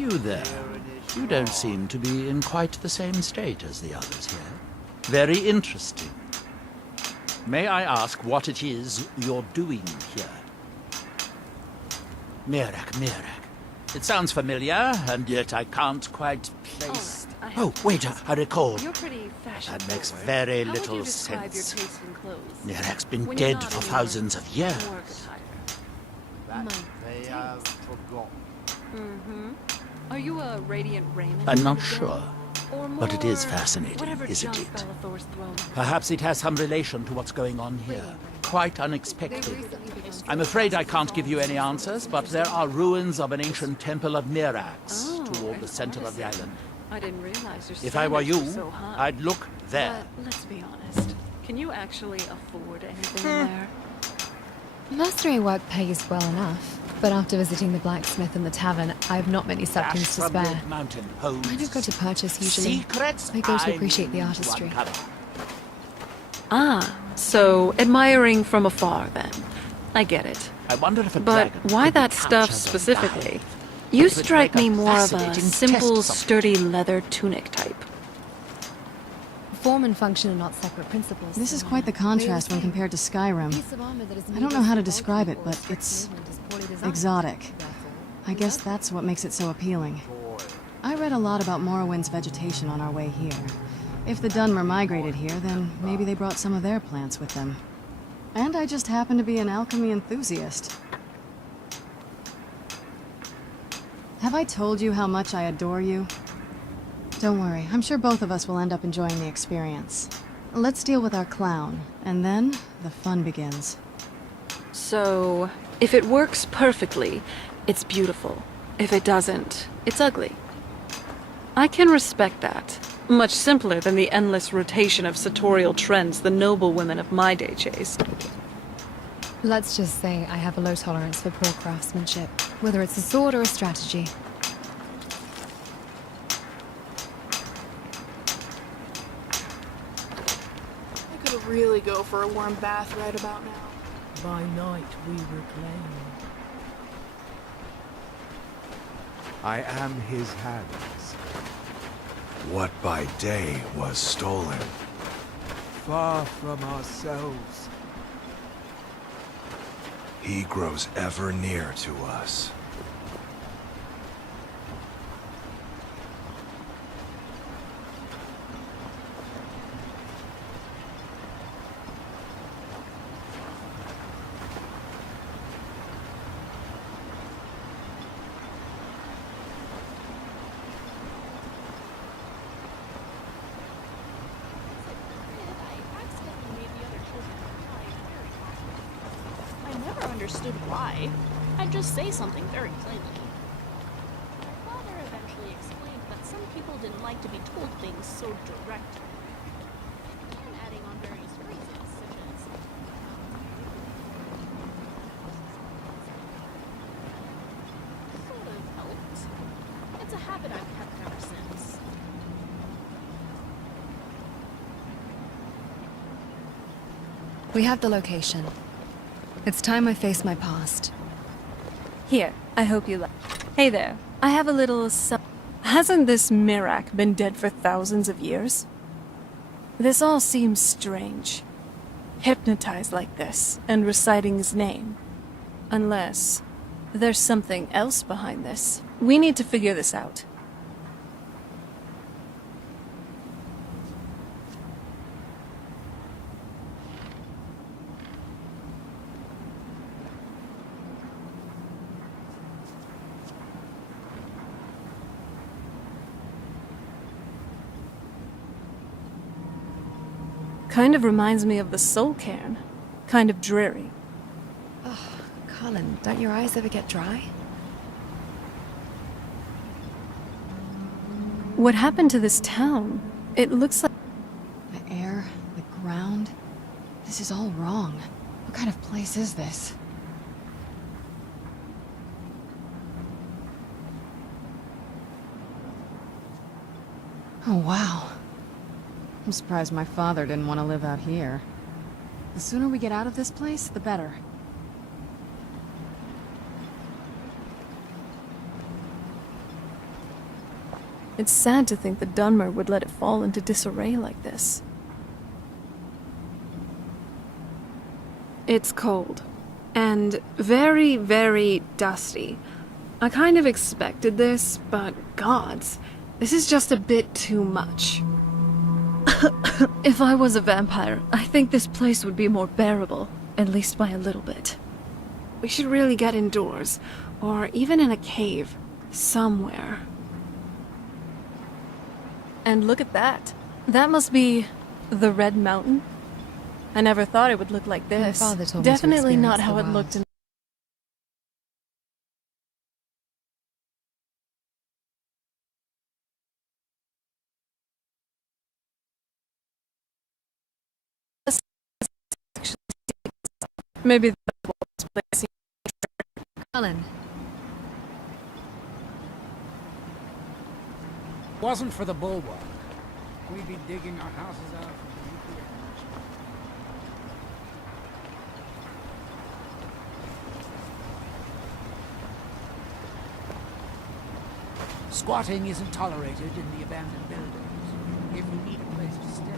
You there. You don't seem to be in quite the same state as the others here. Very interesting. May I ask what it is you're doing here? Mirak. It sounds familiar, and yet I can't quite place... Oh, wait, I recall. You're pretty fashionable. That makes very How little would you describe sense. your taste in clothes? Mirak's been When you're dead not for in your thousands of years. work attire. They have forgotten. Are you a radiant Raymond? I'm not again? sure, Or but it is more fascinating, whatever isn't junk it? Bellathor's thrown at Perhaps it has some relation to what's going on here. Quite unexpected. I'm afraid I can't give you any answers, but there are ruins of an ancient temple of Mirax toward the center of the island. I didn't realize your If I were you, standards were so high. I'd look there. But let's be honest. Can you actually afford anything in there? Mercenary work pays well enough, but after visiting the blacksmith and the tavern, I have not many seconds to Ash from spare. Red Mountain holds I don't go to purchase usually. secrets I go to I appreciate the need to artistry. uncover. Ah, so admiring from afar then. I get it. I wonder if a But dragon why could be that stuff captured specifically? alive. You It would strike make me a more of a fascinating simple, test subject. sturdy leather tunic type. Form and function are not separate principles. This is quite the contrast when compared to Skyrim. I don't know how to describe it, but it's exotic. I guess that's what makes it so appealing. I read a lot about Morrowind's vegetation on our way here. If the Dunmer migrated here, then maybe they brought some of their plants with them. And I just happen to be an alchemy enthusiast. Have I told you how much I adore you? Don't worry, I'm sure both of us will end up enjoying the experience. Let's deal with our clown, and then the fun begins. So, if it works perfectly, it's beautiful. If it doesn't, it's ugly. I can respect that. Much simpler than the endless rotation of sartorial trends the noble women of my day chased. Let's just say I have a low tolerance for poor craftsmanship, whether it's a sword or a strategy. I could really go for a warm bath right about now. By night we reclaim. I am his hands. What by day was stolen. Far from ourselves. He grows ever near to us. I never understood why. I'd just say something very plainly. My father eventually explained that some people didn't like to be told things so directly. And adding on various phrases, such as... sort of helped. It's a habit I've kept ever since. We have the location. It's time I face my past. Here, I hope you like. Hey there, I have a little Hasn't this Mirac been dead for thousands of years? This all seems strange. Hypnotized like this, and reciting his name. Unless there's something else behind this. We need to figure this out. Kind of reminds me of the Soul Cairn. Kind of dreary. Colin, don't your eyes ever get dry? What happened to this town? It looks like... The air, the ground. This is all wrong. What kind of place is this? Oh, wow. I'm surprised my father didn't want to live out here. The sooner we get out of this place, the better. It's sad to think that Dunmer would let it fall into disarray like this. It's cold. And very, very dusty. I kind of expected this, but gods, this is just a bit too much. If I was a vampire, I think this place would be more bearable, at least by a little bit. We should really get indoors, or even in a cave, somewhere. And look at that. That must be the Red Mountain. I never thought it would look like this. My father told me to Definitely not experience how the it wild. looked in maybe the place. Colin, Wasn't for the bulwark, we'd be digging our houses out for the nuclear enrichment. Squatting isn't tolerated in the abandoned buildings. If you need a place to stay.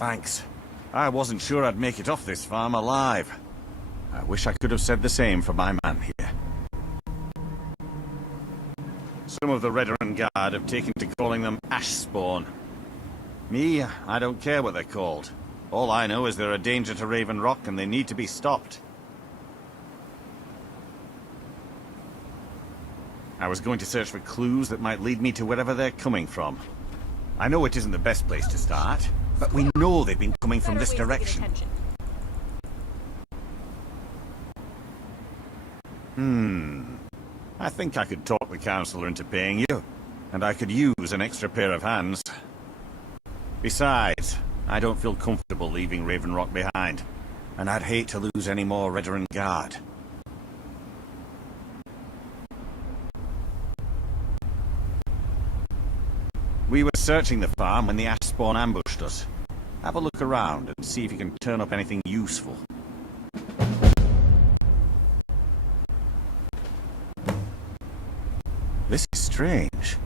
Thanks. I wasn't sure I'd make it off this farm alive. I wish I could have said the same for my man here. Some of the Veteran Guard have taken to calling them ash spawn. Me, I don't care what they're called. All I know is they're a danger to Raven Rock and they need to be stopped. I was going to search for clues that might lead me to wherever they're coming from. I know it isn't the best place to start, but we know they've been coming from this direction. I think I could talk the Councillor into paying you, and I could use an extra pair of hands. Besides, I don't feel comfortable leaving Raven Rock behind, and I'd hate to lose any more Veteran Guard. We were searching the farm when the ash spawn ambushed us. Have a look around and see if you can turn up anything useful. This is strange.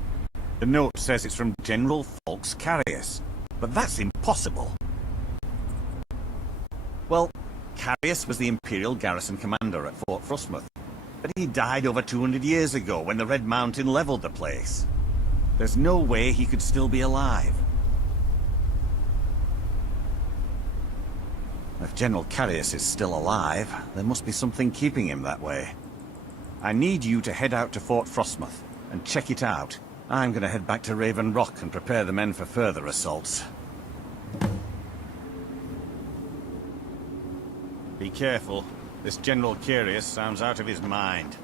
The note says it's from General Falx Carius, but that's impossible. Well, Carius was the Imperial garrison commander at Fort Frostmoth, but he died over 200 years ago when the Red Mountain leveled the place. There's no way he could still be alive. If General Carius is still alive, there must be something keeping him that way. I need you to head out to Fort Frostmoth and check it out. I'm going to head back to Raven Rock and prepare the men for further assaults. Be careful. This General Carius sounds out of his mind.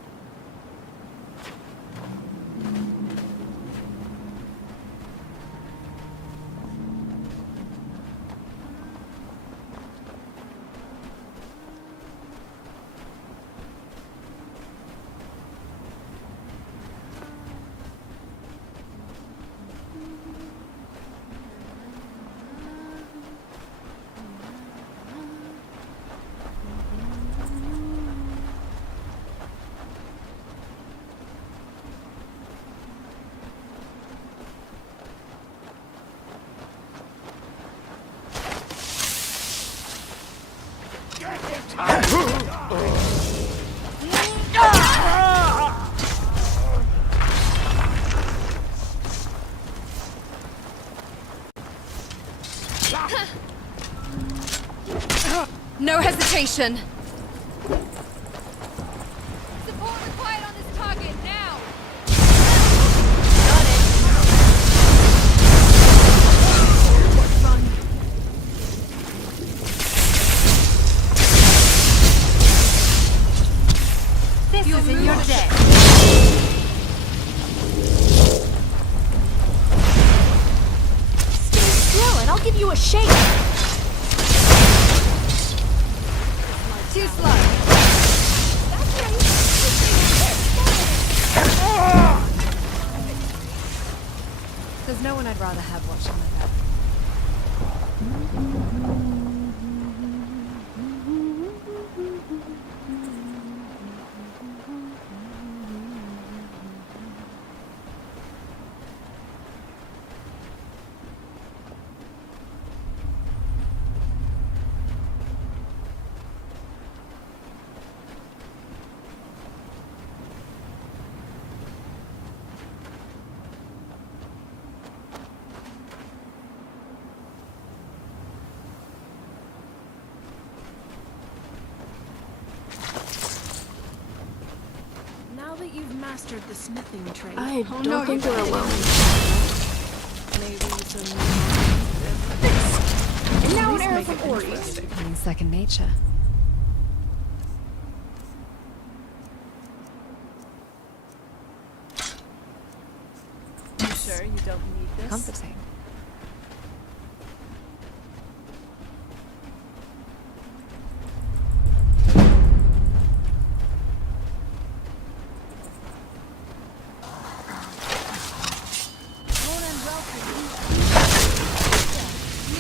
No hesitation! Support required on this target, now! This isn't your day. Stay still and I'll give you a shake. Too slow! That's right. There's no one I'd rather have watching my back. Now that you've mastered the smithing trade, I don't think we're alone. maybe some... And now an arrow from Ori. Becoming second nature. You sure you don't need this? Comforting.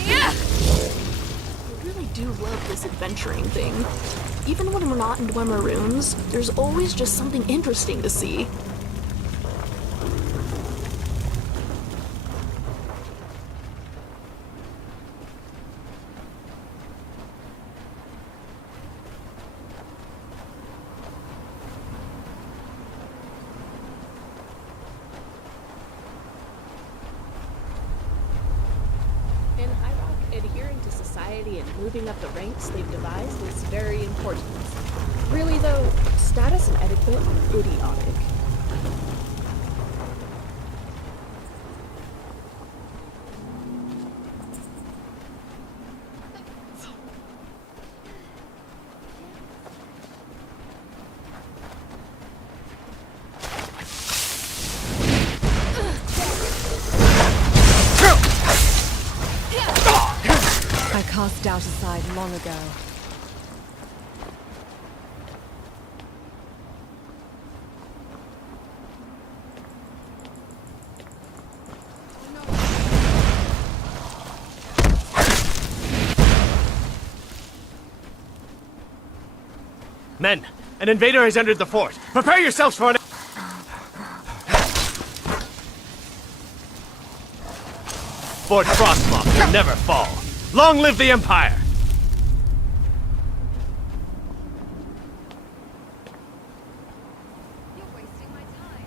I really do love this adventuring thing. Even when we're not in Dwemer Runes, there's always just something interesting to see. In High Rock, adhering to society and moving up the ranks they've devised is very important. Really though, status and etiquette are idiotic. I cast doubt aside long ago. Men, an invader has entered the fort. Prepare yourselves for an... Fort Frostmoth will never fall. Long live the Empire! You're wasting my time.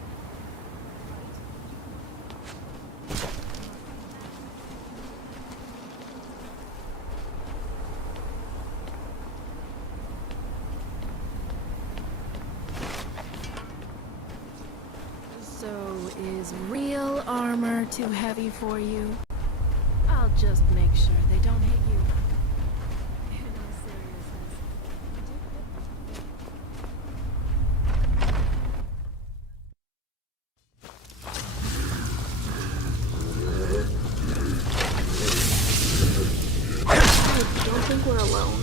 So, is real armor too heavy for you? I'll just make sure they don't hit you. In all seriousness, I don't think we're alone.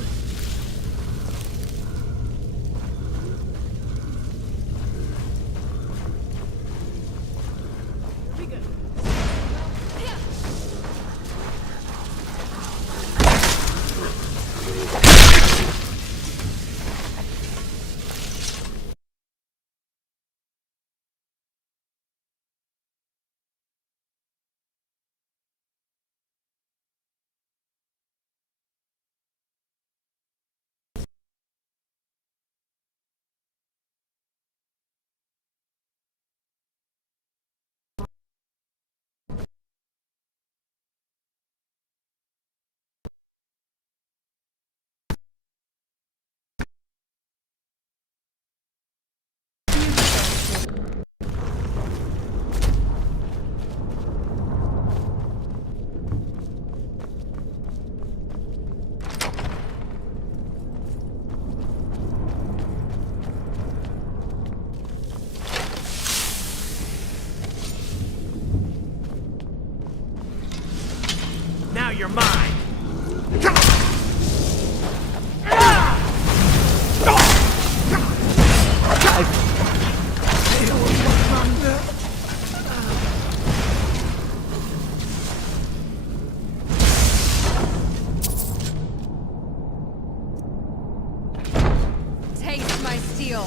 mine! Taste my steel.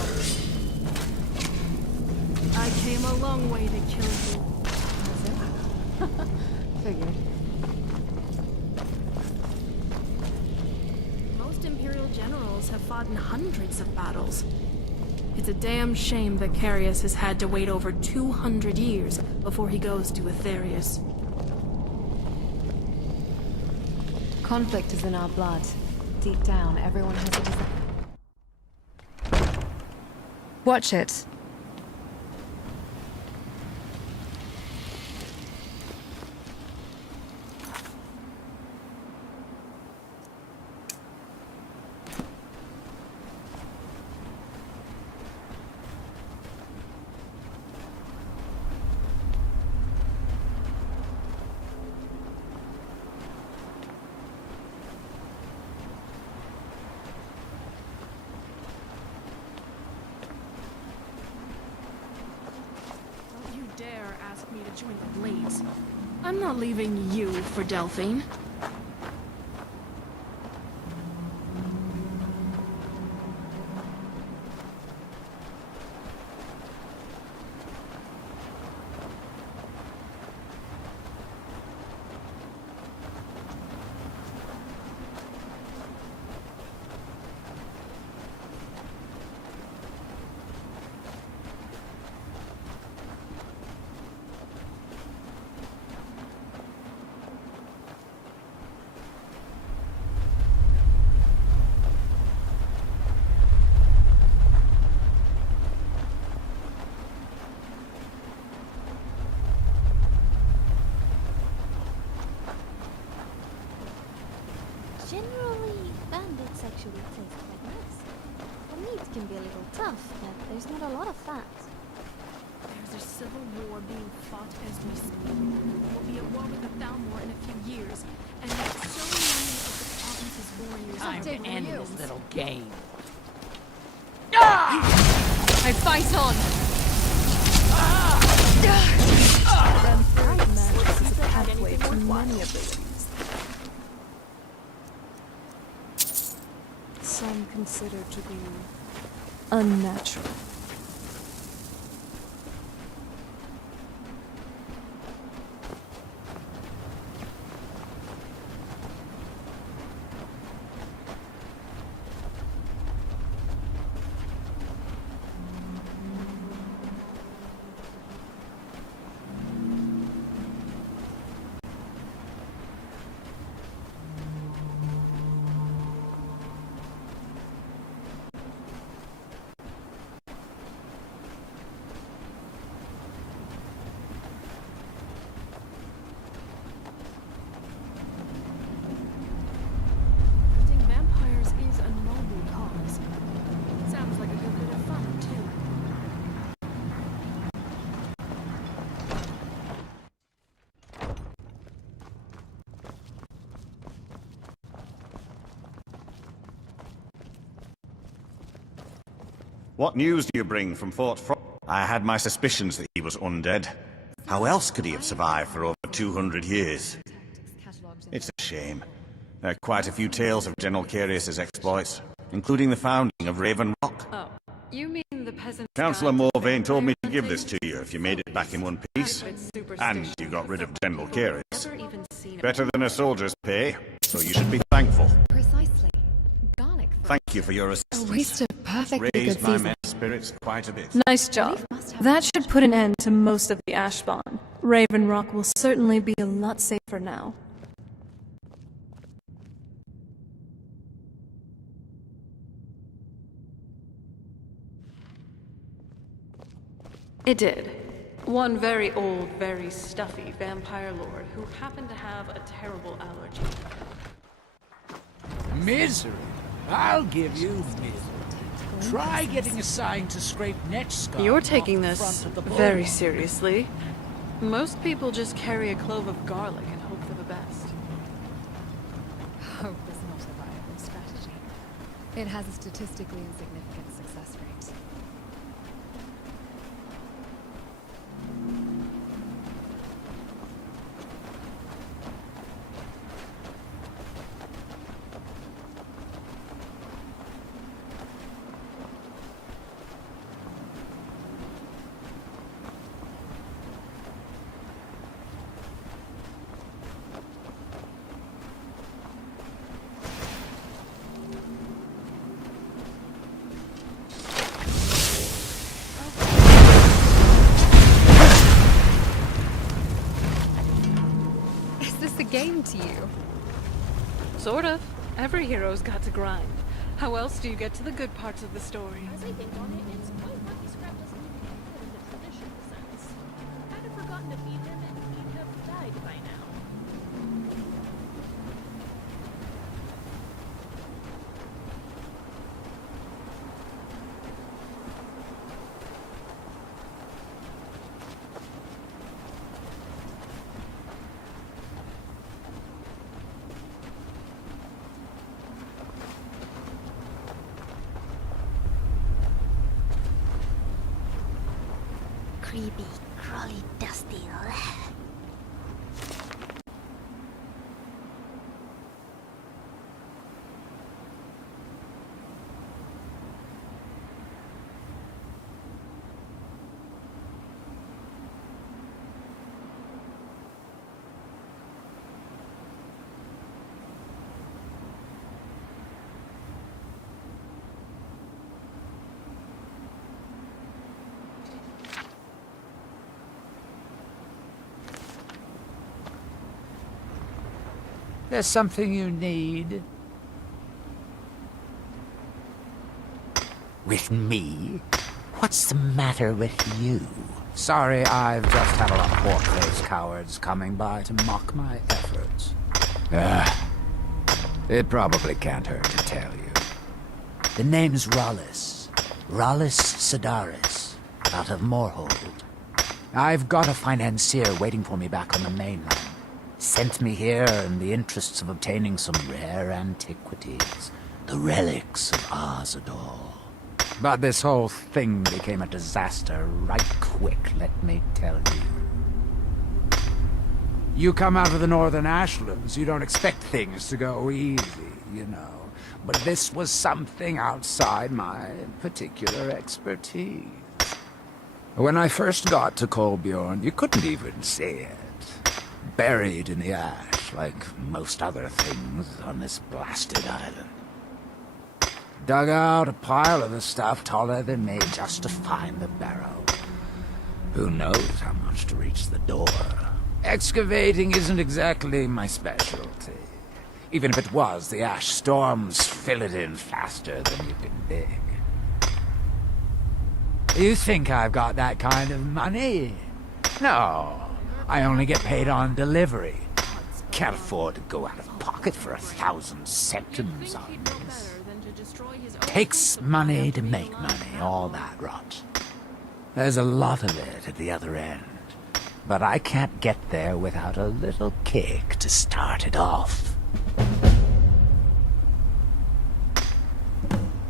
I came a long way to kill you. Figured. Most Imperial generals have fought in hundreds of battles. It's a damn shame that Carius has had to wait over 200 years before he goes to Aetherius. Conflict is in our blood. Deep down, everyone has a desire. Watch it. Don't you dare ask me to join the Blades. I'm not leaving you for Delphine. Generally, bandits actually taste quite nice. The meat can be a little tough, but there's not a lot of fat. There's a civil war being fought as we speak. We'll be at war with the Thalmor in a few years, and yet so many of the province's warriors Time are to end this little game. I fight on! Vampiric magic is a pathway to many abilities. Some consider to be unnatural. What news do you bring from Fort Frost? I had my suspicions that he was undead. How else could he have survived for over 200 years? It's a shame. There are quite a few tales of General Carius's exploits, including the founding of Raven Rock. Oh, you mean the peasant? Councillor Morvain told me to give this to you if you made it back in one piece. And you got rid of General Carius. Better than a soldier's pay, so you should be thankful. Precisely. Garlic. Thank you for your A assistance. waste of perfectly good Raised my season. men's spirits quite a bit. Nice job. That should put an end to most of the Ashbond. Raven Rock will certainly be a lot safer now. It did. One very old, very stuffy vampire lord who happened to have a terrible allergy. Misery? I'll give you misery. Try getting assigned to scrape neck scars. You're off taking the this front of the very bowl. seriously. Most people just carry a clove of garlic and hope for the best. It has a statistically insignificant success rate. Is this a game to you? Sort of. Every hero's got to grind. How else do you get to the good parts of the story? As I think on it, it's quite lucky Scrap doesn't even fit in the traditional sense. I'd have forgotten to feed him and he'd have died by now. Creepy, crawly, dusty. There's something you need. With me? What's the matter with you? Sorry, I've just had a lot of pork-faced cowards coming by to mock my efforts. It probably can't hurt to tell you. The name's Rollis. Rollis Sedaris, out of Moorhold. I've got a financier waiting for me back on the mainland. Sent me here in the interests of obtaining some rare antiquities. The relics of Arzador. But this whole thing became a disaster right quick, let me tell you. You come out of the Northern Ashlands, you don't expect things to go easy, you know. But this was something outside my particular expertise. When I first got to Kolbjorn, you couldn't even see it. Buried in the ash, like most other things on this blasted island. Dug out a pile of the stuff taller than me just to find the barrow. Who knows how much to reach the door. Excavating isn't exactly my specialty. Even if it was, the ash storms fill it in faster than you can dig. You think I've got that kind of money? No. I only get paid on delivery. Can't afford to go out of pocket for 1,000 centimes on this. Takes money to make money, all that rot. There's a lot of it at the other end. But I can't get there without a little kick to start it off.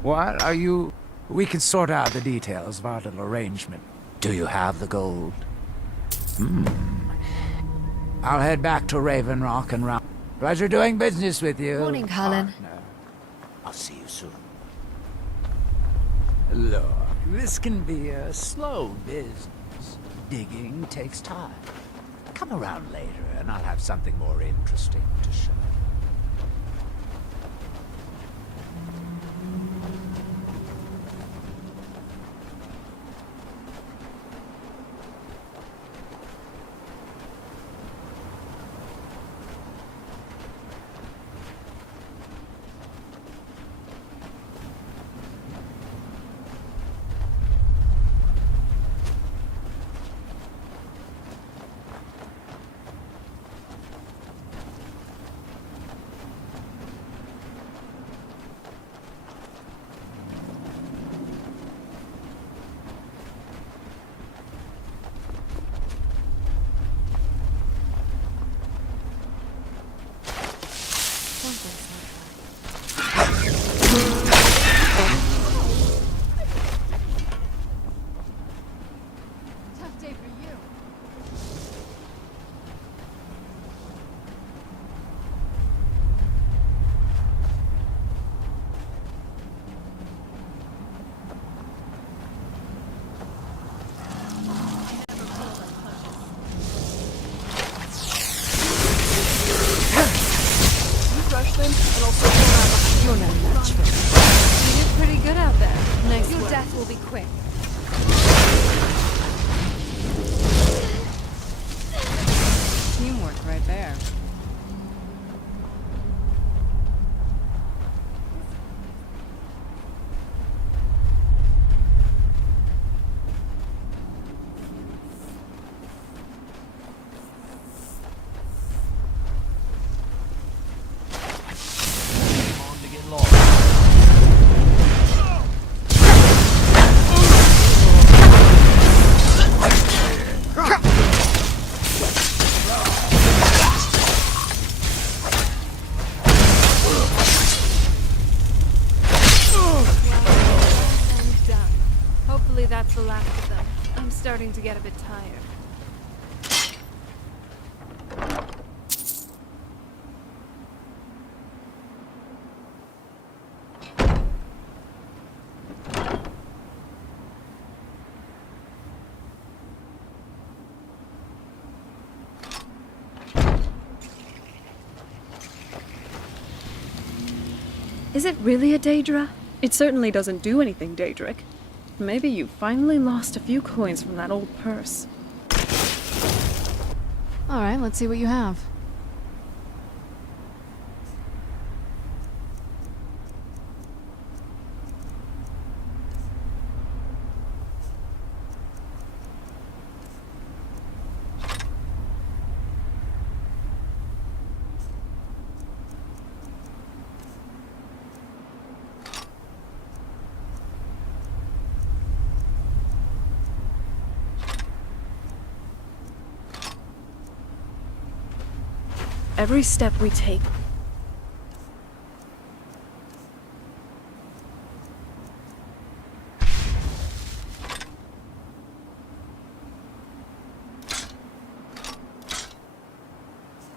What are you... We can sort out the details of our little arrangement. Do you have the gold? I'll head back to Raven Rock and round. Pleasure doing business with you. Morning, Colin. Partner. I'll see you soon. Look, this can be a slow business. Digging takes time. Come around later and I'll have something more interesting to show. will be quick. Teamwork right there. On to get lost. And done. Hopefully that's the last of them. I'm starting to get a bit tired. Is it really a Daedra? It certainly doesn't do anything, Daedric. Maybe you finally lost a few coins from that old purse. Alright, let's see what you have. Every step we take.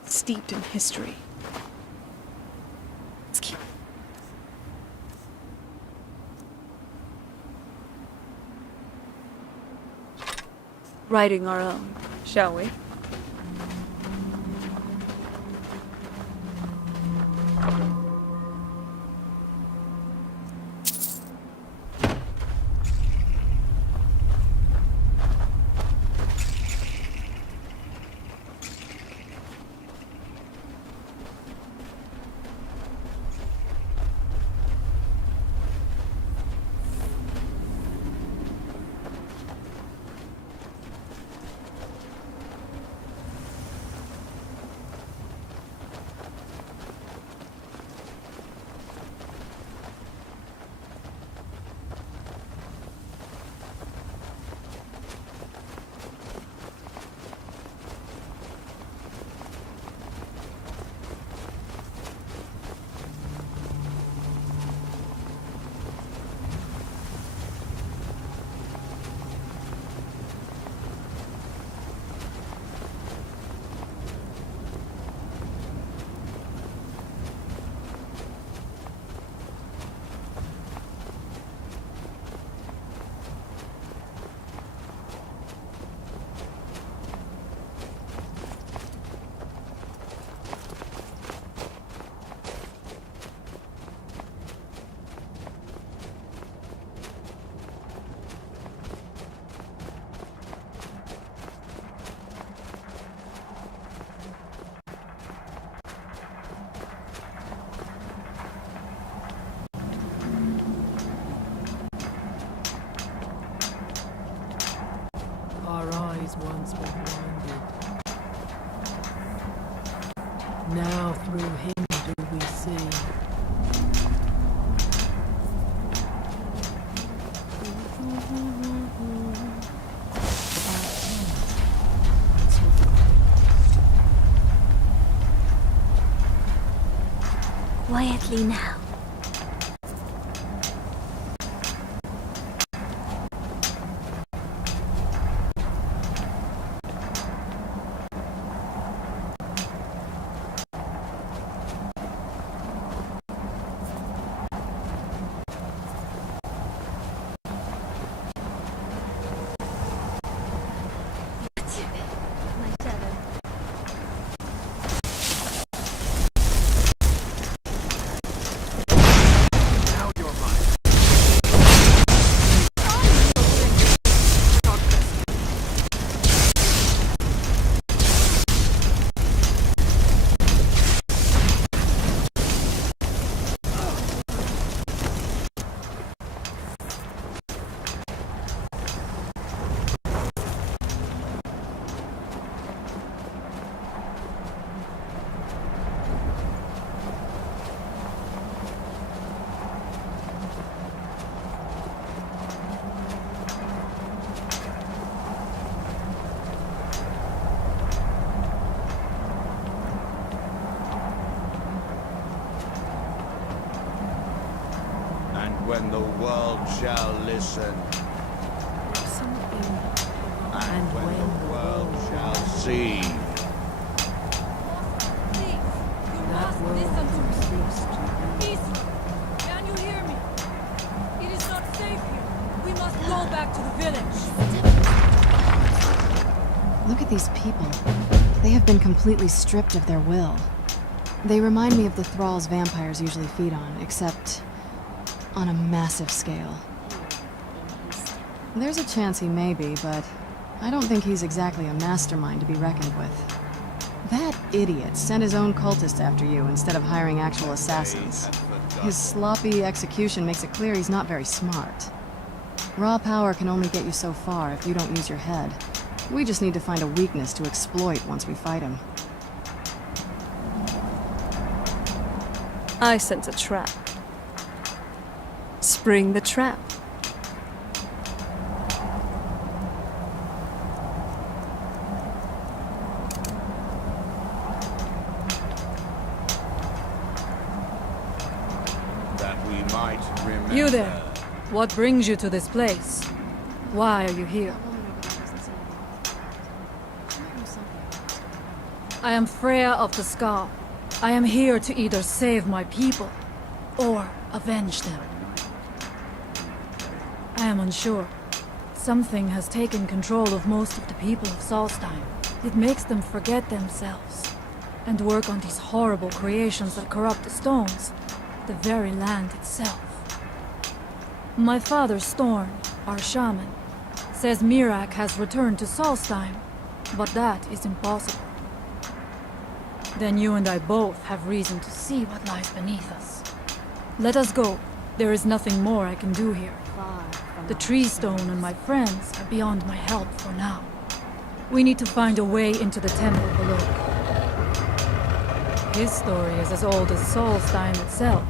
Steeped in history. Let's keep. Writing our own, shall we? Our eyes once were blinded. Now through him do we see. Quietly now. when the world shall listen. And when the world shall see. That listen to me. Isra, can you hear me? It is not safe here. We must go back to the village. Look at these people. They have been completely stripped of their will. They remind me of the thralls vampires usually feed on, except on a massive scale. There's a chance he may be, but I don't think he's exactly a mastermind to be reckoned with. That idiot sent his own cultists after you instead of hiring actual assassins. His sloppy execution makes it clear he's not very smart. Raw power can only get you so far if you don't use your head. We just need to find a weakness to exploit once we fight him. I sense a trap. Spring the trap. That we might remember. You there. What brings you to this place? Why are you here? I am Freya of the Scar. I am here to either save my people, or avenge them. I am unsure. Something has taken control of most of the people of Solstheim. It makes them forget themselves, and work on these horrible creations that corrupt the stones, the very land itself. My father Storm, our shaman, says Miraak has returned to Solstheim, but that is impossible. Then you and I both have reason to see what lies beneath us. Let us go. There is nothing more I can do here. The tree stone and my friends are beyond my help for now. We need to find a way into the temple below. His story is as old as Solstheim itself.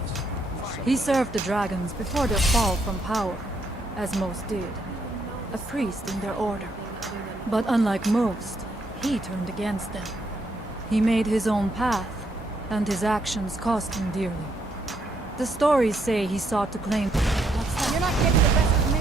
He served the dragons before their fall from power, as most did. A priest in their order. But unlike most, he turned against them. He made his own path, and his actions cost him dearly. The stories say he sought to claim... You're not getting the best of me!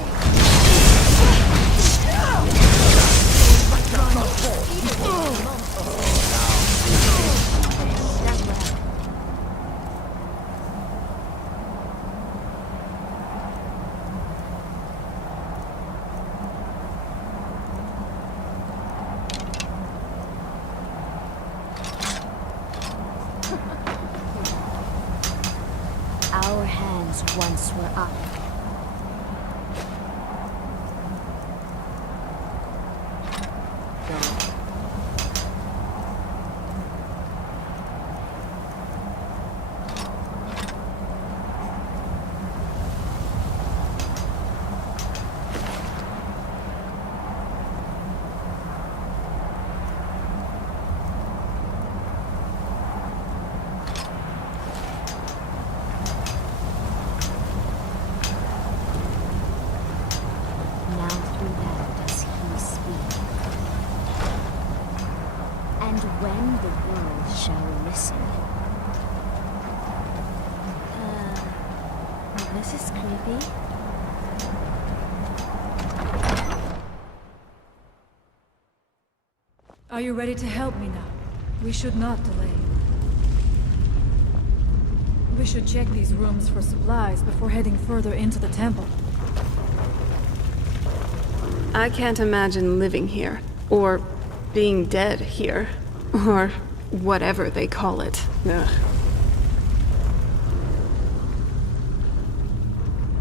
Our hands once were up. This is creepy. Are you ready to help me now? We should not delay. We should check these rooms for supplies before heading further into the temple. I can't imagine living here, or being dead here, or whatever they call it. Ugh.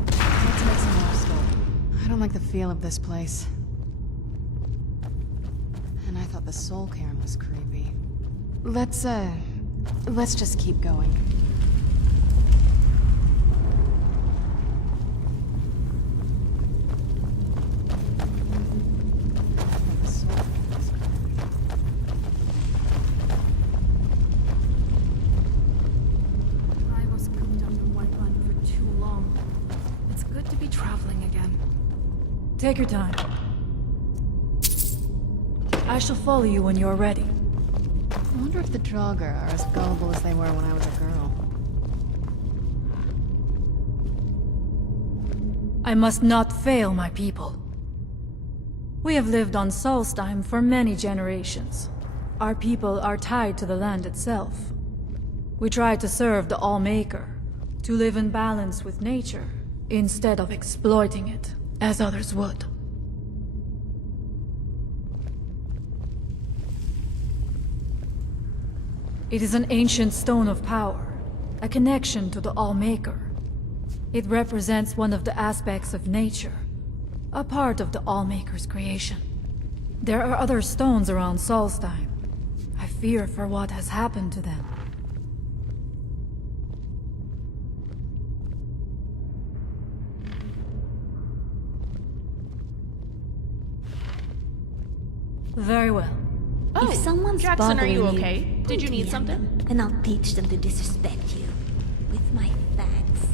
Let's make some more skull. I don't like the feel of this place. And I thought the soul cairn was creepy. Let's just keep going. I was cooped up in Whiterun for too long. It's good to be traveling again. Take your time. I shall follow you when you're ready. I wonder if the Draugr are as gullible as they were when I was a girl. I must not fail my people. We have lived on Solstheim for many generations. Our people are tied to the land itself. We try to serve the Allmaker, to live in balance with nature, instead of exploiting it, as others would. It is an ancient stone of power, a connection to the Allmaker. It represents one of the aspects of nature, a part of the Allmaker's creation. There are other stones around Solstheim. I fear for what has happened to them. Very well. Oh, If someone's Jackson, are you bothering okay? Did you point need me at something? them, and I'll teach them to disrespect you with my facts.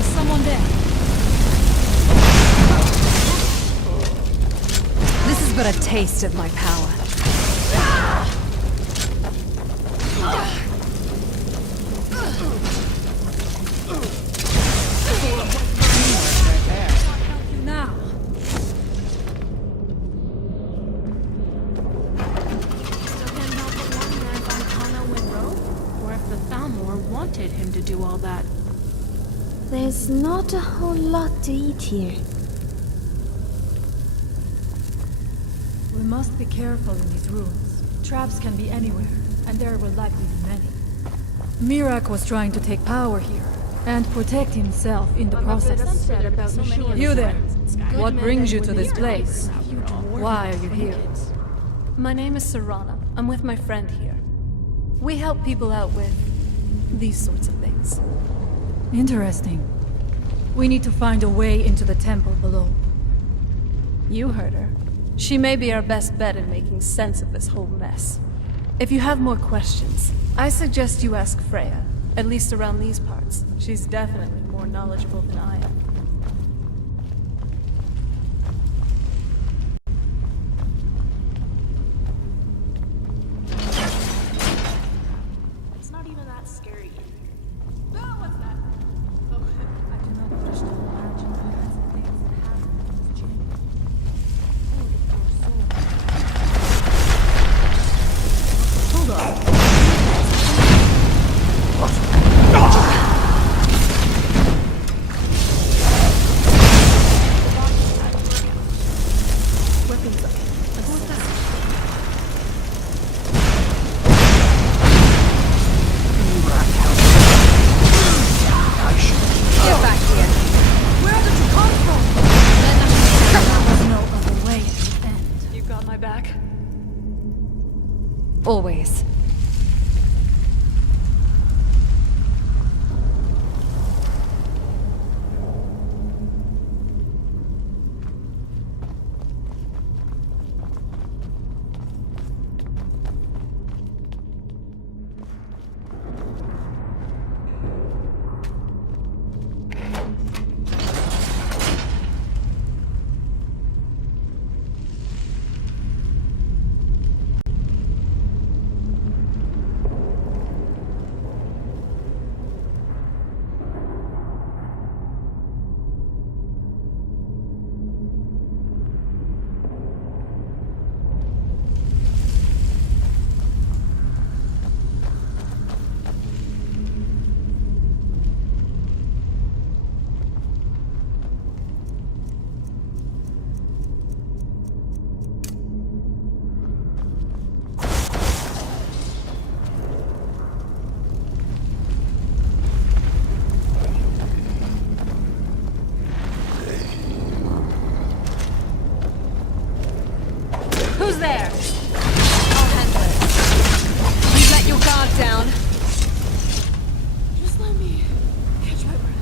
Is someone there? This is but a taste of my power. Now. Still can't help but wonder if Arcana went rogue, or if the Thalmor wanted him to do all that. There's not a whole lot to eat here. We must be careful in these rooms. Traps can be anywhere, and there will likely be many. Mirak was trying to take power here, and protect himself in the process. You there, what brings you to this place? Why are you here? My name is Serana. I'm with my friend here. We help people out with these sorts of things. Interesting. We need to find a way into the temple below. You heard her. She may be our best bet in making sense of this whole mess. If you have more questions, I suggest you ask Freya, at least around these parts. She's definitely more knowledgeable than I am. It's not even that scary. What's that? Oh, I do not wish to imagine the kinds of things that happen in this chamber. Hold on. Weapons up. What's that? Get back here. Where did you come from? There was no other way at the end. You got my back? Always. Who's there? I'll handle it. You let your guard down. Just let me catch my breath.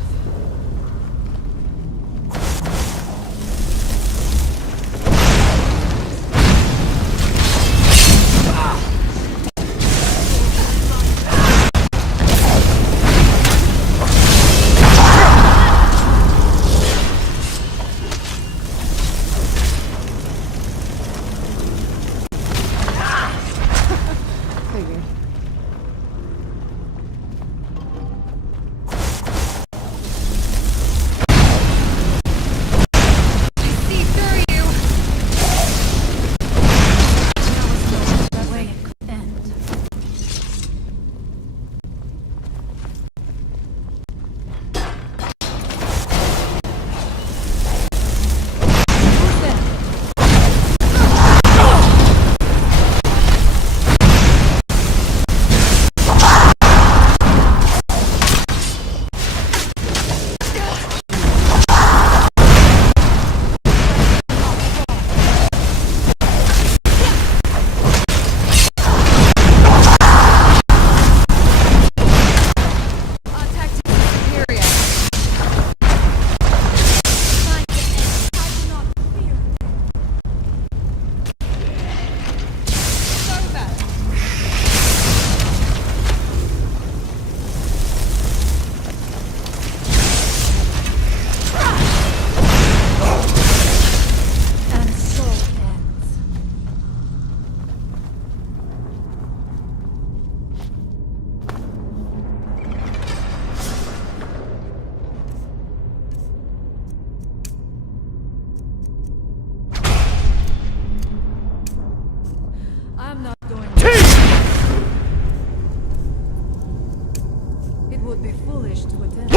wish to attend.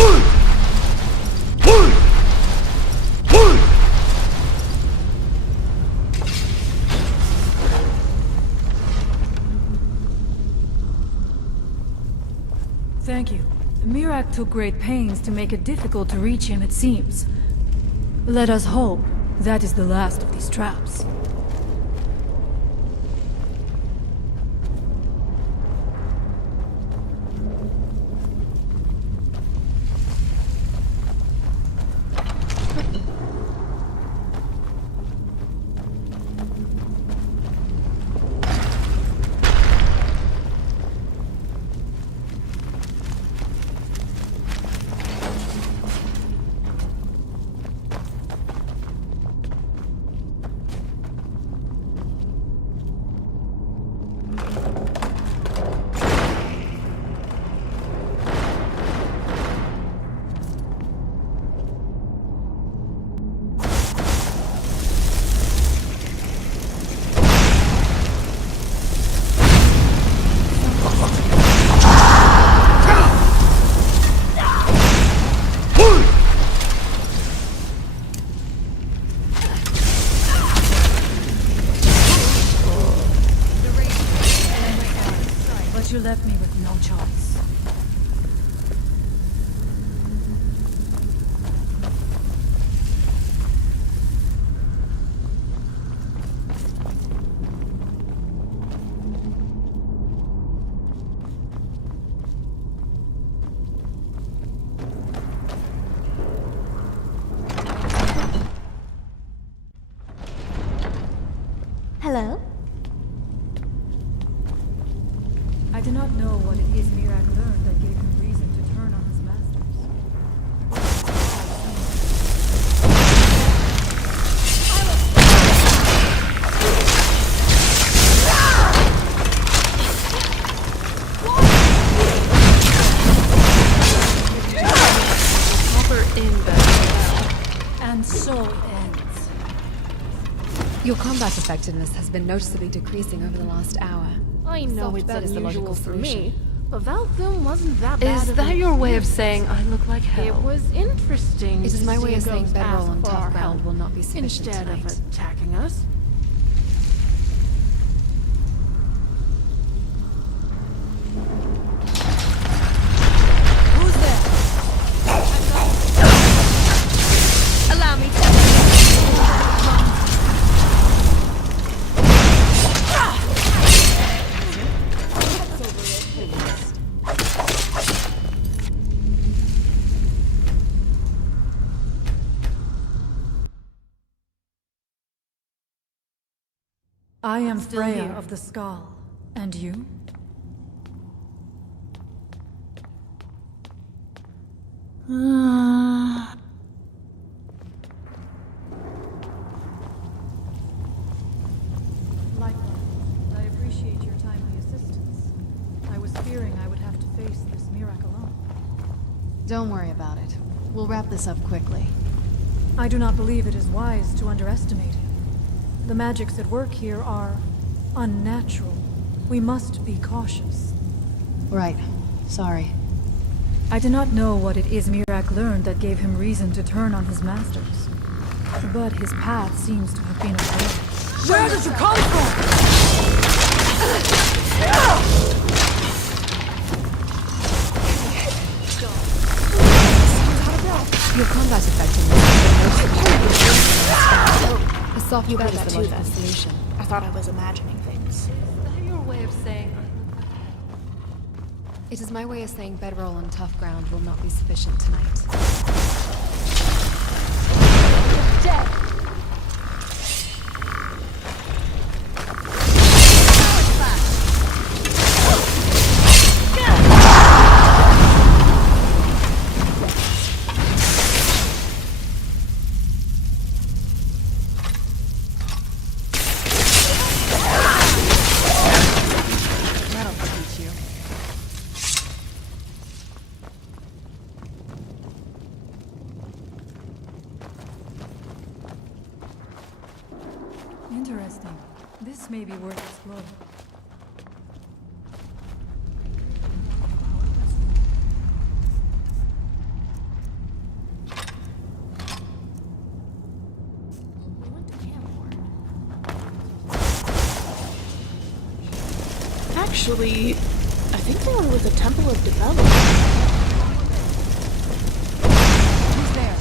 Thank you. Mirak took great pains to make it difficult to reach him, it seems. Let us hope that is the last of these traps. You left me with no choice. Hello? I do not know what it is Mirak learned that gave him reason to turn on his masters. And so it ends. Your combat effectiveness has been noticeably decreasing over the last hour. I know Soft it's bed is the unusual logical for solution. me, but Valtham wasn't that bad. Is of that an your way of experience. saying I look like hell? It was interesting. It is to my way see of saying ghost bedroll ask on for tough our ground help will not be sufficient instead tonight. of attacking us. Who's there? Allow me to. I am Freya of the Skull. And you? Likewise, I appreciate your timely assistance. I was fearing I would have to face this Mirak alone. Don't worry about it. We'll wrap this up quickly. I do not believe it is wise to underestimate him. The magics at work here are unnatural. We must be cautious. Right. Sorry. I do not know what it is Mirak learned that gave him reason to turn on his masters. But his path seems to have been a failure. Where did you come from? Your combat effectiveness has been noticeably A soft You bed heard is that the too, logical then. solution. I thought I was imagining things. Is that your way of saying I look like hell? It is my way of saying bedroll on tough ground will not be sufficient tonight. Dead. Interesting. This may be worth exploring. Actually, I think they were with the Temple of Development. Who's there?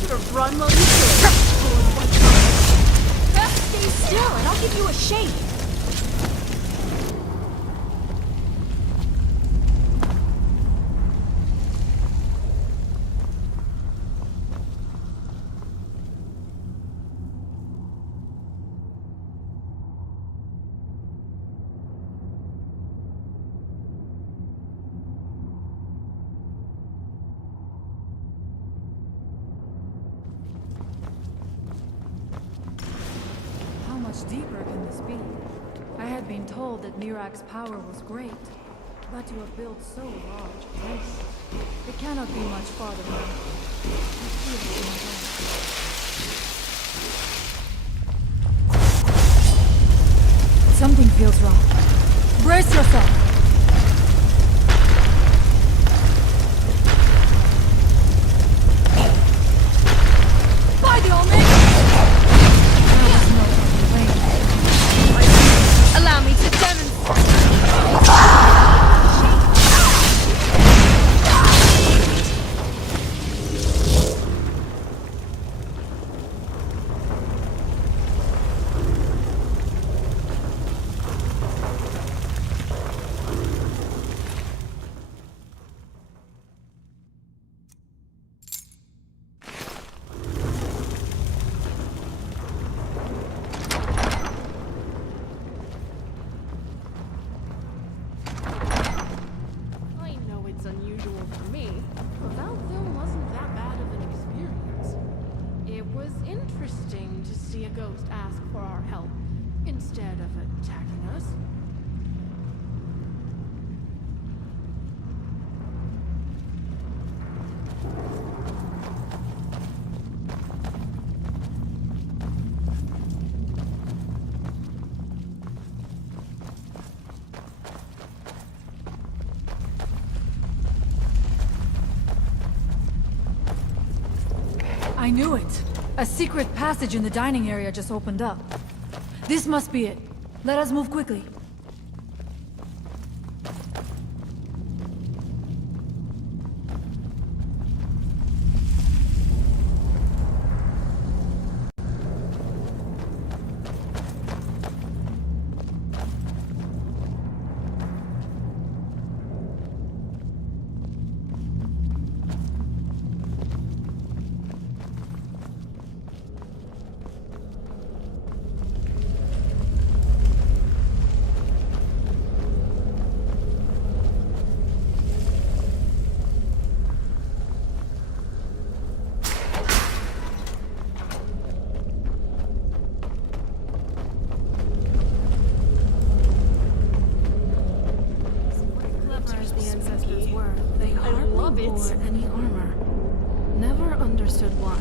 Should have run while you could. Stay still and I'll give you a shake. How much deeper can this be? I had been told that Mirak's power was great, but to have built so large a temple, it cannot be much farther down. I feel it in my bones. Something feels wrong. Brace yourself! By the Almighty! Allow me to demonstrate. I know it's unusual for me, but that film wasn't that bad of an experience. It was interesting to see a ghost ask for our help instead of attacking us. I knew it. A secret passage in the dining area just opened up. This must be it. Let us move quickly. Wore any armor. Never understood why.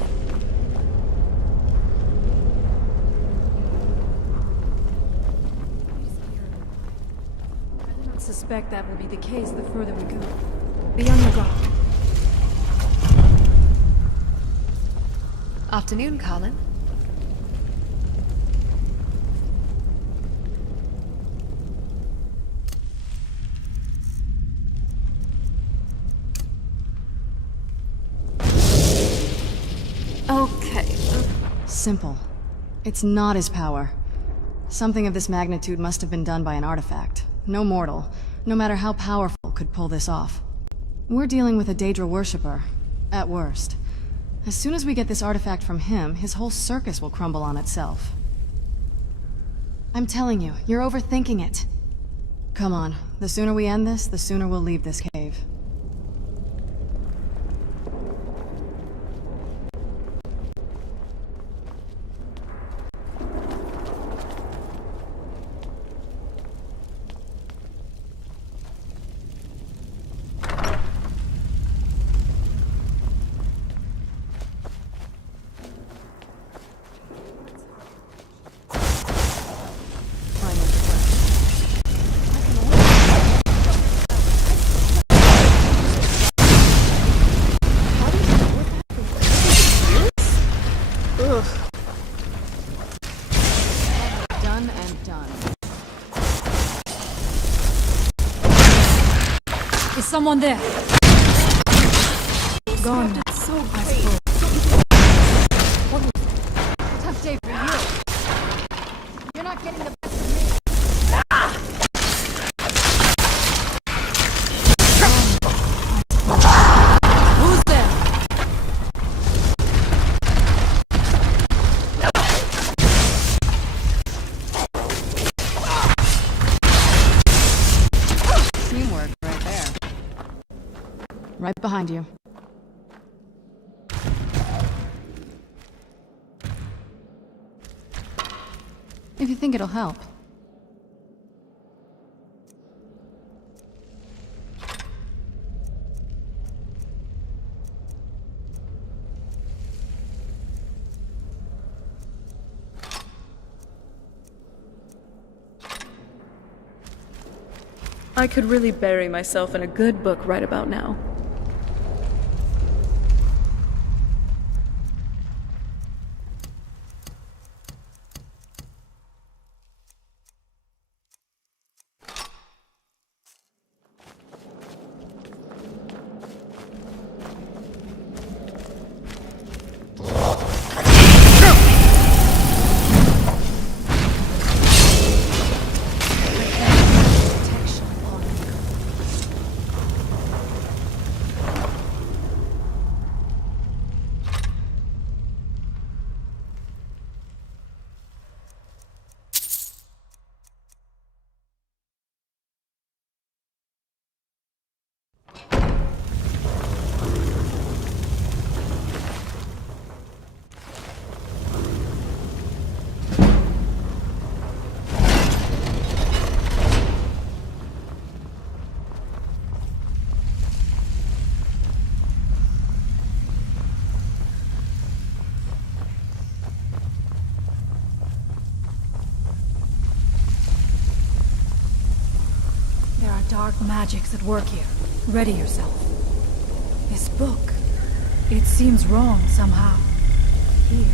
I do not suspect that will be the case the further we go. Be on your guard. Afternoon, Colin. Okay. Simple. It's not his power. Something of this magnitude must have been done by an artifact. No mortal, no matter how powerful, could pull this off. We're dealing with a Daedra worshipper, at worst. As soon as we get this artifact from him, his whole circus will crumble on itself. I'm telling you, you're overthinking it. Come on, the sooner we end this, the sooner we'll leave this cave. Ugh. Done and done. Is someone there? Gone now. So I great. suppose. Tough day for you. You're not getting the best of me. Who's there? Teamwork right there. Right behind you. If you think it'll help. I could really bury myself in a good book right about now. There are dark magics at work here. Ready yourself. This book, it seems wrong somehow. Here,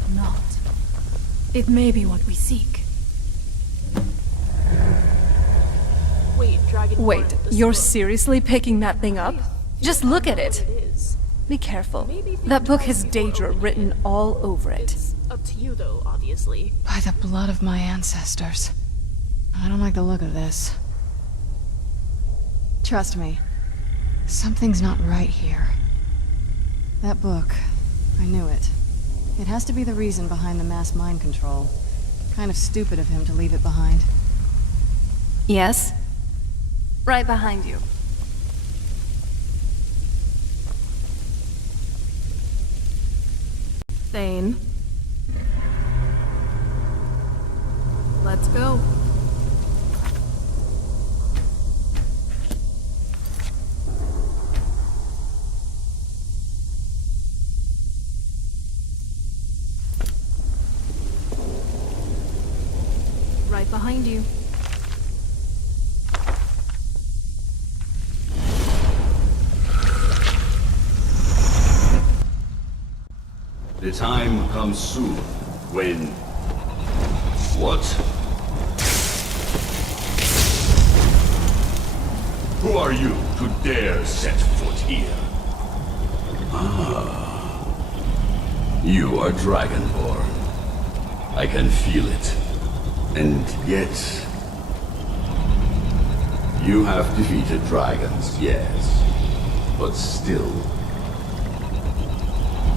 yet not. It may be what we seek. Wait, Dragonborn. Wait, this you're book. seriously picking that thing up? Just look at it. It is. Be careful. Maybe think That book twice has before Daedra opening written it. all over it. It's up to you, though, obviously. By the blood of my ancestors. I don't like the look of this. Trust me. Something's not right here. That book. I knew it. It has to be the reason behind the mass mind control. Kind of stupid of him to leave it behind. Yes? Right behind you. Thane. Let's go. Right behind you. The time comes soon when... What? Who are you to dare set foot here? Ah. You are Dragonborn. I can feel it. And yet... You have defeated dragons, yes. But still...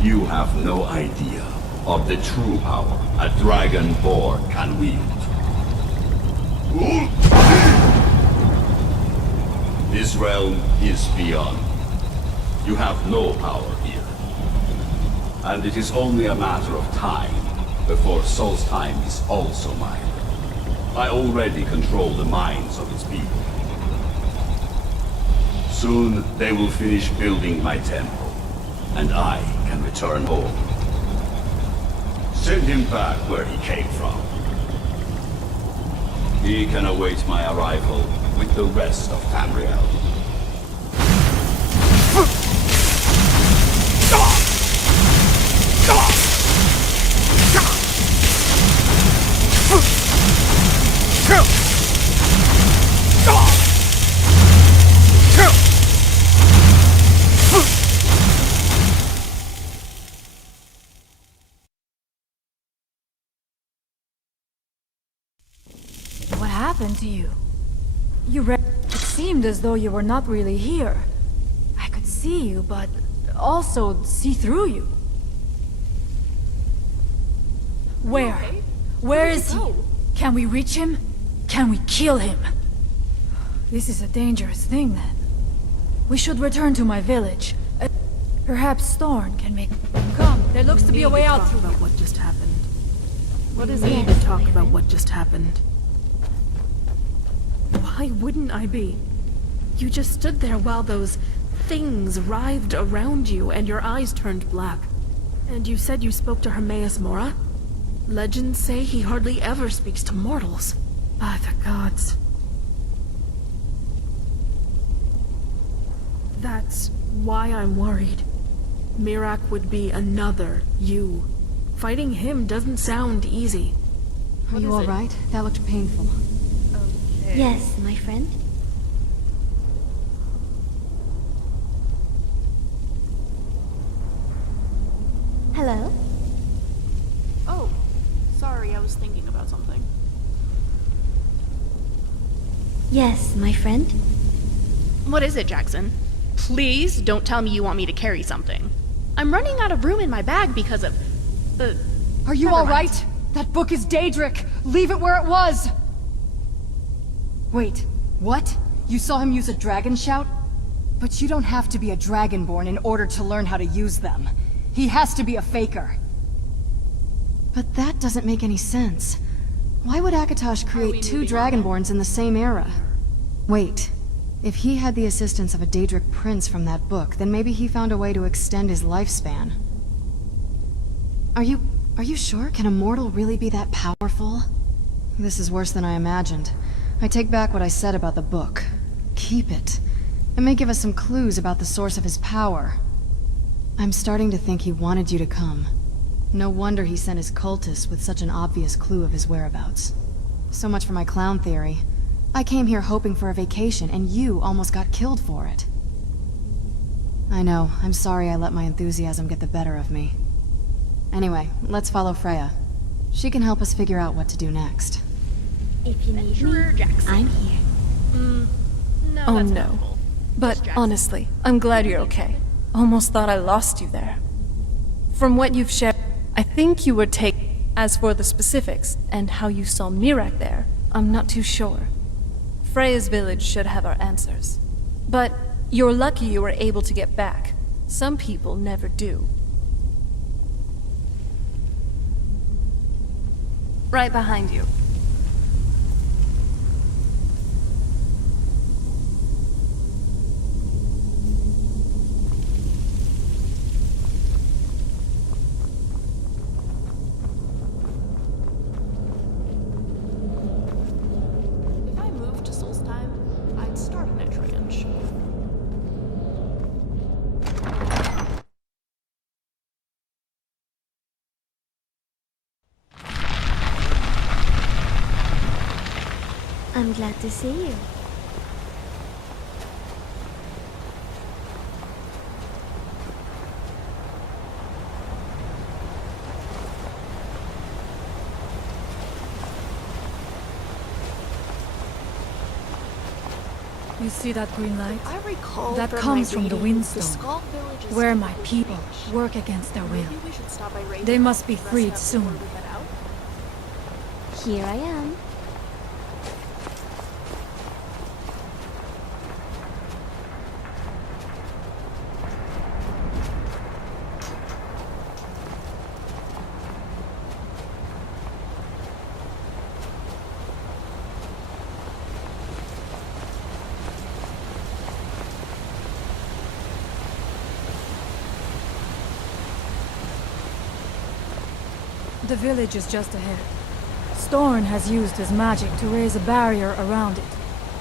You have no idea of the true power a Dragonborn can wield. This realm is beyond. You have no power here. And it is only a matter of time before Solstheim is also mine. I already control the minds of its people. Soon they will finish building my temple, and I can return home. Send him back where he came from. He can await my arrival with the rest of Tamriel. happened to you? It seemed as though you were not really here. I could see you, but also see through you. Where? Okay. Where is he? Can we reach him? Can we kill him? This is a dangerous thing, then. We should return to my village. Perhaps Storn can make... Come, there looks to be a way out through... about what just happened. What is We it? need to talk about what just happened. Why wouldn't I be? You just stood there while those things writhed around you and your eyes turned black. And you said you spoke to Hermaeus Mora? Legends say he hardly ever speaks to mortals. By the gods. That's why I'm worried. Mirac would be another you. Fighting him doesn't sound easy. Are you alright? That looked painful. Yes, my friend. Hello? Oh, sorry, I was thinking about something. Yes, my friend. What is it, Jackson? Please don't tell me you want me to carry something. I'm running out of room in my bag because of... Are you alright? That book is Daedric! Leave it where it was! Wait, what? You saw him use a dragon shout? But you don't have to be a Dragonborn in order to learn how to use them. He has to be a faker. But that doesn't make any sense. Why would Akatosh create two Dragonborns in the same era? Wait, if he had the assistance of a Daedric prince from that book, then maybe he found a way to extend his lifespan. Are you sure? Can a mortal really be that powerful? This is worse than I imagined. I take back what I said about the book. Keep it. It may give us some clues about the source of his power. I'm starting to think he wanted you to come. No wonder he sent his cultists with such an obvious clue of his whereabouts. So much for my clown theory. I came here hoping for a vacation, and you almost got killed for it. I know, I'm sorry I let my enthusiasm get the better of me. Anyway, let's follow Freya. She can help us figure out what to do next. If you need Sure, me, Jackson. I'm here. No, Oh that's no. helpful. But honestly, I'm glad you're okay. Almost thought I lost you there. From what you've shared, I think you were taken. As for the specifics, and how you saw Mirac there, I'm not too sure. Freya's village should have our answers. But you're lucky you were able to get back. Some people never do. Right behind you. If I moved to Solstheim, I'd start an Etriange. I'm glad to see you. You see that green light? I recall That from comes my from the reading, Windstone, Skull Village is where my super people rich. work against their will. Maybe we should stop by Raven They must be Rock and freed rest up before soon. we head out. Here I am. The village is just ahead. Storn has used his magic to raise a barrier around it,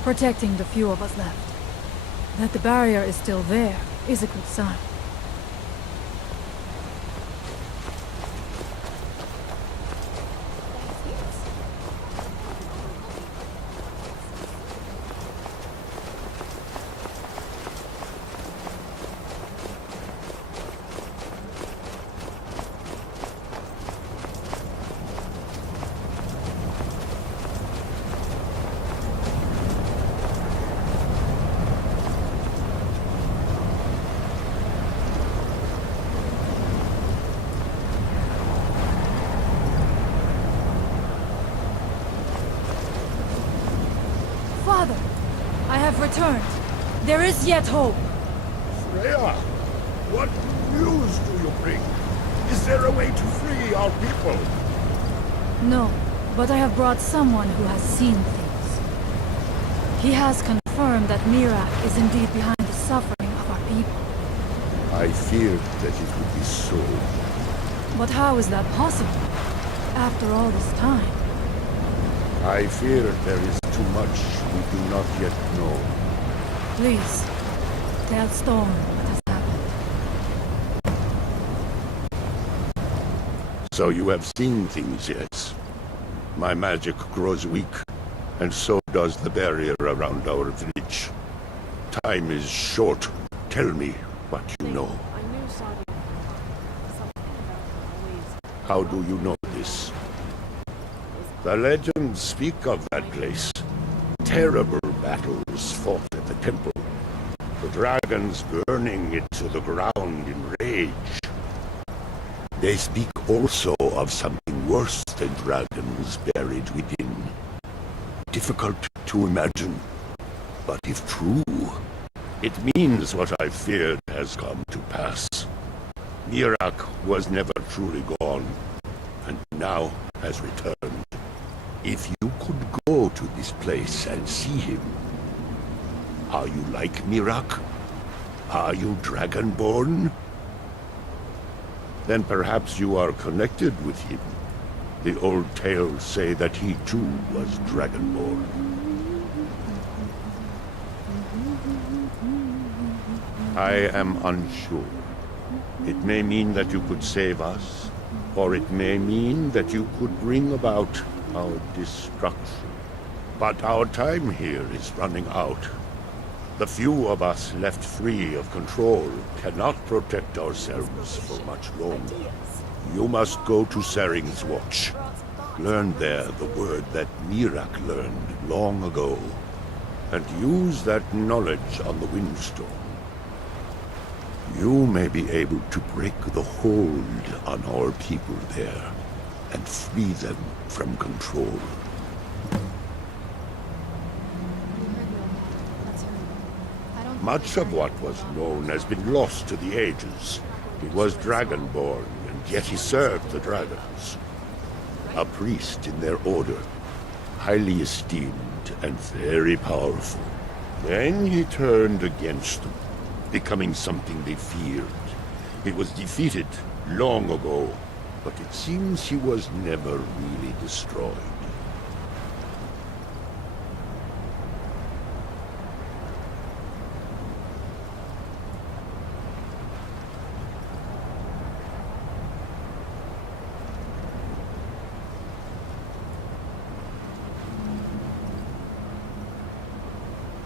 protecting the few of us left. That the barrier is still there is a good sign. have returned. There is yet hope. Freya, what news do you bring? Is there a way to free our people? No, but I have brought someone who has seen things. He has confirmed that Mirak is indeed behind the suffering of our people. I feared that it would be so. But how is that possible? After all this time? I fear there is too much we do not yet know. Please, tell Storm what has happened. So you have seen things, yes? My magic grows weak, and so does the barrier around our village. Time is short. Tell me what you know. How do you know this? The legends speak of that place. Terrible battles fought at the temple. The dragons burning it to the ground in rage. They speak also of something worse than dragons buried within. Difficult to imagine, but if true, it means what I feared has come to pass. Mirak was never truly gone, and now has returned. If you could go to this place and see him, are you like Mirak? Are you Dragonborn? Then perhaps you are connected with him. The old tales say that he too was Dragonborn. I am unsure. It may mean that you could save us, or it may mean that you could bring about our destruction. But our time here is running out. The few of us left free of control cannot protect ourselves for much longer. You must go to Saring's Watch. Learn there the word that Mirak learned long ago, and use that knowledge on the Windstorm. You may be able to break the hold on our people there, and free them from control. Much of what was known has been lost to the ages. He was Dragonborn, and yet he served the dragons. A priest in their order, highly esteemed and very powerful. Then he turned against them, becoming something they feared. He was defeated long ago, but it seems he was never really destroyed.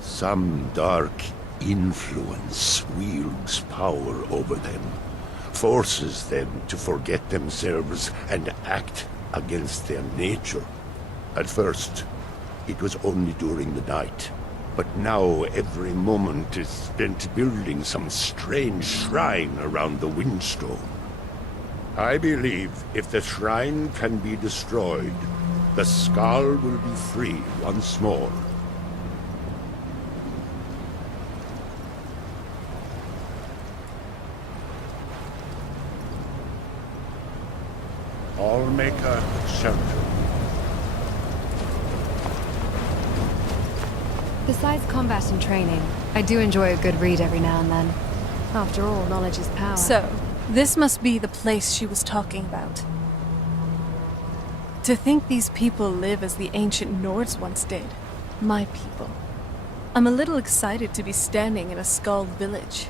Some dark influence wields power over them, forces them to forget themselves and act against their nature. At first, it was only during the night, but now every moment is spent building some strange shrine around the Windstone. I believe if the shrine can be destroyed, the Skull will be free once more. Allmaker shelter. Besides combat and training, I do enjoy a good read every now and then. After all, knowledge is power. So, this must be the place she was talking about. To think these people live as the ancient Nords once did. My people. I'm a little excited to be standing in a Skull village.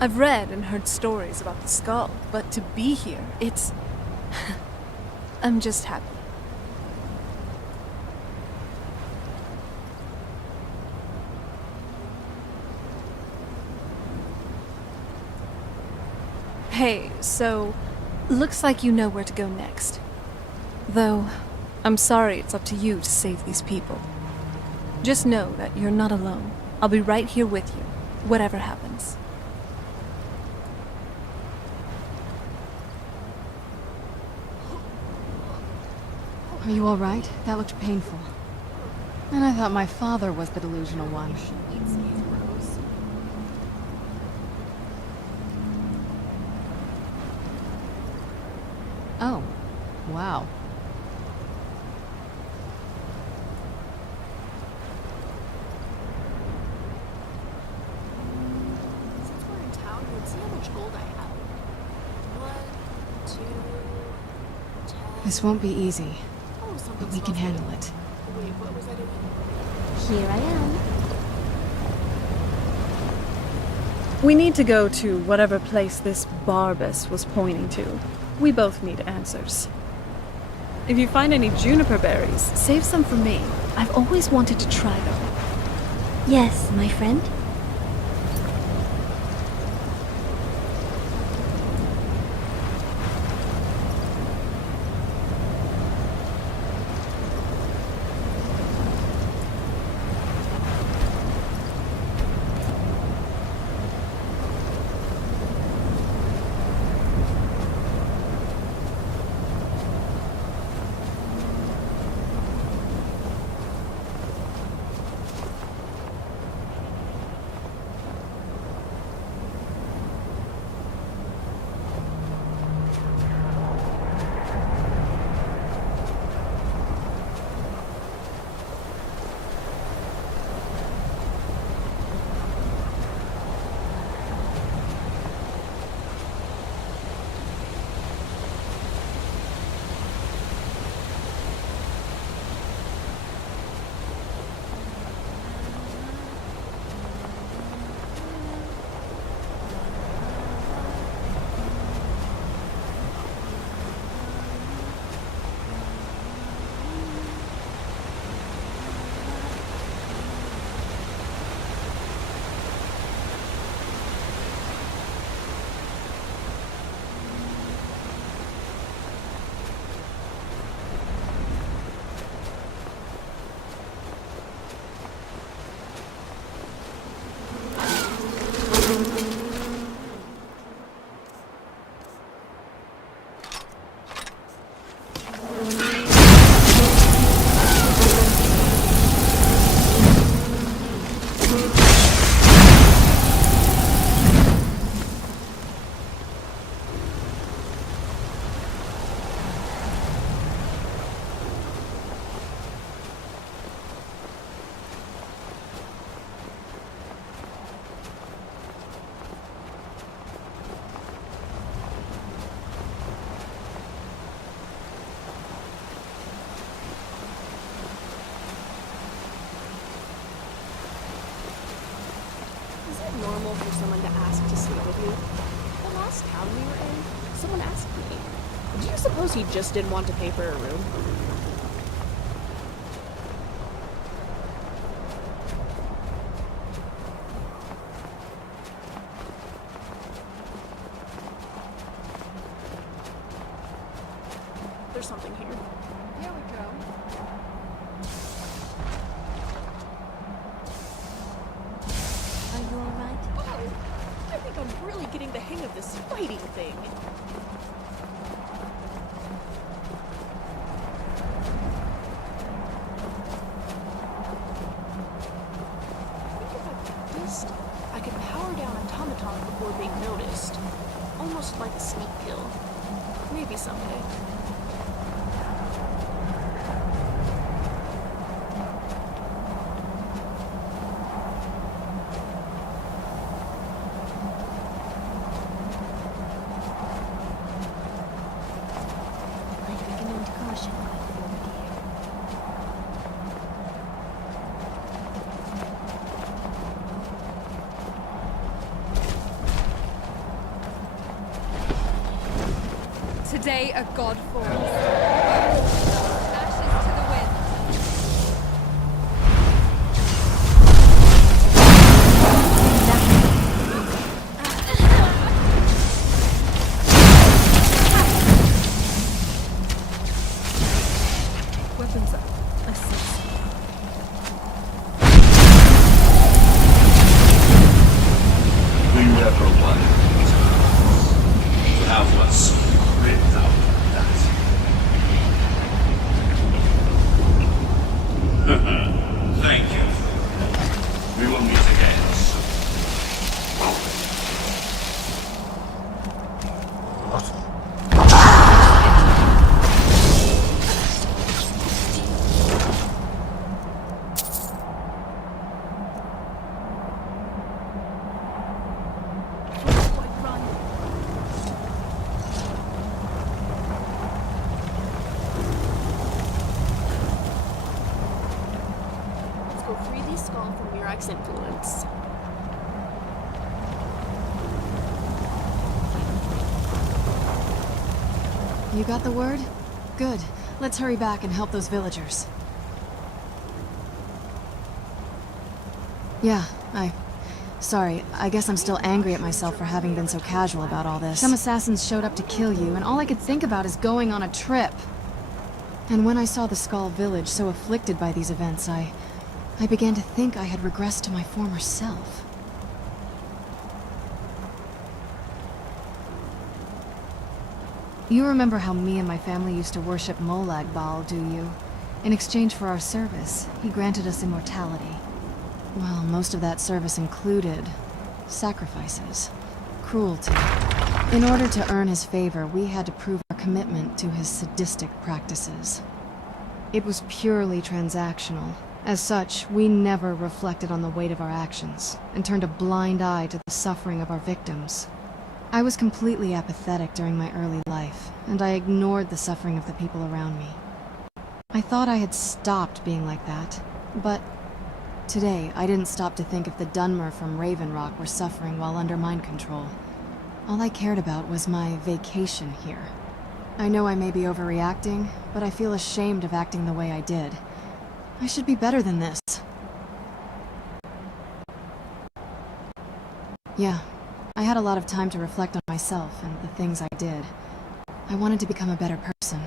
I've read and heard stories about the Skull, but to be here, it's... I'm just happy. Hey, so... looks like you know where to go next. Though, I'm sorry it's up to you to save these people. Just know that you're not alone. I'll be right here with you, whatever happens. Are you all right? That looked painful. And I thought my father was the delusional one. Oh, wow. Since we're in town, let's see how much gold I have. 1, 2, 10. This won't be easy, Oh, something but we can smells handle good. it. Wait, what was I doing? Here I am. We need to go to whatever place this Barbus was pointing to. We both need answers. If you find any juniper berries, save some for me. I've always wanted to try them. Yes, my friend. Is it normal for someone to ask to sleep with you? The last town we were in, someone asked me. Do you suppose he just didn't want to pay for a room? There's something here. Here we go. Are you alright? Oh, I think I'm really getting the hang of this fighting thing. I think if I practiced, I could power down automaton before being noticed. Almost like a sneak kill. Maybe someday. I recommend caution going forward here. Today a god falls. Ashes to the wind. Weapons up. Assist. We never wanted these girls to have what's ripped out of that. skull from Mirak's influence. You got the word? Good. Let's hurry back and help those villagers. Yeah, Sorry, I guess I'm still angry at myself for having been so casual about all this. Some assassins showed up to kill you, and all I could think about is going on a trip. And when I saw the Skull village so afflicted by these events, I began to think I had regressed to my former self. You remember how me and my family used to worship Molag Bal, do you? In exchange for our service, he granted us immortality. Well, most of that service included sacrifices, cruelty. In order to earn his favor, we had to prove our commitment to his sadistic practices. It was purely transactional. As such, we never reflected on the weight of our actions, and turned a blind eye to the suffering of our victims. I was completely apathetic during my early life, and I ignored the suffering of the people around me. I thought I had stopped being like that, but today I didn't stop to think if the Dunmer from Raven Rock were suffering while under mind control. All I cared about was my vacation here. I know I may be overreacting, but I feel ashamed of acting the way I did. I should be better than this. Yeah, I had a lot of time to reflect on myself and the things I did. I wanted to become a better person.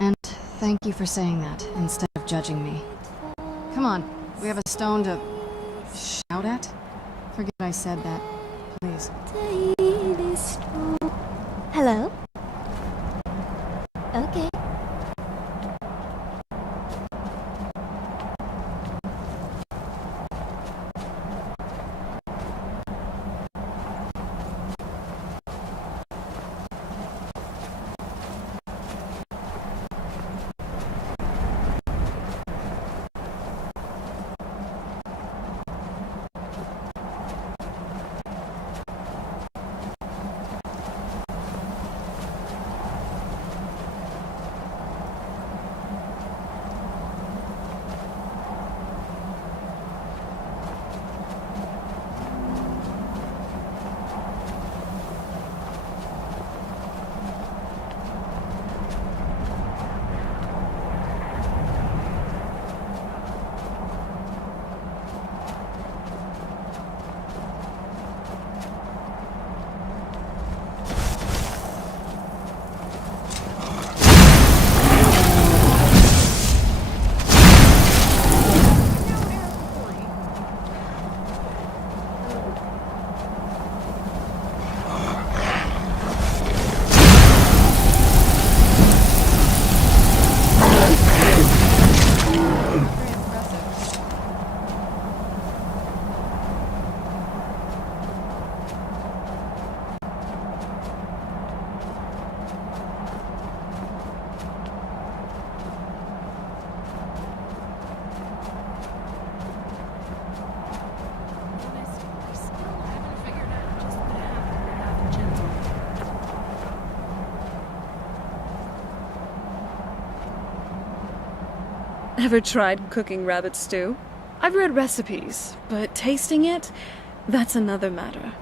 And thank you for saying that, instead of judging me. Come on, we have a stone to shout at? Forget I said that, please. Hello? Okay. Ever tried cooking rabbit stew? I've read recipes, but tasting it, that's another matter.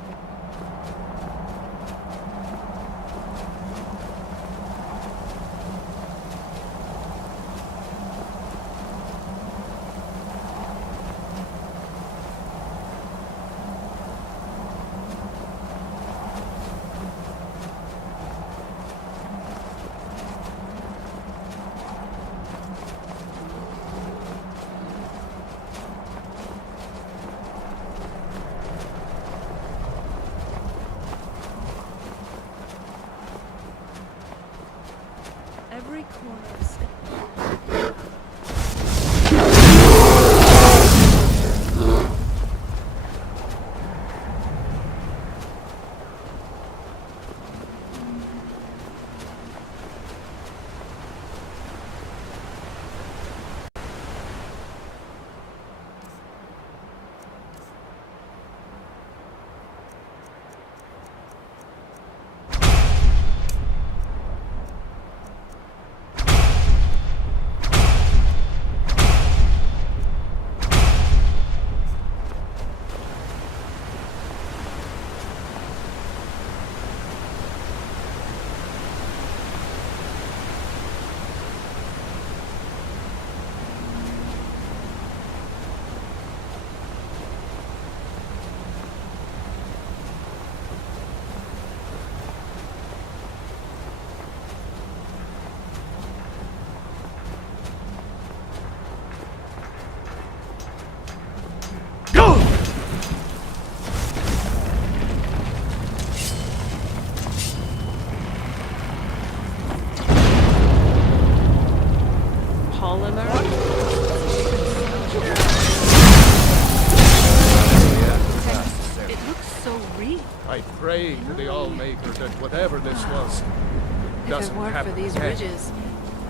It looks so real. I pray to the Allmaker that whatever this was If it doesn't weren't for happen these again. ridges,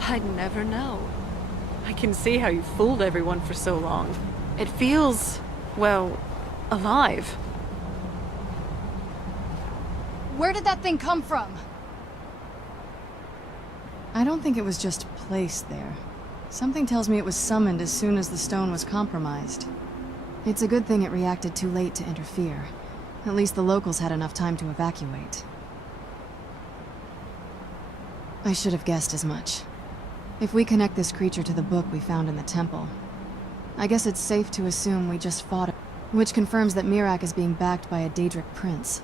I'd never know. I can see how you fooled everyone for so long. It feels, well, alive. Where did that thing come from? I don't think it was just placed there. Something tells me it was summoned as soon as the stone was compromised. It's a good thing it reacted too late to interfere. At least the locals had enough time to evacuate. I should have guessed as much. If we connect this creature to the book we found in the temple, I guess it's safe to assume we just fought it, which confirms that Miraak is being backed by a Daedric prince.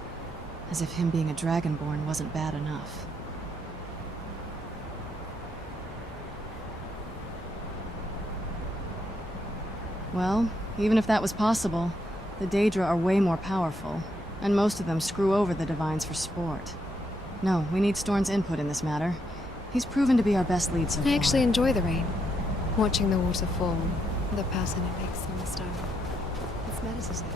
As if him being a Dragonborn wasn't bad enough. Well, even if that was possible, the Daedra are way more powerful, and most of them screw over the Divines for sport. No, we need Storn's input in this matter. He's proven to be our best lead so far. I actually enjoy the rain. Watching the water fall, the pattern it makes on the stone. It's meditative.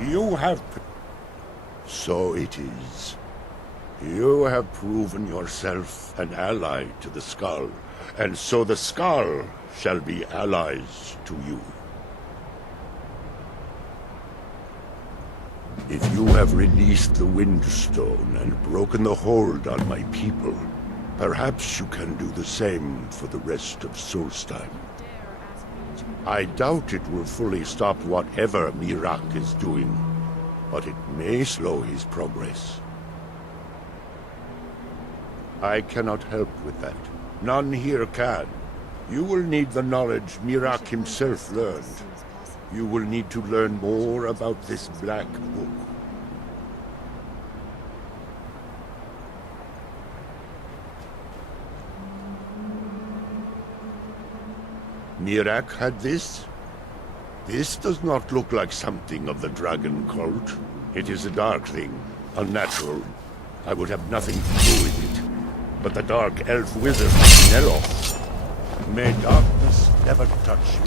You have... So it is. You have proven yourself an ally to the Skull, and so the Skull shall be allies to you. If you have released the Windstone and broken the hold on my people, perhaps you can do the same for the rest of Solstheim. I doubt it will fully stop whatever Miraak is doing, but it may slow his progress. I cannot help with that. None here can. You will need the knowledge Miraak himself learned. You will need to learn more about this Black Book. Miraak had this? This does not look like something of the dragon cult. It is a dark thing, unnatural. I would have nothing to do with it. But the dark elf wizard, Neloth. May darkness never touch you.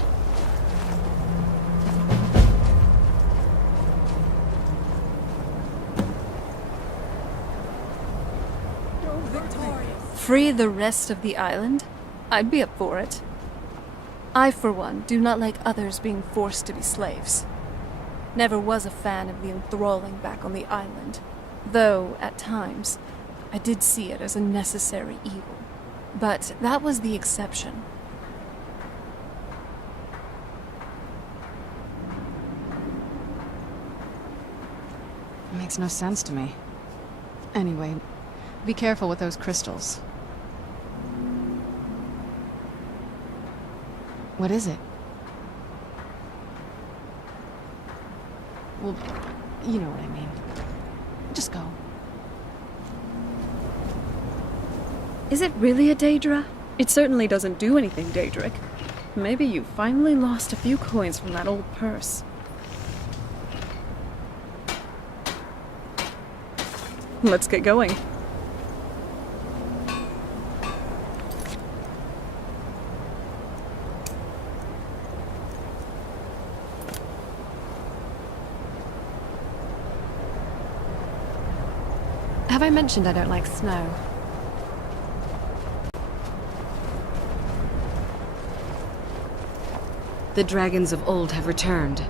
Free the rest of the island? I'd be up for it. I, for one, do not like others being forced to be slaves. Never was a fan of the enthralling back on the island, though, at times, I did see it as a necessary evil. But that was the exception. It makes no sense to me. Anyway, be careful with those crystals. What is it? Well, you know what I mean. Just go. Is it really a Daedra? It certainly doesn't do anything, Daedric. Maybe you finally lost a few coins from that old purse. Let's get going. Have I mentioned I don't like snow? The dragons of old have returned.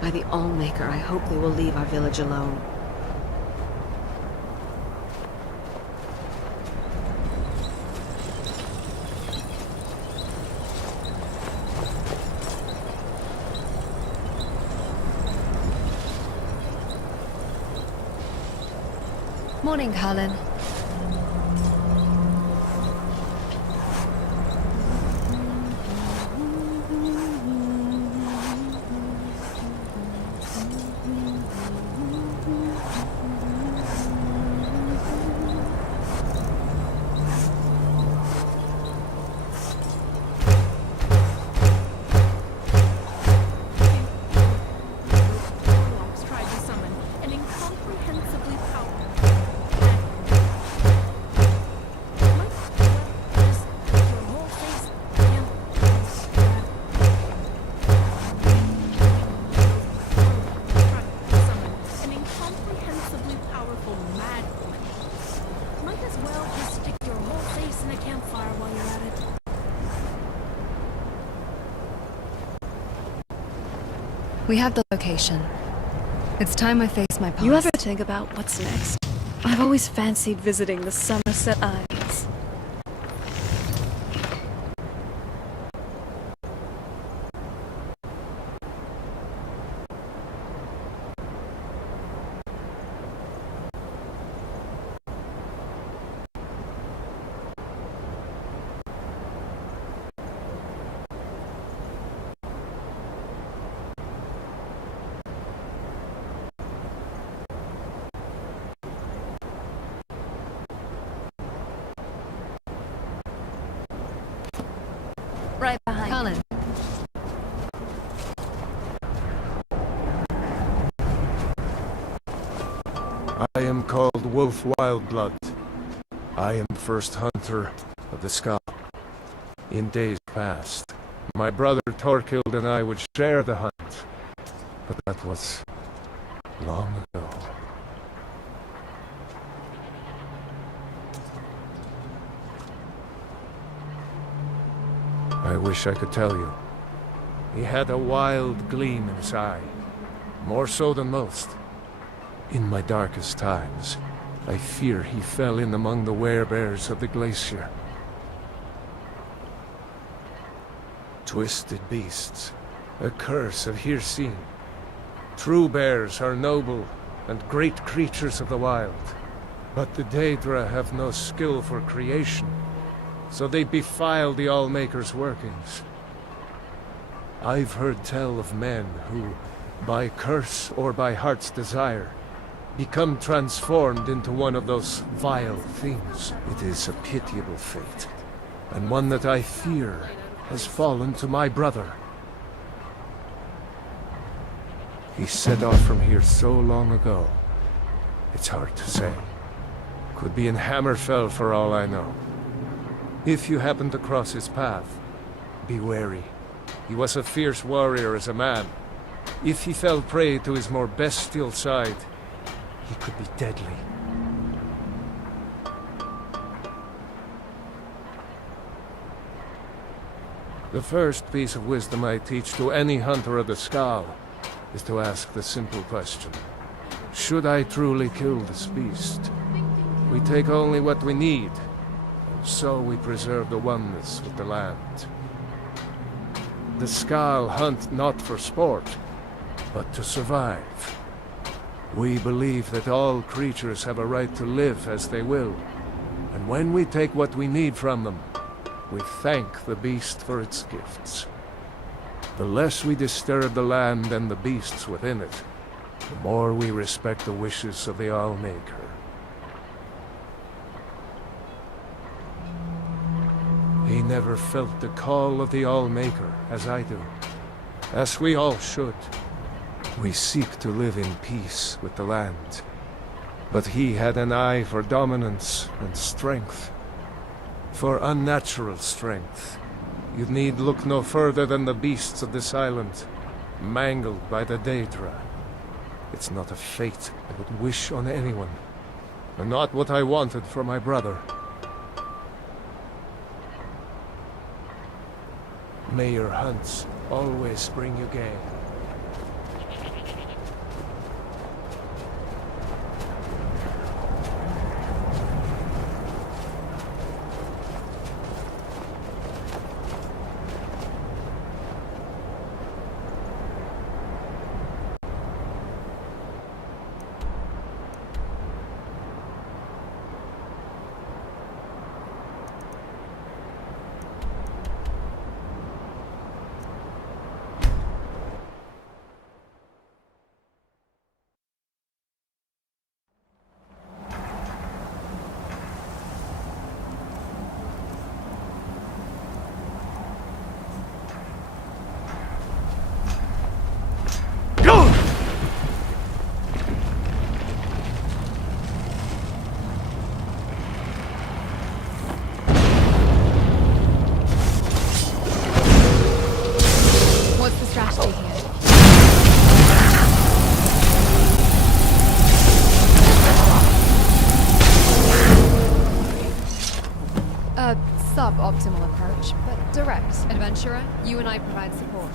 By the Allmaker, I hope they will leave our village alone. Morning, Cullen. Tried to summon an incomprehensibly powerful an incomprehensibly powerful mad woman. Might as well just stick your whole face in a campfire while you're at it. We have the location. It's time I face my past. You ever think about what's next? I've always fancied visiting the Somerset Isles. Right behind. Colin. I am called Wolf Wildblood. I am first hunter of the Ska. In days past, my brother Torkild and I would share the hunt, but that was long ago. I wish I could tell you. He had a wild gleam in his eye, more so than most. In my darkest times, I fear he fell in among the werebears of the glacier. Twisted beasts, a curse of here seen. True bears are noble and great creatures of the wild, but the Daedra have no skill for creation, so they defile the Allmaker's workings. I've heard tell of men who, by curse or by heart's desire, become transformed into one of those vile things. It is a pitiable fate, and one that I fear has fallen to my brother. He set off from here so long ago, it's hard to say. Could be in Hammerfell for all I know. If you happen to cross his path, be wary. He was a fierce warrior as a man. If he fell prey to his more bestial side, he could be deadly. The first piece of wisdom I teach to any hunter of the Skal is to ask the simple question. Should I truly kill this beast? We take only what we need, and so we preserve the oneness with the land. The Skal hunt not for sport, but to survive. We believe that all creatures have a right to live as they will, and when we take what we need from them, we thank the beast for its gifts. The less we disturb the land and the beasts within it, the more we respect the wishes of the Allmaker. He never felt the call of the Allmaker as I do, as we all should. We seek to live in peace with the land, but he had an eye for dominance and strength. For unnatural strength, you need look no further than the beasts of this island, mangled by the Daedra. It's not a fate I would wish on anyone, and not what I wanted for my brother. May your hunts always bring you gain. Suboptimal approach, but direct. Adventurer, you and I provide support.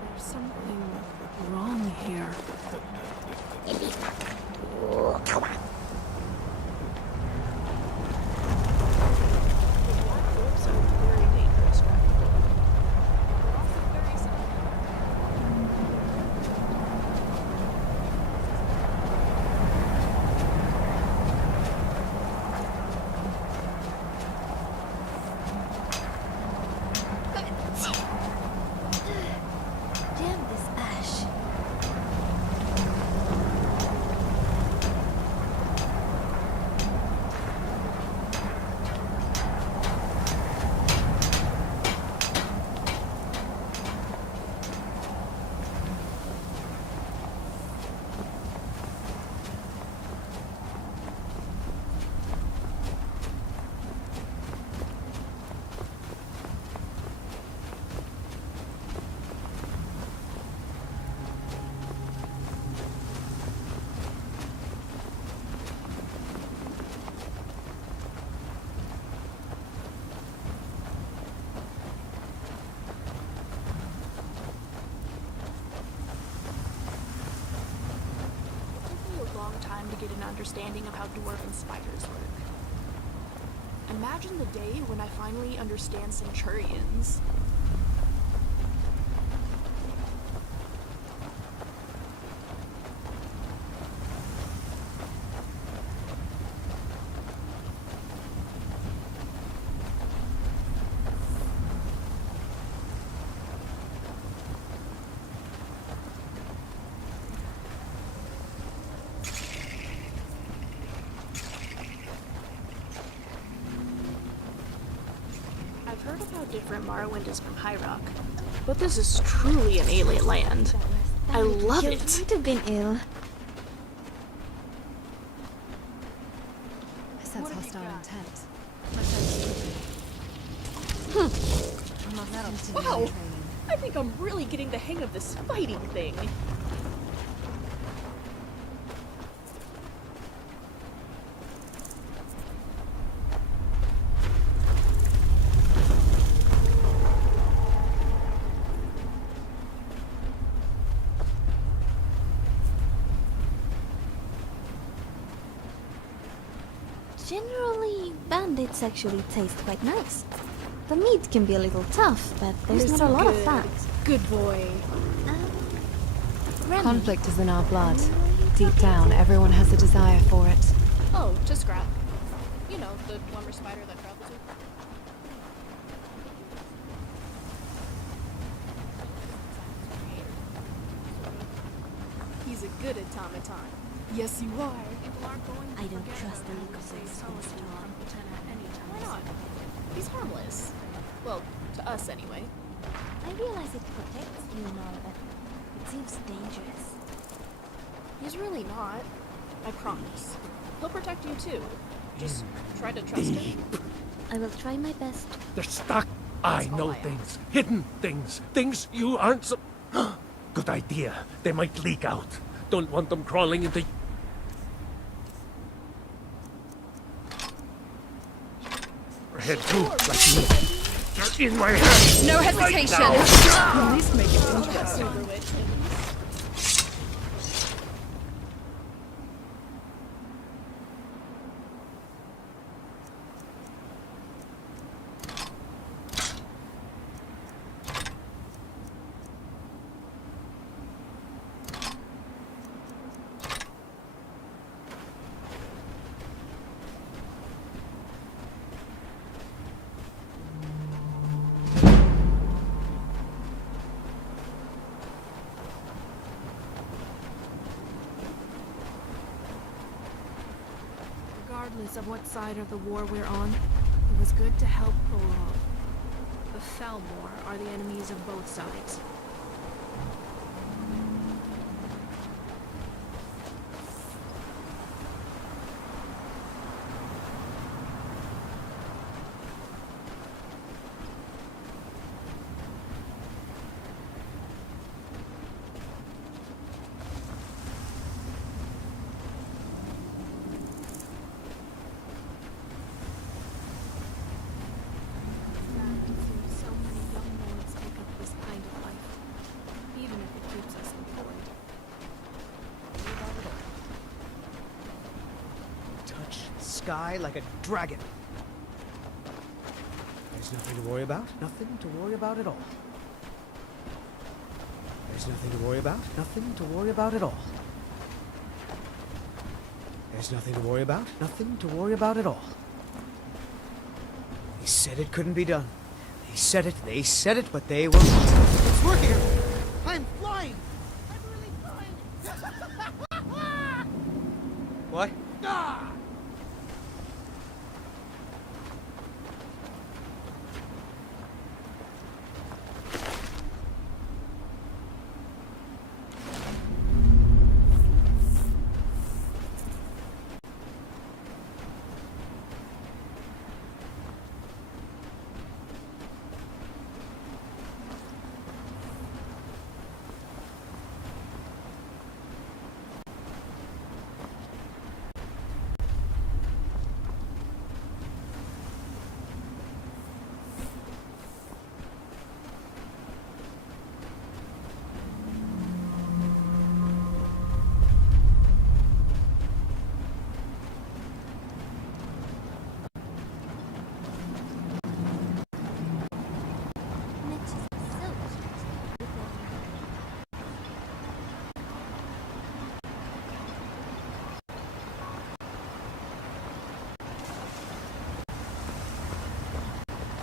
There's something wrong here. Oh, come on. Time to get an understanding of how dwarven spiders work. Imagine the day when I finally understand centurions. I've heard of how different Morrowind is from High Rock, but this is truly an alien land. I love it. You might have been ill. I sense hostile intent. Wow! I think I'm really getting the hang of this fighting thing. Generally, bandits actually taste quite nice. The meat can be a little tough, but there's not a lot of fat. Good boy. Conflict is in our blood. deep down, everyone has a desire for it. Oh, to scrap. You know, the lumber spider that travels with. He's a good automaton. Yes, you are. I don't trust the look of those things at all. Why not? He's harmless. Well, to us anyway. I realize it protects you and all, but it seems dangerous. He's really not. I promise. He'll protect you too. Just try to trust him. I will try my best. They're stuck. I know things. Hidden things. Things you aren't so... Good idea. They might leak out. Don't want them crawling into... Your head too, like me. They're in my head. No hesitation. At least make it interesting. Regardless of what side of the war we're on, it was good to help Olaf. The Thalmor are the enemies of both sides. So many young lords take up this kind of life, even if it keeps us employed. Touch the sky like a dragon. There's nothing to worry about. Nothing to worry about at all. There's nothing to worry about. Nothing to worry about at all. There's nothing to worry about. Nothing to worry about at all. They said it couldn't be done. They said it, but they were wrong. It's working! I'm flying! I'm really flying! What? Ah!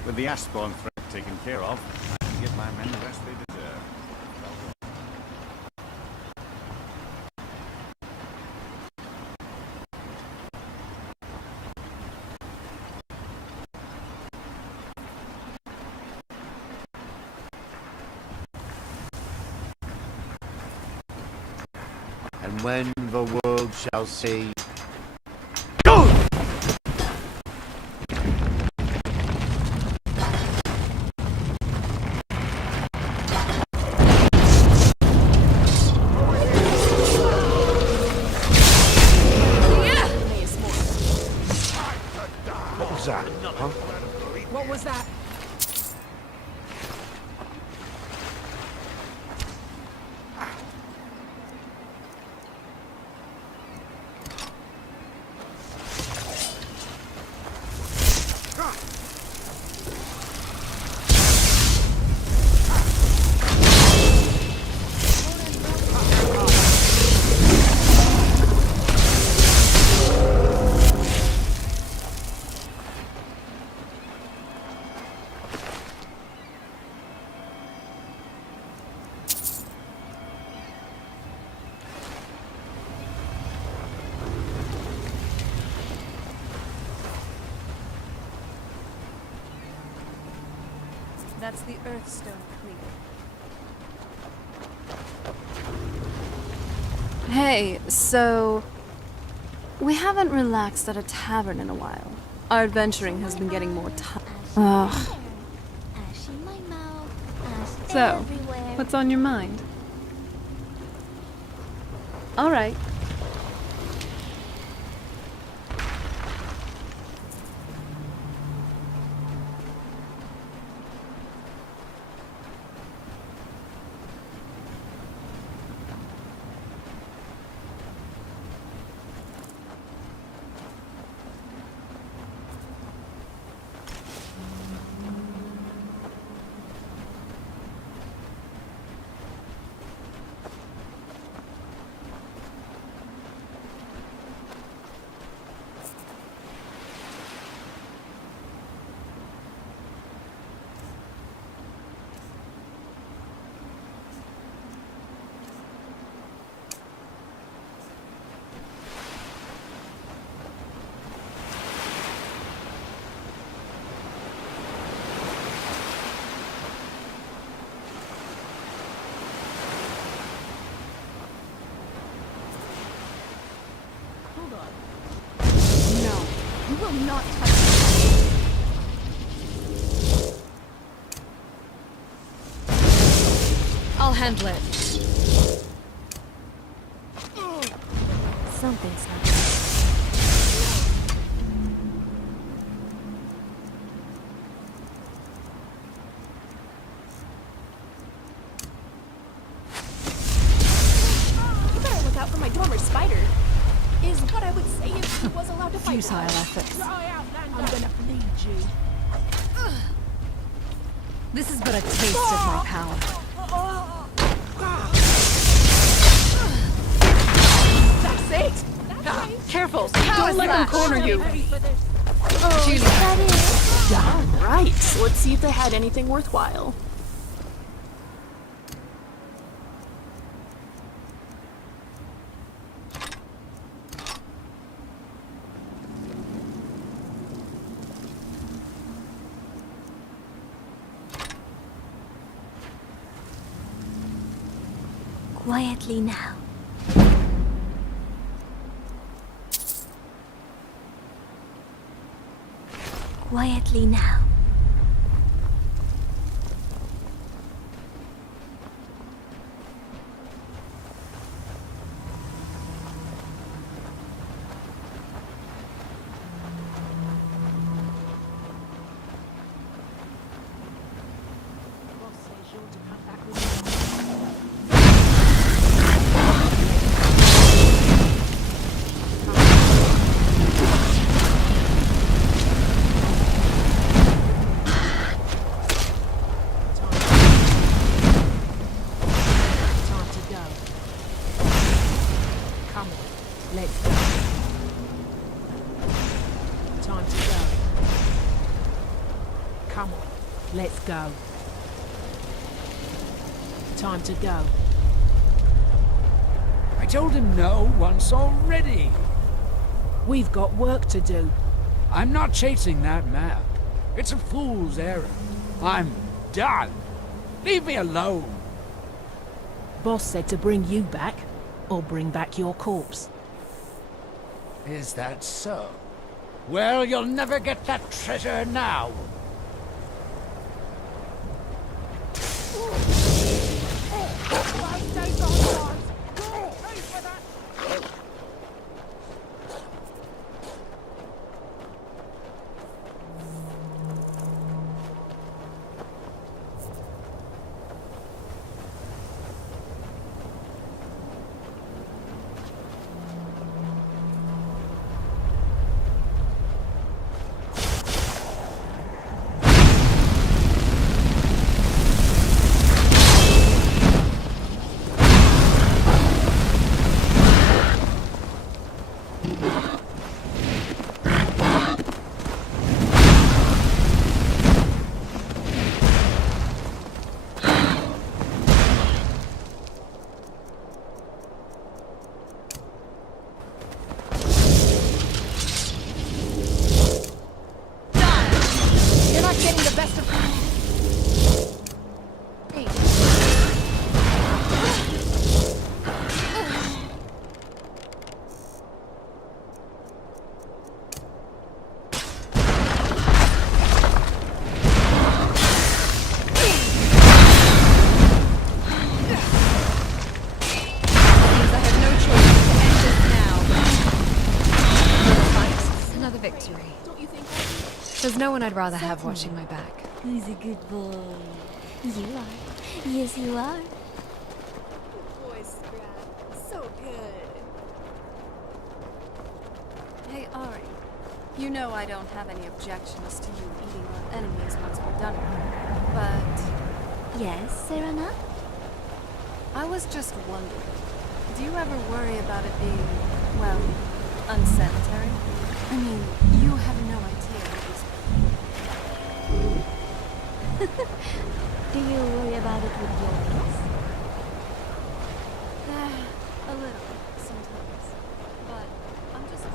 With the Ashbourne threat taken care of, I can give my men the rest they deserve. And when the world shall see... What was that? That's the Earthstone clear. Hey, so... we haven't relaxed at a tavern in a while. Our adventuring has been getting more tough. Ugh. Ash in my mouth, ash So, everywhere. what's on your mind? Alright. You will not touch me. I'll handle it. Something's happening. You better look out for my dormer spider. Is what I would say if he was allowed to fight. Futile efforts. I'm gonna bleed you. This is but a taste of my power. That's it. Careful! Don't let him corner you. Oh, is that it? All right. Let's see if they had anything worthwhile. Quietly now. Quietly now. Let's go. Time to go. I told him no once already. We've got work to do. I'm not chasing that map. It's a fool's errand. I'm done. Leave me alone. Boss said to bring you back, or bring back your corpse. Is that so? Well, you'll never get that treasure now. There's no one I'd rather have watching my back. He's a good boy. You are. Yes, you are. Boy, Scrap. So good. Hey, Ari. You know I don't have any objections to you eating our enemies once we're done with them. But... Yes, Serena? I was just wondering, do you ever worry about it being, well, unsanitary? I mean, you have no idea what these... Do you worry about it with yours? A little, sometimes. But I'm just...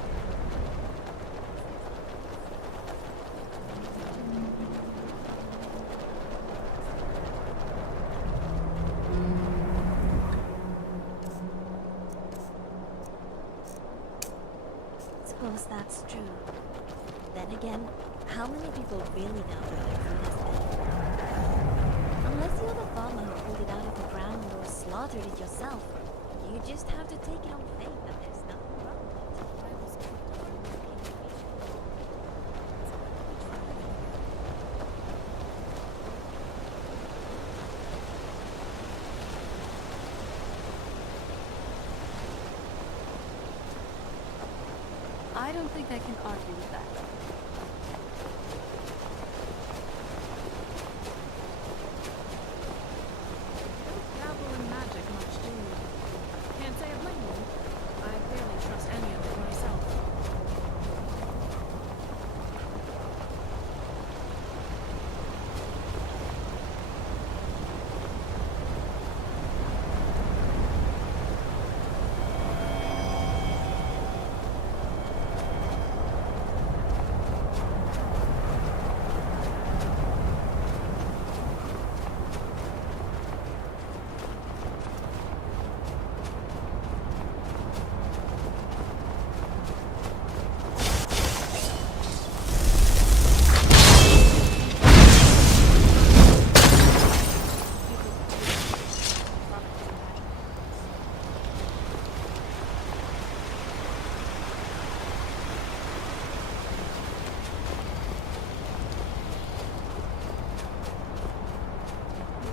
Suppose that's true. Then again, how many people really know where their food has been? Unless you're the farmer who pulled it out of the ground or slaughtered it yourself, you just have to take it on faith that there's nothing wrong with it. I don't think I can argue with that. Don't dabble in magic much, do you? Can't say I blame you. I barely trust any of it myself.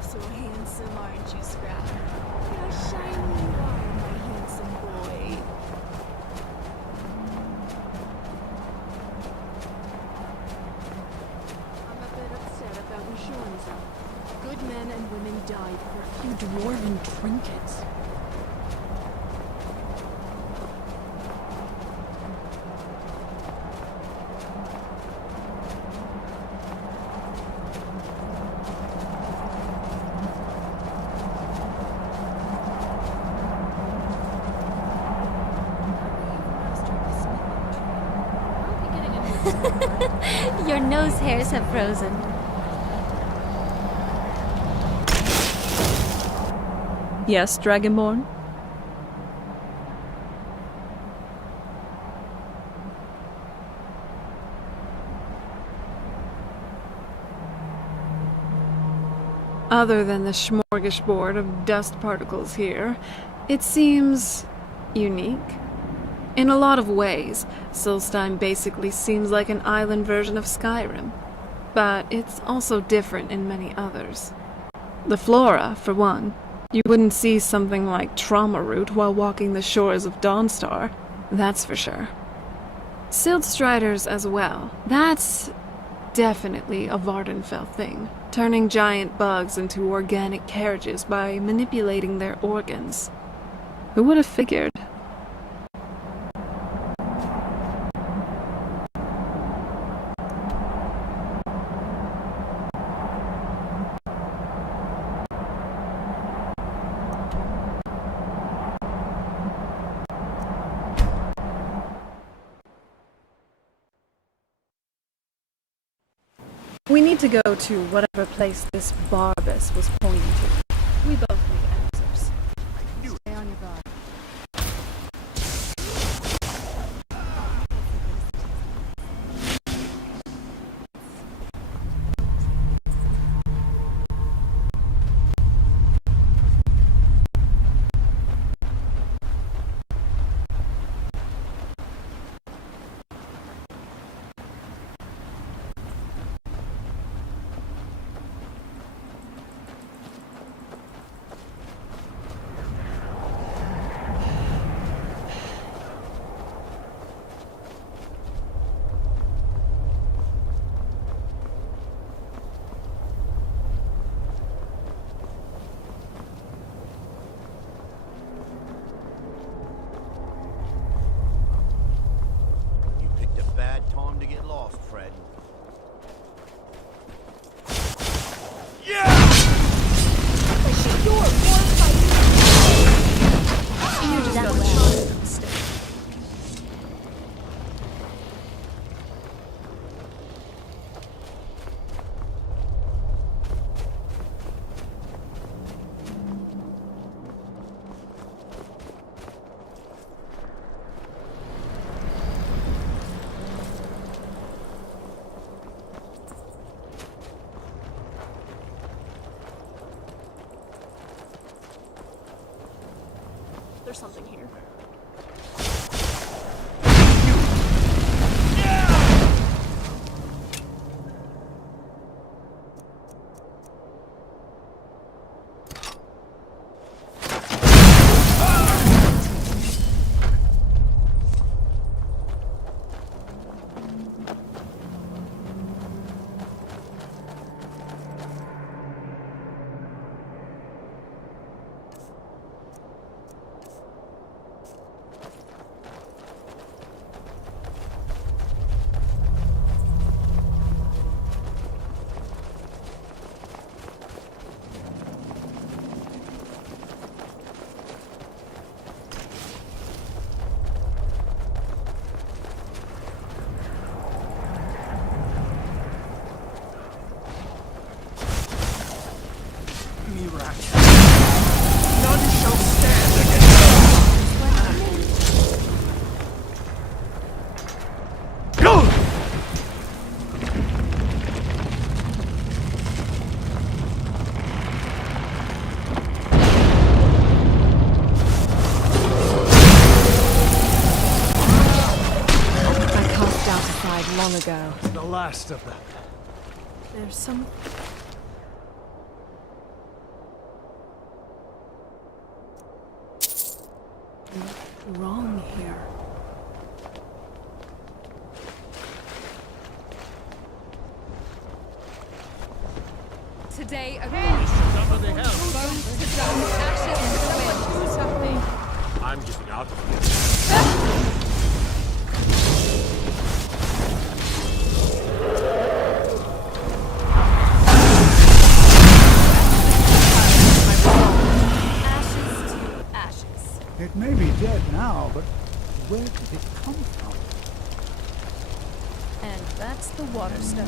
So handsome, aren't you, Scrap? How shiny you are, my handsome boy. I'm a bit upset about Nshonza. Good men and women died for a few dwarven trinkets. Your nose hairs have frozen. Yes, Dragonborn? Other than the smorgasbord of dust particles here, it seems unique. In a lot of ways, Solstheim basically seems like an island version of Skyrim, but it's also different in many others. The flora, for one. You wouldn't see something like trauma root while walking the shores of Dawnstar, that's for sure. Silt striders as well. That's definitely a Vardenfell thing, turning giant bugs into organic carriages by manipulating their organs. Who would have figured? We need to go to whatever place this Barbus was pointing to. We both need answers. Stay on your guard. friend. There's something here. Long ago. The last of them. There's some... wrong here. Today, a Somebody help! bones to dust, ashes to the wind. Do something. I'm getting out of here. It may be dead now, but where did it come from? And that's the water stone.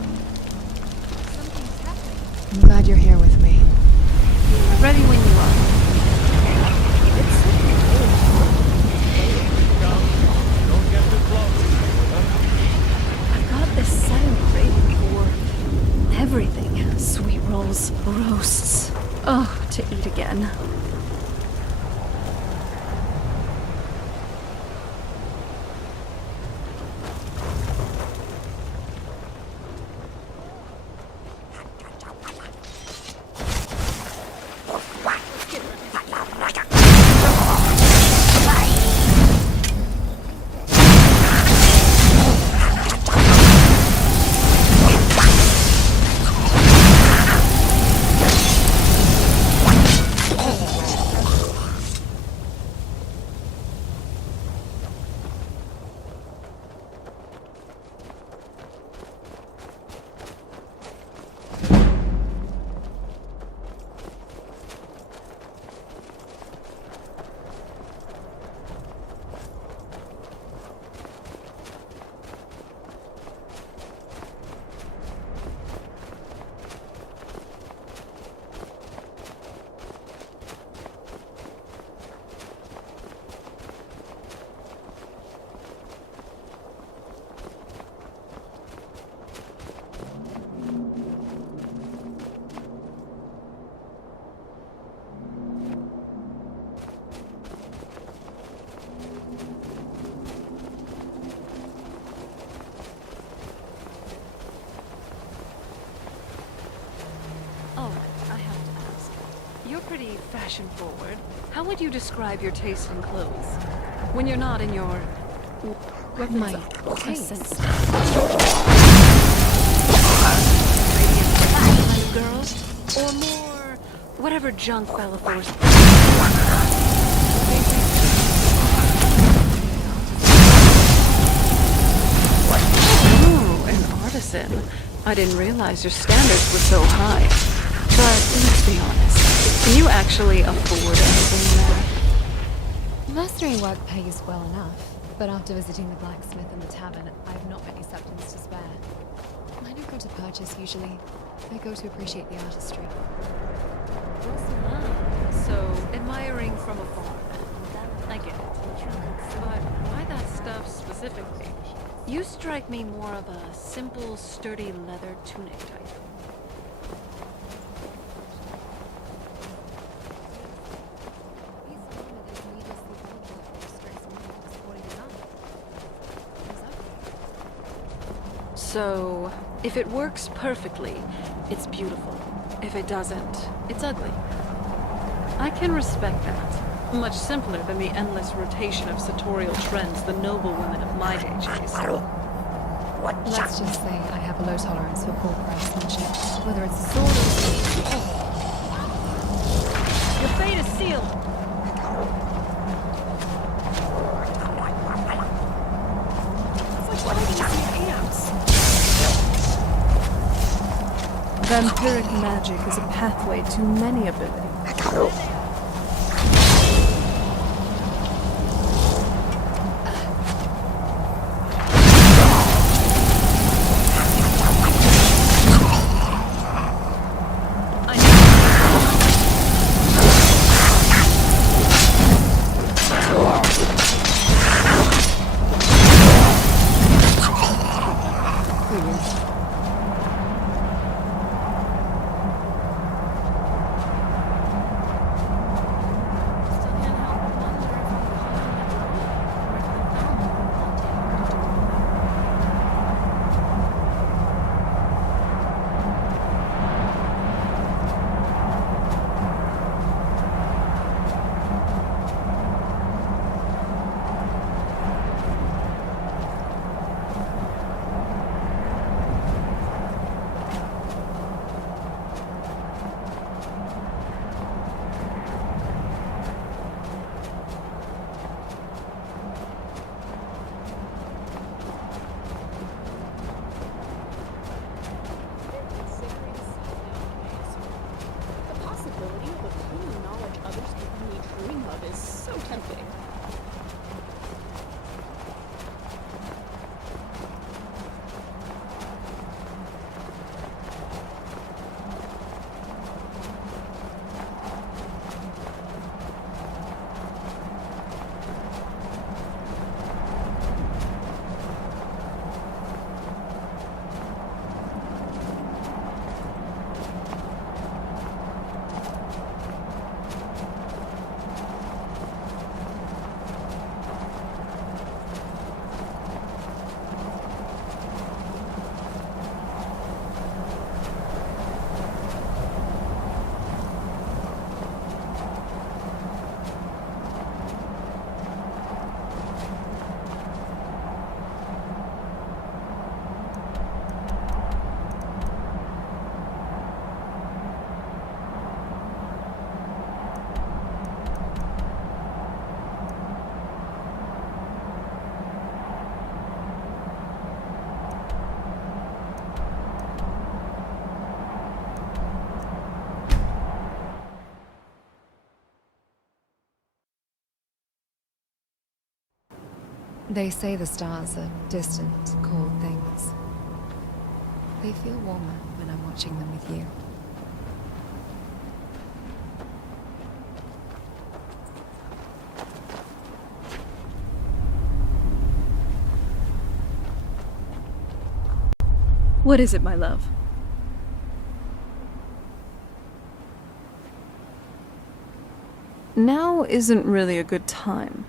Something's happening. I'm glad you're here with me. Ready when you are. Don't get too close. I've got this sudden craving for everything. Sweet rolls, roasts. Oh, to eat again. Pretty fashion-forward. How would you describe your taste in clothes? When you're not in your... My taste. kind of girls? Or more... whatever junk Bella Force... Ooh, an artist sin. I didn't realize your standards were so high. But let's be honest, can you actually afford anything there? Mercenary work pays well enough, but after visiting the blacksmith and the tavern, I have not many substance to spare. I don't go to purchase usually. I go to appreciate the artistry. So, admiring from afar. I get it. But why that stuff specifically? You strike me more of a simple, sturdy leather tunic type. So, if it works perfectly, it's beautiful. If it doesn't, it's ugly. I can respect that. Much simpler than the endless rotation of sartorial trends the noble women of my day chase. Let's just say I have a low tolerance for poor craftsmanship, whether it's a sword or a Your fate is sealed. It's like fighting ants. Vampiric magic is a pathway to many abilities. They say the stars are distant, cold things. They feel warmer when I'm watching them with you. What is it, my love? Now isn't really a good time.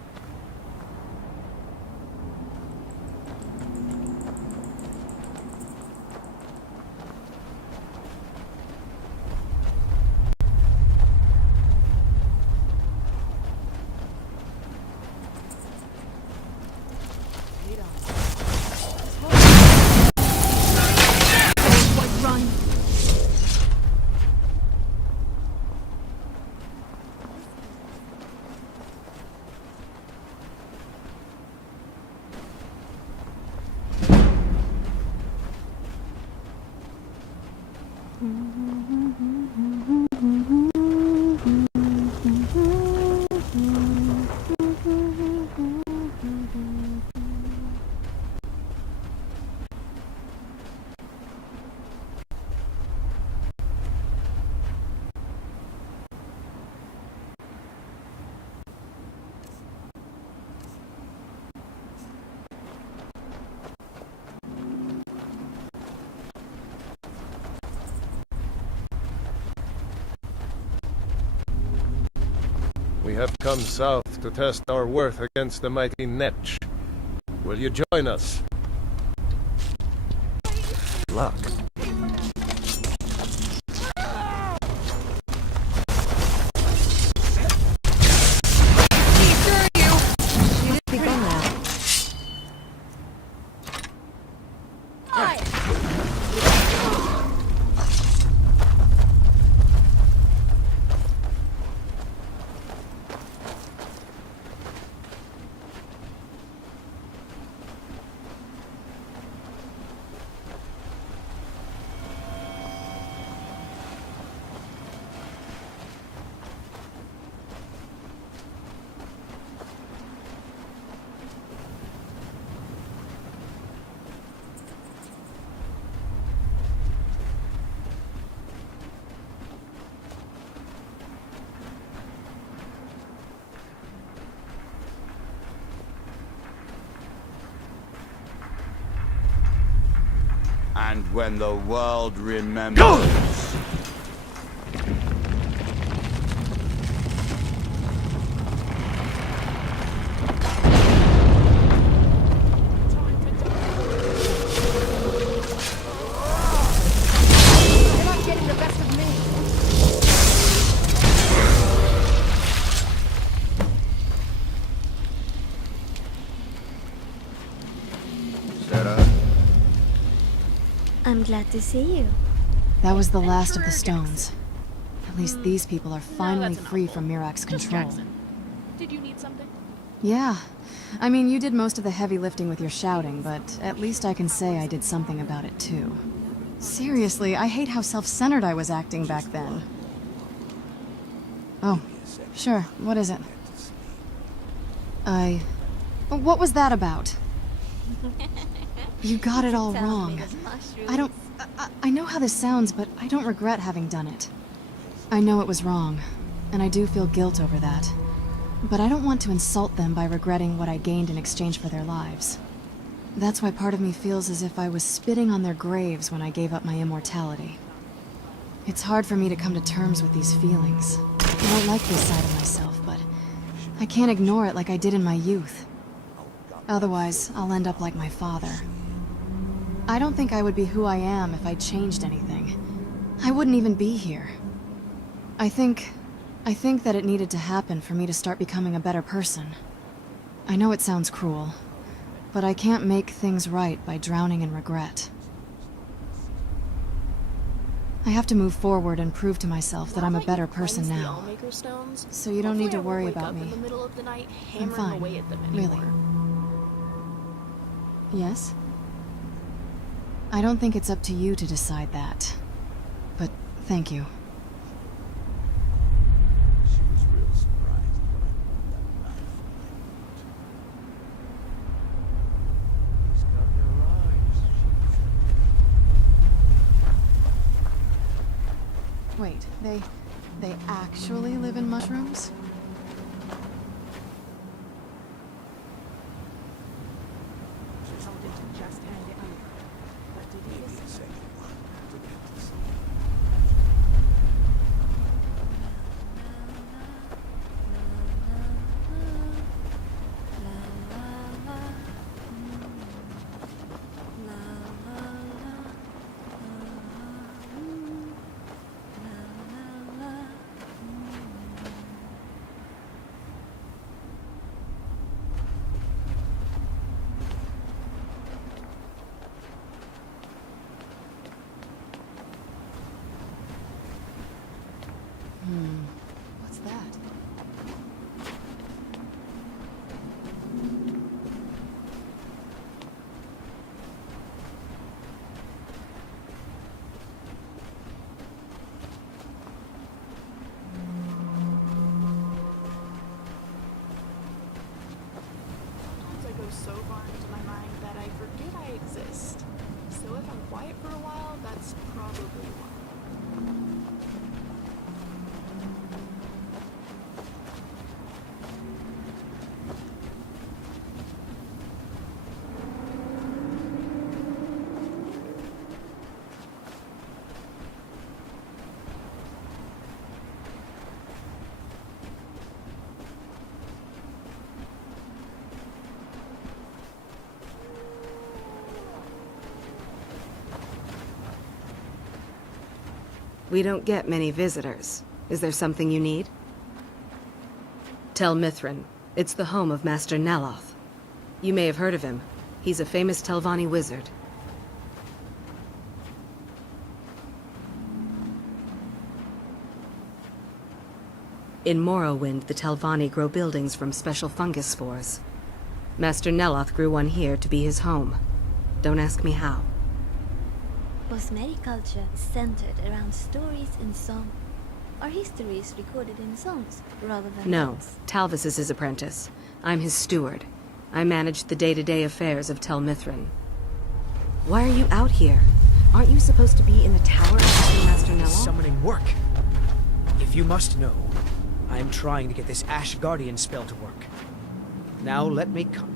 We have come south to test our worth against the mighty Netch. Will you join us? Luck. Be gone now. And when the world remembers... You're not getting the best of me. Sarah? I'm glad to see you. That was the last of the stones. At least these people are finally free from Mirak's control. Jackson. Did you need something? Yeah. I mean, you did most of the heavy lifting with your shouting, but at least I can say I did something about it too. Seriously, I hate how self-centered I was acting back then. Oh, sure. What is it? What was that about? You got it all wrong. I know how this sounds, but I don't regret having done it. I know it was wrong, and I do feel guilt over that. But I don't want to insult them by regretting what I gained in exchange for their lives. That's why part of me feels as if I was spitting on their graves when I gave up my immortality. It's hard for me to come to terms with these feelings. I don't like this side of myself, but I can't ignore it like I did in my youth. Otherwise, I'll end up like my father. I don't think I would be who I am if I changed anything. I wouldn't even be here. I think that it needed to happen for me to start becoming a better person. I know it sounds cruel, but I can't make things right by drowning in regret. I have to move forward and prove to myself that I'm a better person now. So you don't need to worry about me. I'm fine, really. Yes? I don't think it's up to you to decide that. But thank you. She was real surprised when I pulled that knife from my throat. He's got your eyes, she Wait, they actually live in mushrooms? What's that? Sometimes I go so far into my mind that I forget I exist. So if I'm quiet for a while, that's probably why. We don't get many visitors. Is there something you need? Tel Mithrin. It's the home of Master Neloth. You may have heard of him. He's a famous Telvanni wizard. In Morrowind, the Telvanni grow buildings from special fungus spores. Master Neloth grew one here to be his home. Don't ask me how. Was culture centered around stories in song? Are histories recorded in songs rather than No, notes? Talvis is his apprentice. I'm his steward. I manage the day-to-day affairs of Tel Mithrin. Why are you out here? Aren't you supposed to be in the tower assisting Master Neloth? Summoning work. If you must know, I'm trying to get this Ash Guardian spell to work. Now let me come.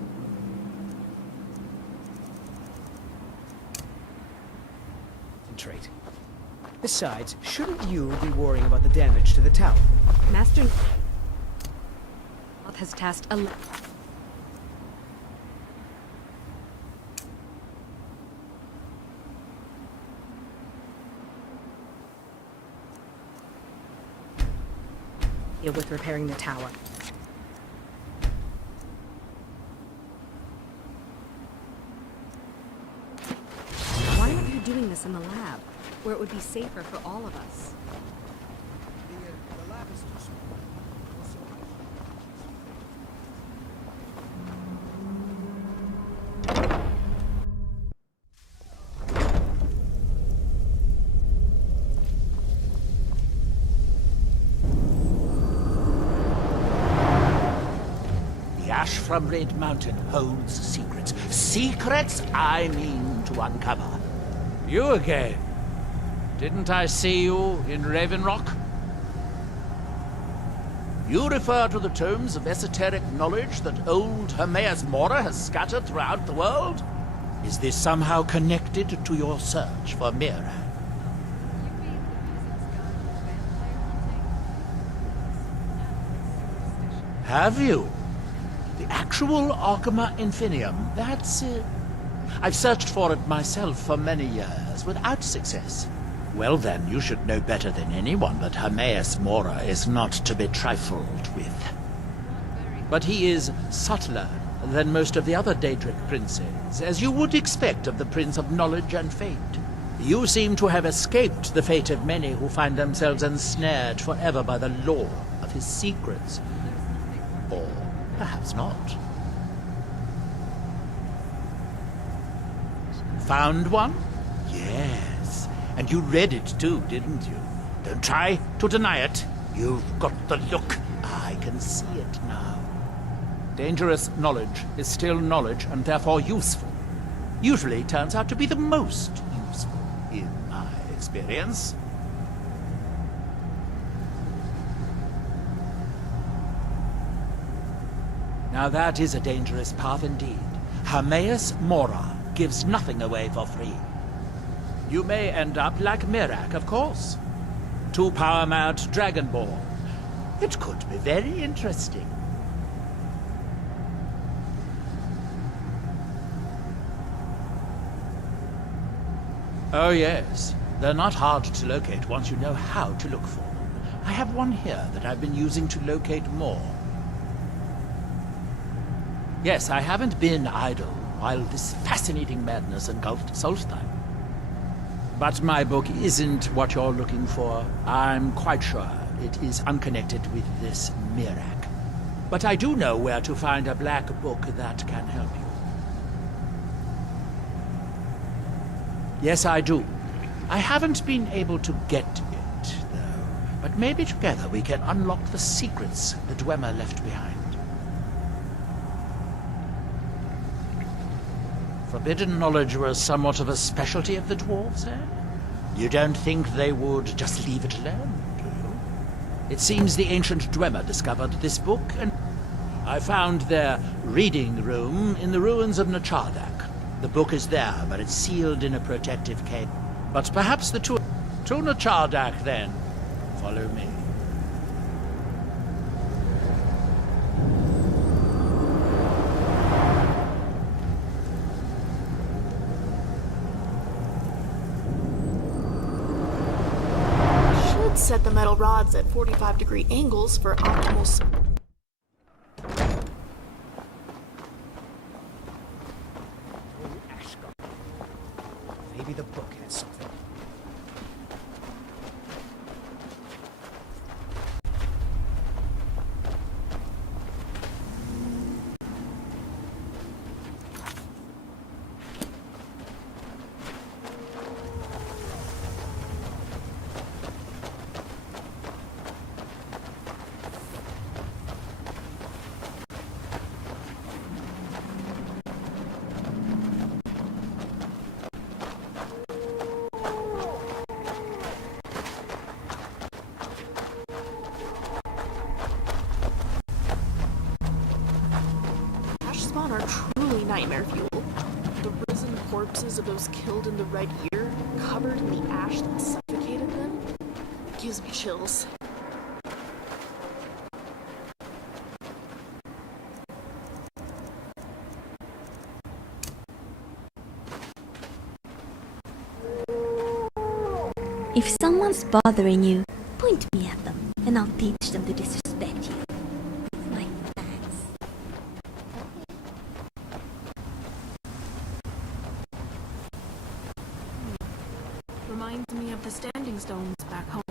Concentrate. Besides, shouldn't you be worrying about the damage to the tower? Master Neloth has tasked a... with repairing the tower. Why aren't you doing this in the lab, where it would be safer for all of us? The lab is too small. Ash from Red Mountain holds secrets. Secrets I mean to uncover. You again? Didn't I see you in Raven Rock? You refer to the tomes of esoteric knowledge that old Hermaeus Mora has scattered throughout the world? Is this somehow connected to your search for Mira? Have you? The actual Arcama Infinium, that's it. I've searched for it myself for many years, without success. Well then, you should know better than anyone that Hermaeus Mora is not to be trifled with. But he is subtler than most of the other Daedric princes, as you would expect of the Prince of Knowledge and Fate. You seem to have escaped the fate of many who find themselves ensnared forever by the lore of his secrets. Or perhaps not. Found one? Yes. And you read it too, didn't you? Don't try to deny it. You've got the look. I can see it now. Dangerous knowledge is still knowledge and therefore useful. Usually turns out to be the most useful, in my experience. Now that is a dangerous path indeed. Hermaeus Mora gives nothing away for free. You may end up like Mirak, of course. Too power-mad Dragonborn. It could be very interesting. Oh yes, they're not hard to locate once you know how to look for them. I have one here that I've been using to locate more. Yes, I haven't been idle while this fascinating madness engulfed Solstheim. But my book isn't what you're looking for. I'm quite sure it is unconnected with this Mirak. But I do know where to find a black book that can help you. Yes, I do. I haven't been able to get it, though. But maybe together we can unlock the secrets the Dwemer left behind. Forbidden knowledge was somewhat of a specialty of the dwarves, eh? You don't think they would just leave it alone, do you? It seems the ancient Dwemer discovered this book, and I found their reading room in the ruins of Nachardak. The book is there, but it's sealed in a protective cage. But perhaps the to Nachardak, then. Follow me. set the metal rods at 45-degree angles for optimal Maybe the book has something. spawn are truly nightmare fuel. The risen corpses of those killed in the Red Year, covered in the ash that suffocated them, gives me chills. If someone's bothering you, point me at them, and I'll teach them to disrespect you. With my axe. Reminds me of the standing stones back home.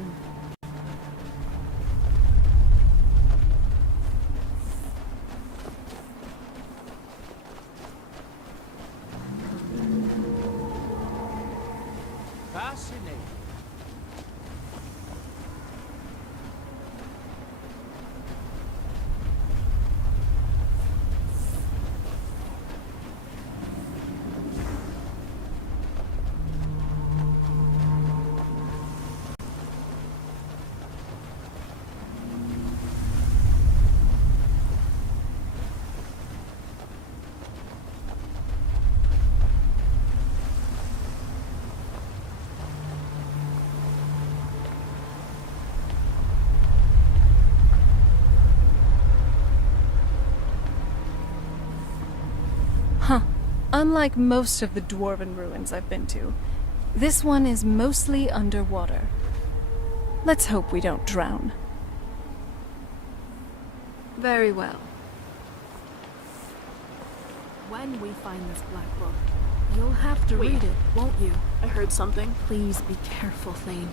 Fascinating. Huh. Unlike most of the dwarven ruins I've been to, this one is mostly underwater. Let's hope we don't drown. Very well. When we find this black book, you'll have to read it, won't you? I heard something. Please be careful, Thane.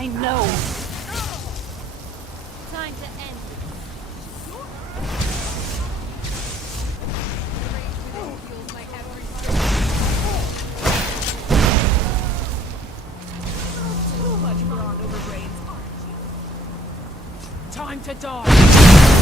I know. Time to end it. Too much brawn over brains, aren't you? Time to die!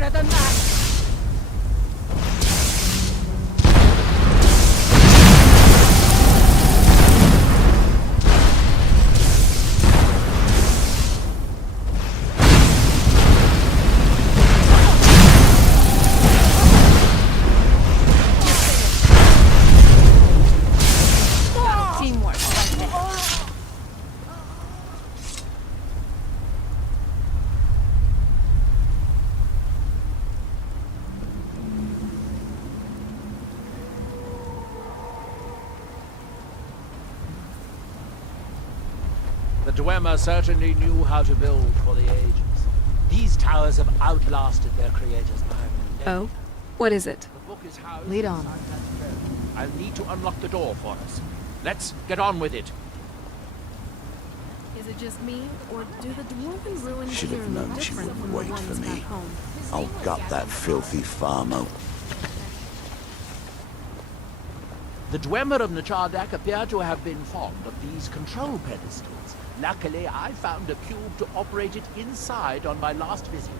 better than that! Teamwork. The Dwemer certainly knew how to build for the ages. These towers have outlasted their creators by millennia. Oh? What is it? The book is housed Lead on. inside that stone. I'll need to unlock the door for us. Let's get on with it. Is it just me, or do the dwarven ruins Should here have known look she different would from the wait ones for me. back home? I'll gut that filthy farmer. The Dwemer of Nachardak appear to have been fond of these control pedestals. Luckily, I found a cube to operate it inside on my last visit.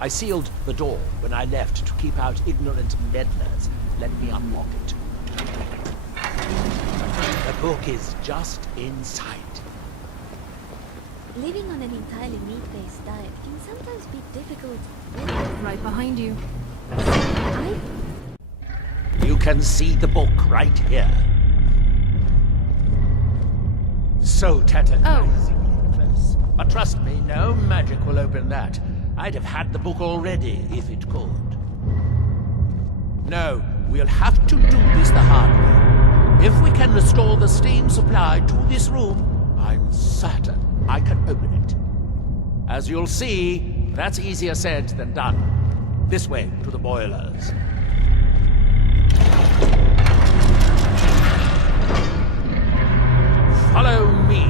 I sealed the door when I left to keep out ignorant meddlers. Let me unlock it. The book is just inside. Living on an entirely meat-based diet can sometimes be difficult. Right behind you. You can see the book right here. So tantalizingly close. But trust me, no magic will open that. I'd have had the book already if it could. No, we'll have to do this the hard way. If we can restore the steam supply to this room, I'm certain I can open it. As you'll see, that's easier said than done. This way to the boilers. Follow me.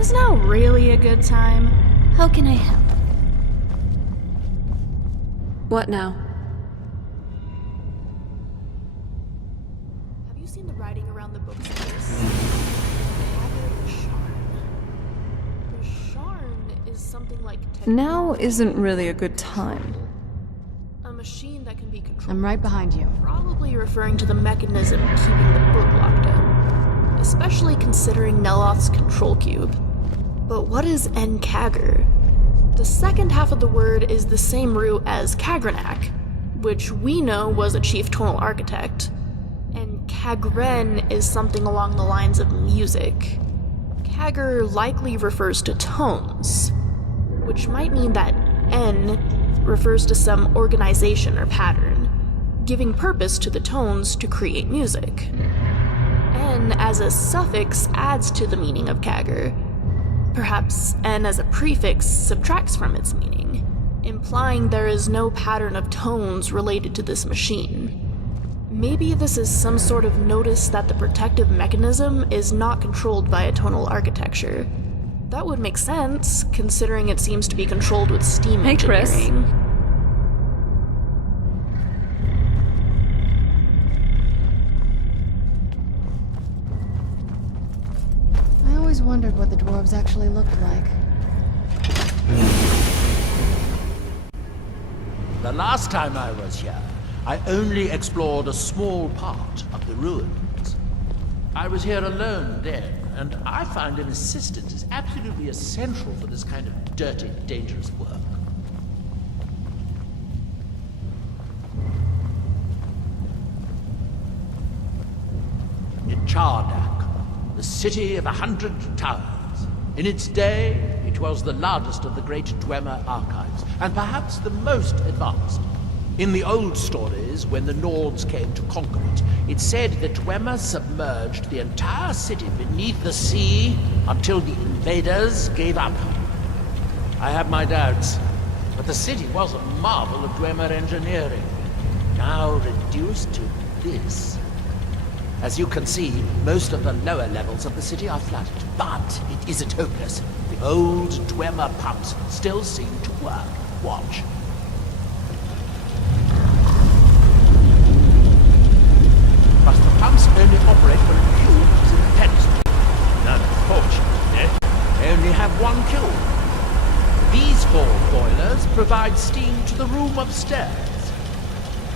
Is now really a good time? How can I help? What now? Have you seen the writing around the bookspace? The Sharn is something like Now isn't really a good time. a machine that can be controlled. I'm right behind you. Probably referring to the mechanism keeping the book locked up, especially considering Neloth's control cube. But what is Nkagr? The second half of the word is the same root as Kagranak, which we know was a chief tonal architect, and Kagren is something along the lines of music. Kagr likely refers to tones, which might mean that N refers to some organization or pattern, giving purpose to the tones to create music. N as a suffix adds to the meaning of Kagr. Perhaps N as a prefix subtracts from its meaning, implying there is no pattern of tones related to this machine. Maybe this is some sort of notice that the protective mechanism is not controlled by a tonal architecture. That would make sense, considering it seems to be controlled with steam Hey, Chris. engineering. I always wondered what the dwarves actually looked like. The last time I was here, I only explored a small part of the ruins. I was here alone then, and I find an assistant is absolutely essential for this kind of dirty, dangerous work. In Chardak, the city of 100 towers. In its day, it was the largest of the great Dwemer archives, and perhaps the most advanced. In the old stories, when the Nords came to conquer it, it said that Dwemer submerged the entire city beneath the sea until the invaders gave up. I have my doubts, but the city was a marvel of Dwemer engineering, now reduced to this. As you can see, most of the lower levels of the city are flooded, but it isn't hopeless. The old Dwemer pumps still seem to work. Watch. But the pumps only operate when a cube is in the pedestal. And unfortunately, they only have one cube. These 4 boilers provide steam to the room upstairs.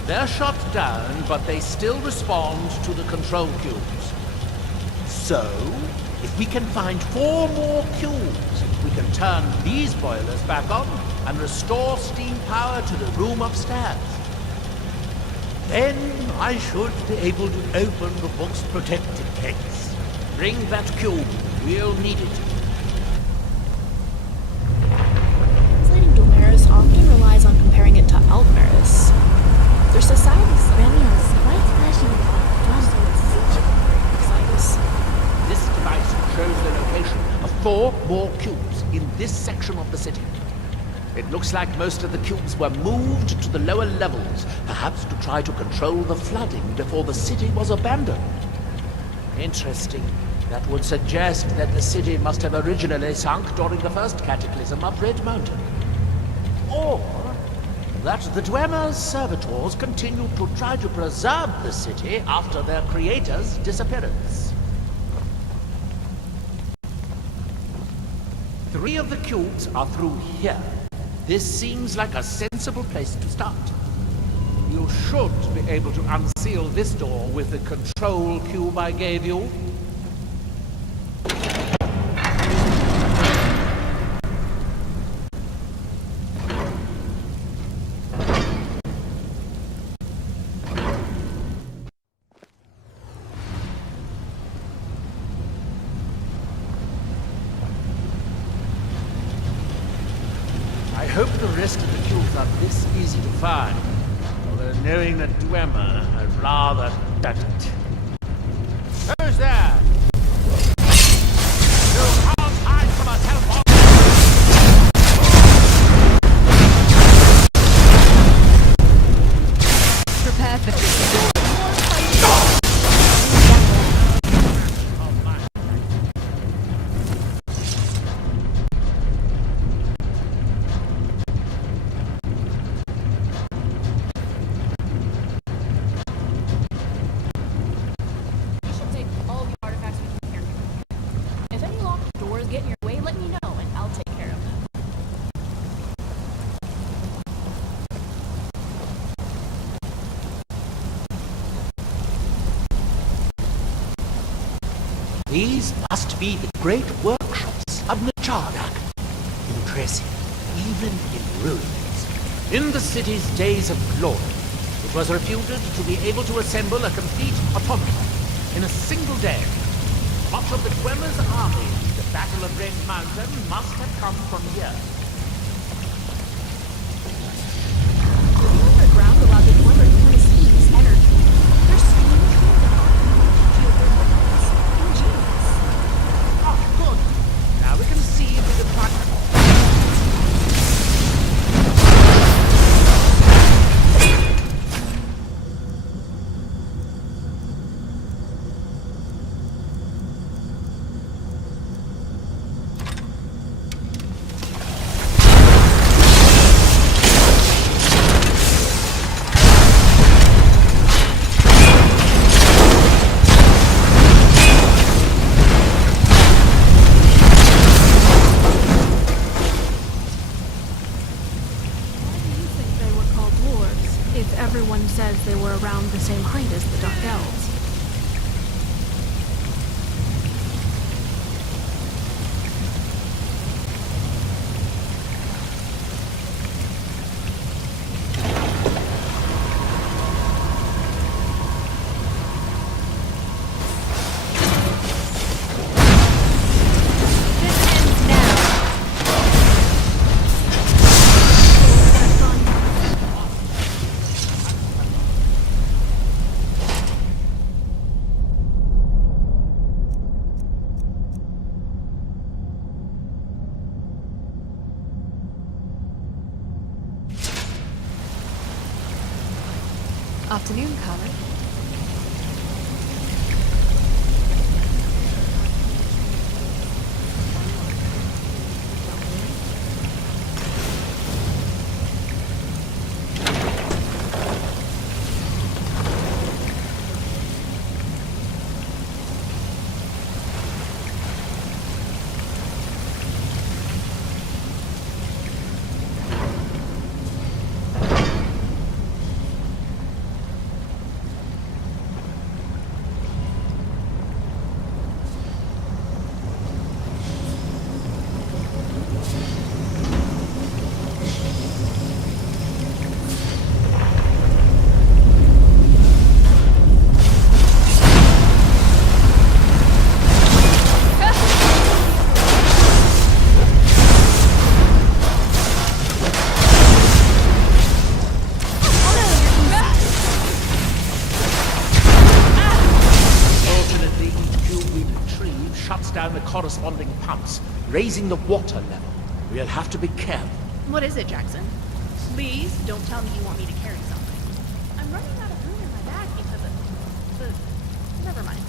They're shut down, but they still respond to the control cubes. So, if we can find 4 more cubes, we can turn these boilers back on and restore steam power to the room upstairs. Then I should be able to open the book's protected case. Bring that cube. We'll need it. Translating Dulmeris often relies on comparing it to Aldmeris. Their societies This device shows the location of 4 more cubes in this section of the city. It looks like most of the cubes were moved to the lower levels, perhaps to try to control the flooding before the city was abandoned. Interesting. That would suggest that the city must have originally sunk during the first cataclysm of Red Mountain. Or that the Dwemer's servitors continued to try to preserve the city after their creator's disappearance. 3 of the cubes are through here. This seems like a sensible place to start. You should be able to unseal this door with the control cube I gave you. I hope the rest of the cubes are this easy to find. Although knowing that Dwemer, I'd rather doubt it. Who's there? You can't hide from a telephone! Prepare for this. Get in your way, let me know, and I'll take care of them. These must be the great workshops of Nachardak. Impressive, even in ruins. In the city's days of glory, it was reputed to be able to assemble a complete automaton in a single day. Much of the Dwemer's army, the Battle of Red Mountain, must have come from here. The underground allowed the Dwemer to receive this energy. Their steam trained an army geothermal ingenious. Oh, good. Now we can see if we can find Everyone says they were around the same height as the Dark Elves. Afternoon, Carmen. corresponding pumps, raising the water level. We'll have to be careful. What is it, Jackson? Please don't tell me you want me to carry something. I'm running out of room in my bag because of the... Never mind.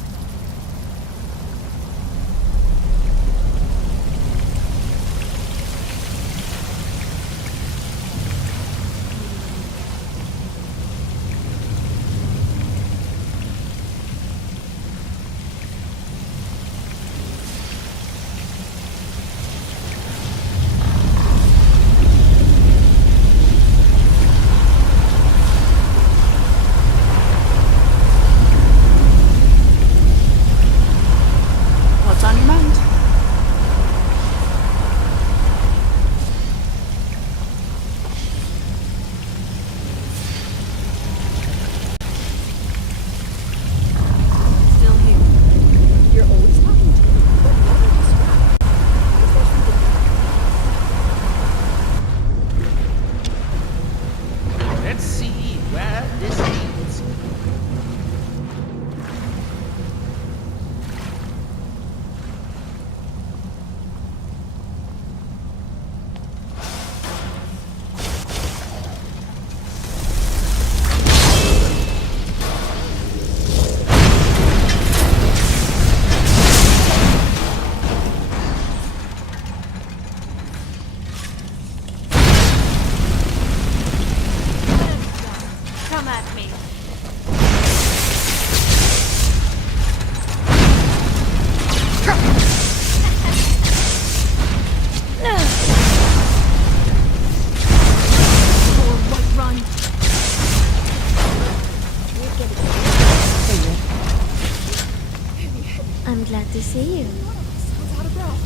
I'm glad to see you. Sounds out of breath.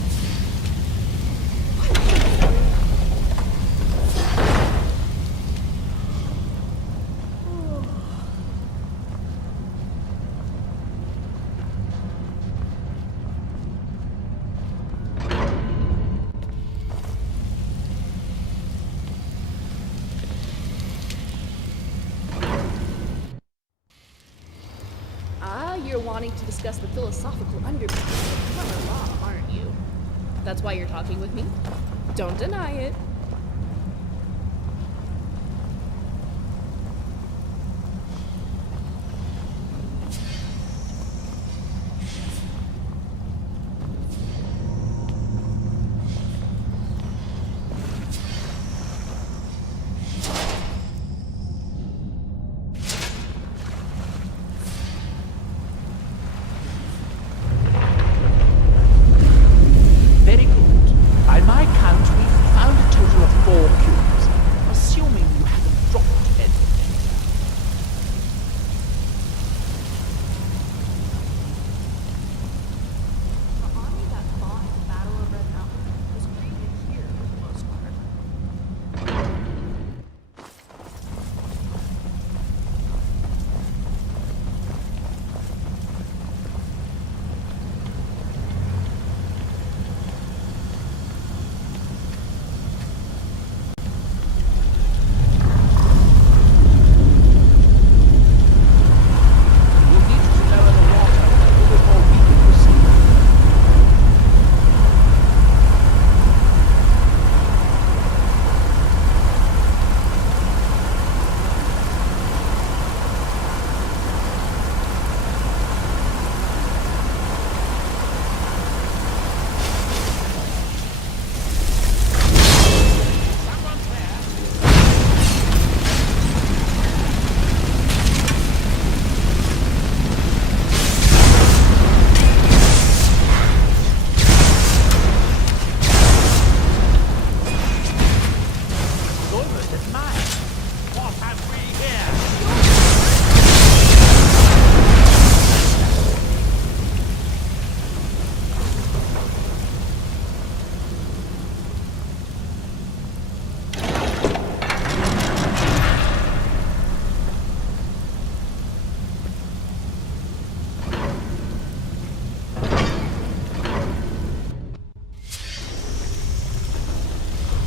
You're wanting to discuss the philosophical underpinnings of common law, aren't you? That's why you're talking with me? Don't deny it.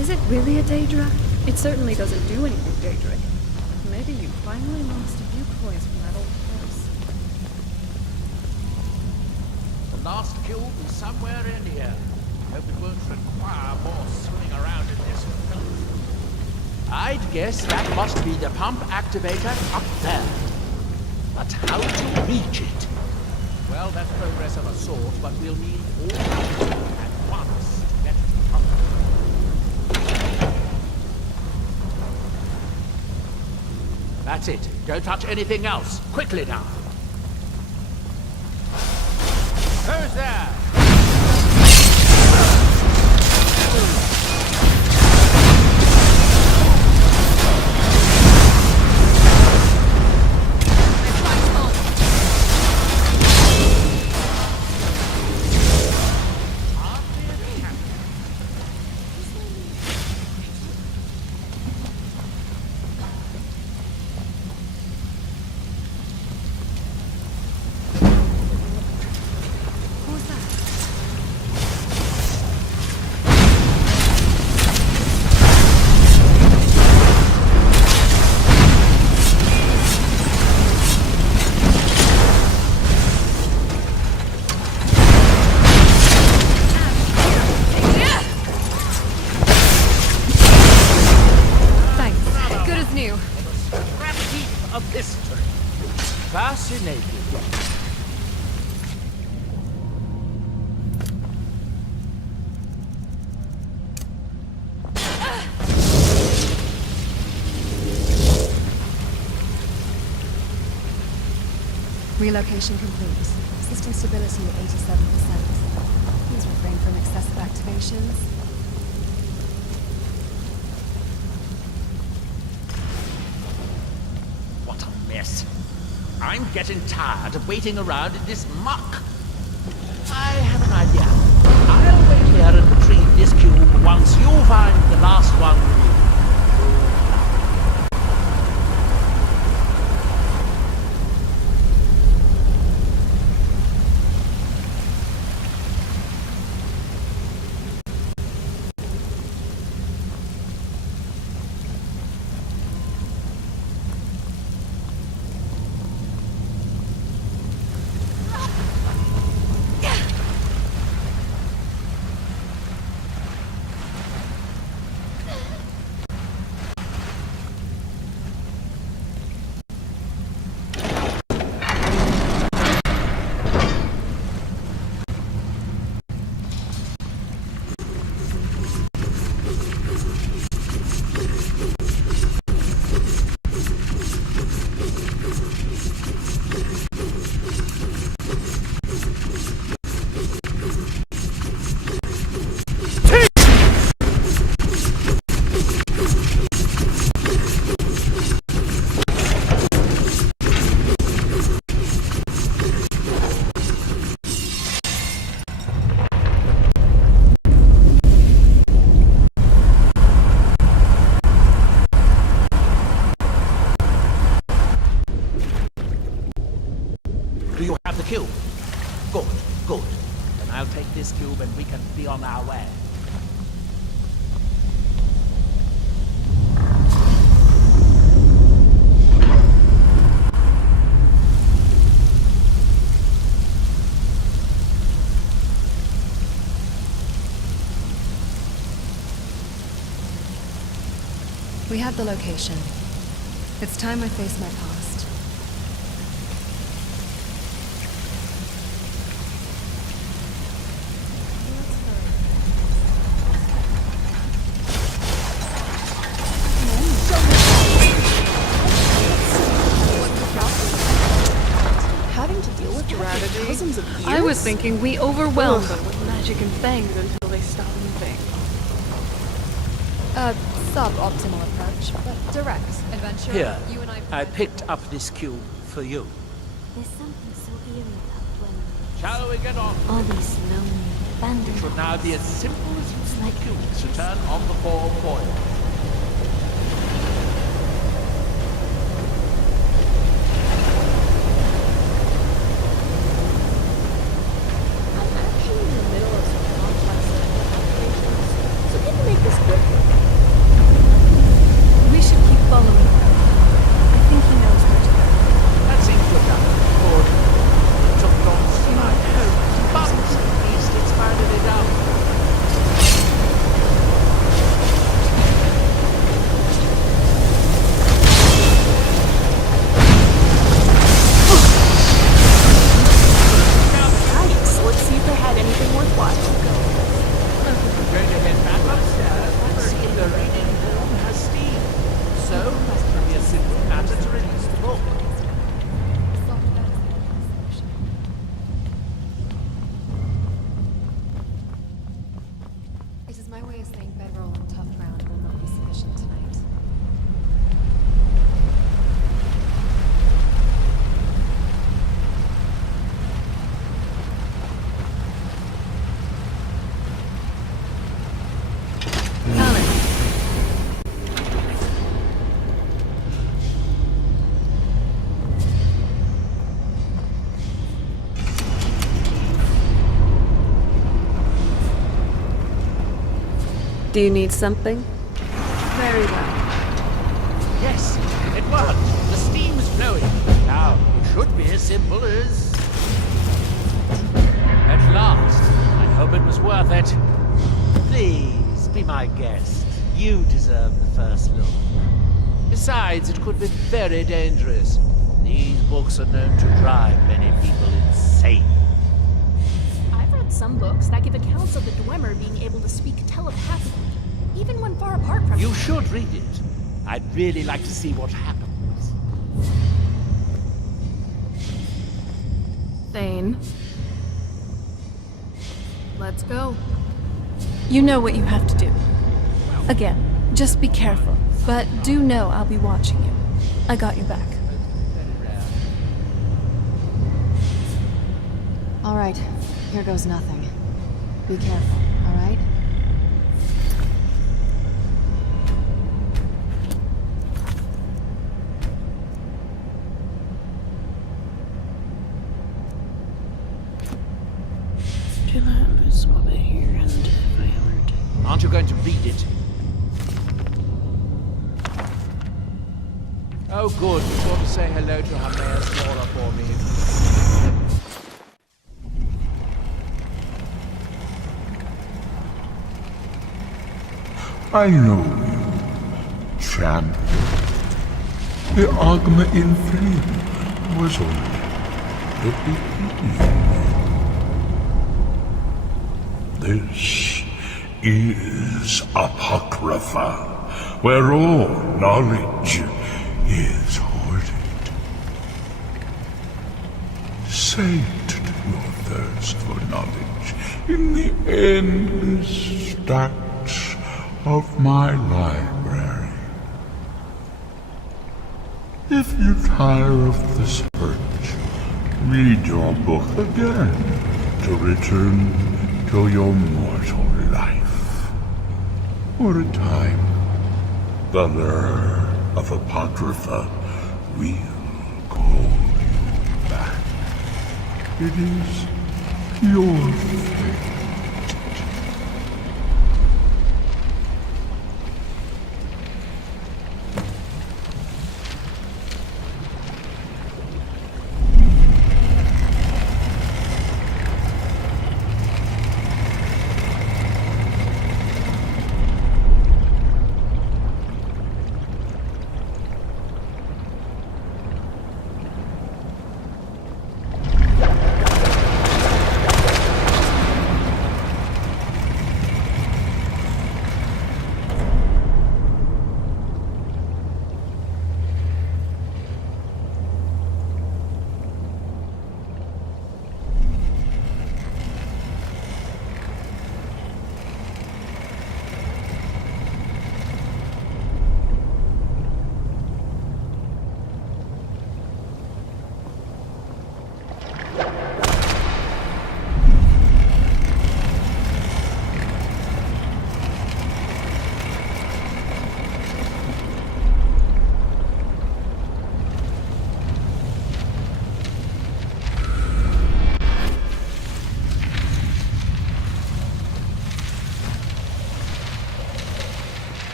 Is it really a Daedra? It certainly doesn't do anything Daedric. Maybe you finally lost a few points from that old horse. The last kill will be somewhere in here. Hope it won't require more swimming around in this filth. I'd guess that must be the pump activator up there. But how to reach it? Well, that's progress of a sort, but we'll need all at once to get to the pump. That's it. Don't touch anything else. Quickly now. Who's there? Fascinating. Relocation complete. System stability at 87%. Please refrain from excessive activations. What a mess. I'm getting tired of waiting around in this muck. I have an idea. I'll wait here and retrieve this cube once you find the last one. Do you have the cube? Good, good. Then I'll take this cube and we can be on our way. We have the location. It's time I face my past. Having to deal with thousands of years? I was thinking we overwhelmed them with magic and fangs until they stopped moving. A suboptimal approach, but direct. Adventure. Here, You and I picked up this cube for you. There's something so eerie about when Shall we get on? all these lonely, abandoned It should now be as simple as using like the cube to turn on the core coil. I'm actually in the middle of some complex applications, so can you make this quick? We should keep following him. I think he knows where to go. That seems to have done it. Good. It took long tonight. But My way of saying bedroll on tough ground will not be sufficient tonight. Do you need something? Very well. Yes, it worked. The steam's flowing. Now, it should be as simple as... At last. I hope it was worth it. Please, be my guest. You deserve the first look. Besides, it could be very dangerous. These books are known to drive many people insane. I've read some books that give accounts of the Dwemer being able to speak telepathically, even when far apart from You should read it. I'd really like to see what happens. Thane. Let's go. You know what you have to do. Again, just be careful. But do know I'll be watching you. I got your back. All right, here goes nothing. Be careful, all right? Aren't you going to read it? Oh, good. Be sure to say hello to Hermaeus Mora for me. I know you, champ. The Ogma in Flame was only the beginning. This is Apocrypha, where all knowledge is hoarded. Sate your thirst for knowledge in the endless stacks of my library. If you tire of the search, read your book again to return to your mortal life. For a time, the lure of Apocrypha will call you back. It is your fate.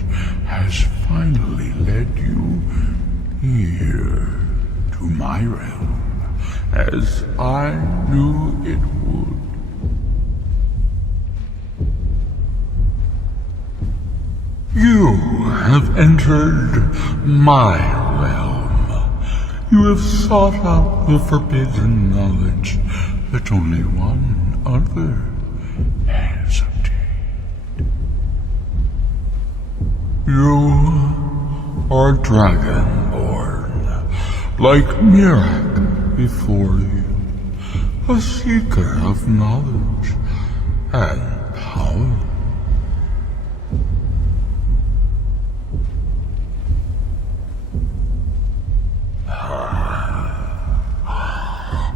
and has finally led you here to my realm, as I knew it would. You have entered my realm. You have sought out the forbidden knowledge that only one other has obtained. You are Dragonborn, like Mirak before you, a seeker of knowledge and power.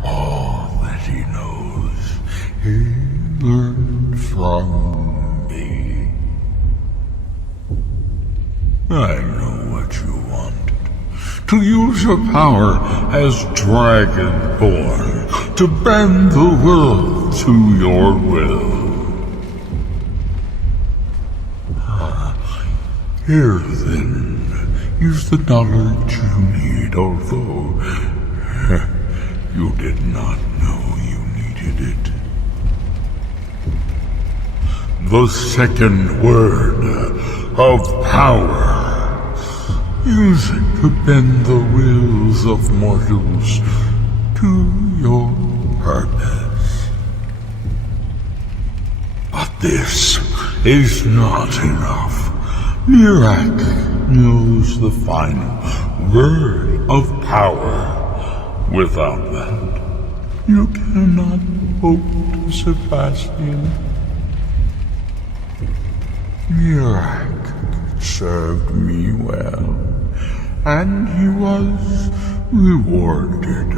All that he knows, he learned from me. I know what you wanted. To use your power as Dragonborn, to bend the world to your will. Here then is the knowledge you need, although you did not know you needed it. The second word of power. Use it to bend the wills of mortals to your purpose. But this is not enough. Mirak knows the final word of power. Without that, you cannot hope to surpass him. Mirak served me well, and he was rewarded.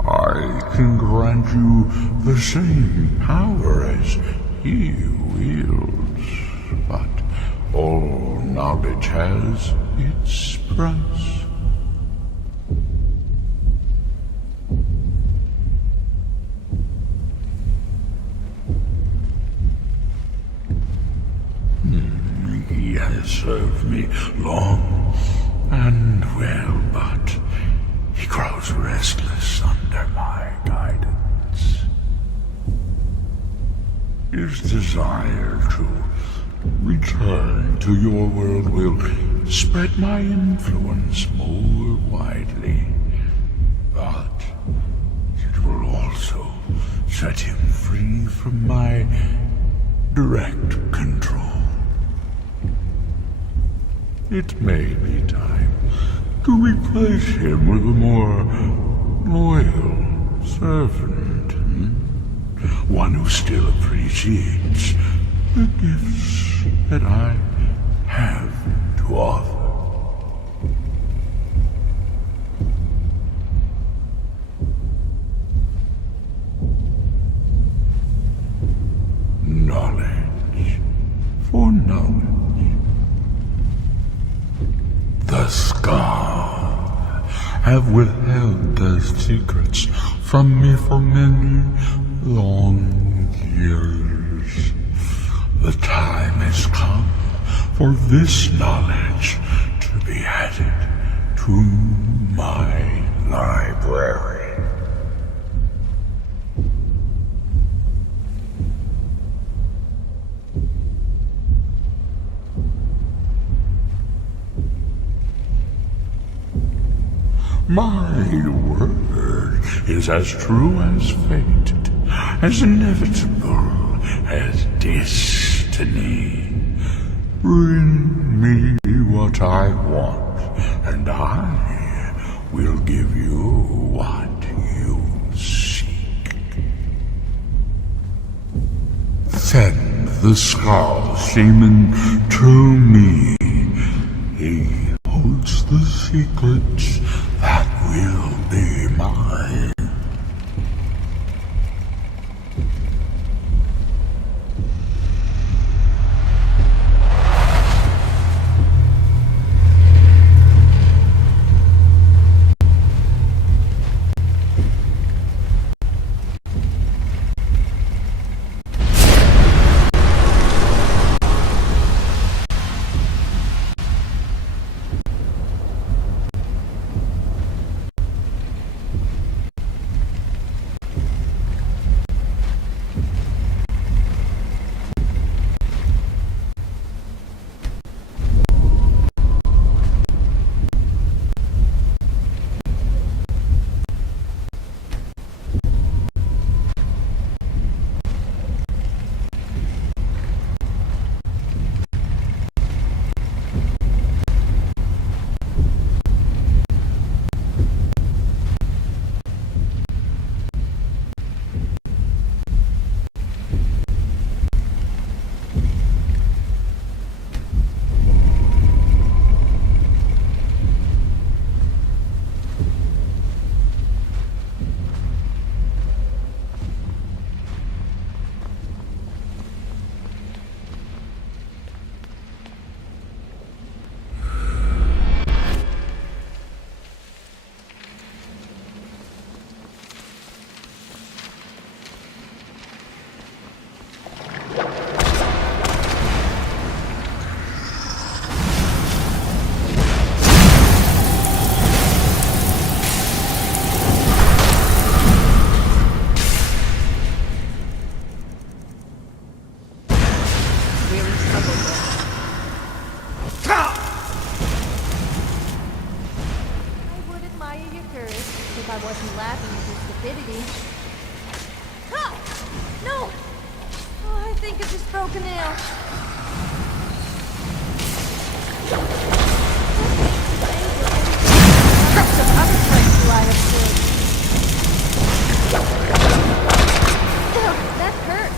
I can grant you the same power as he wields, but all knowledge has its price. He has served me long and well, but he grows restless under my guidance. His desire to return to your world will spread my influence more widely, but it will also set him free from my direct control. It may be time to replace him with a more loyal servant, one who still appreciates the gifts that I have to offer. Knowledge for knowledge. The Scar have withheld their secrets from me for many long years. The time has come for this knowledge to be added to my library. My word is as true as fate, as inevitable as destiny. Bring me what I want, and I will give you what you seek. Send the Skull Shaman to me. He holds the secrets that will be mine. I wasn't laughing at his stupidity. Ah! No! Oh, I think I just broke a nail. Some other place do I have stood? Ugh, that hurt.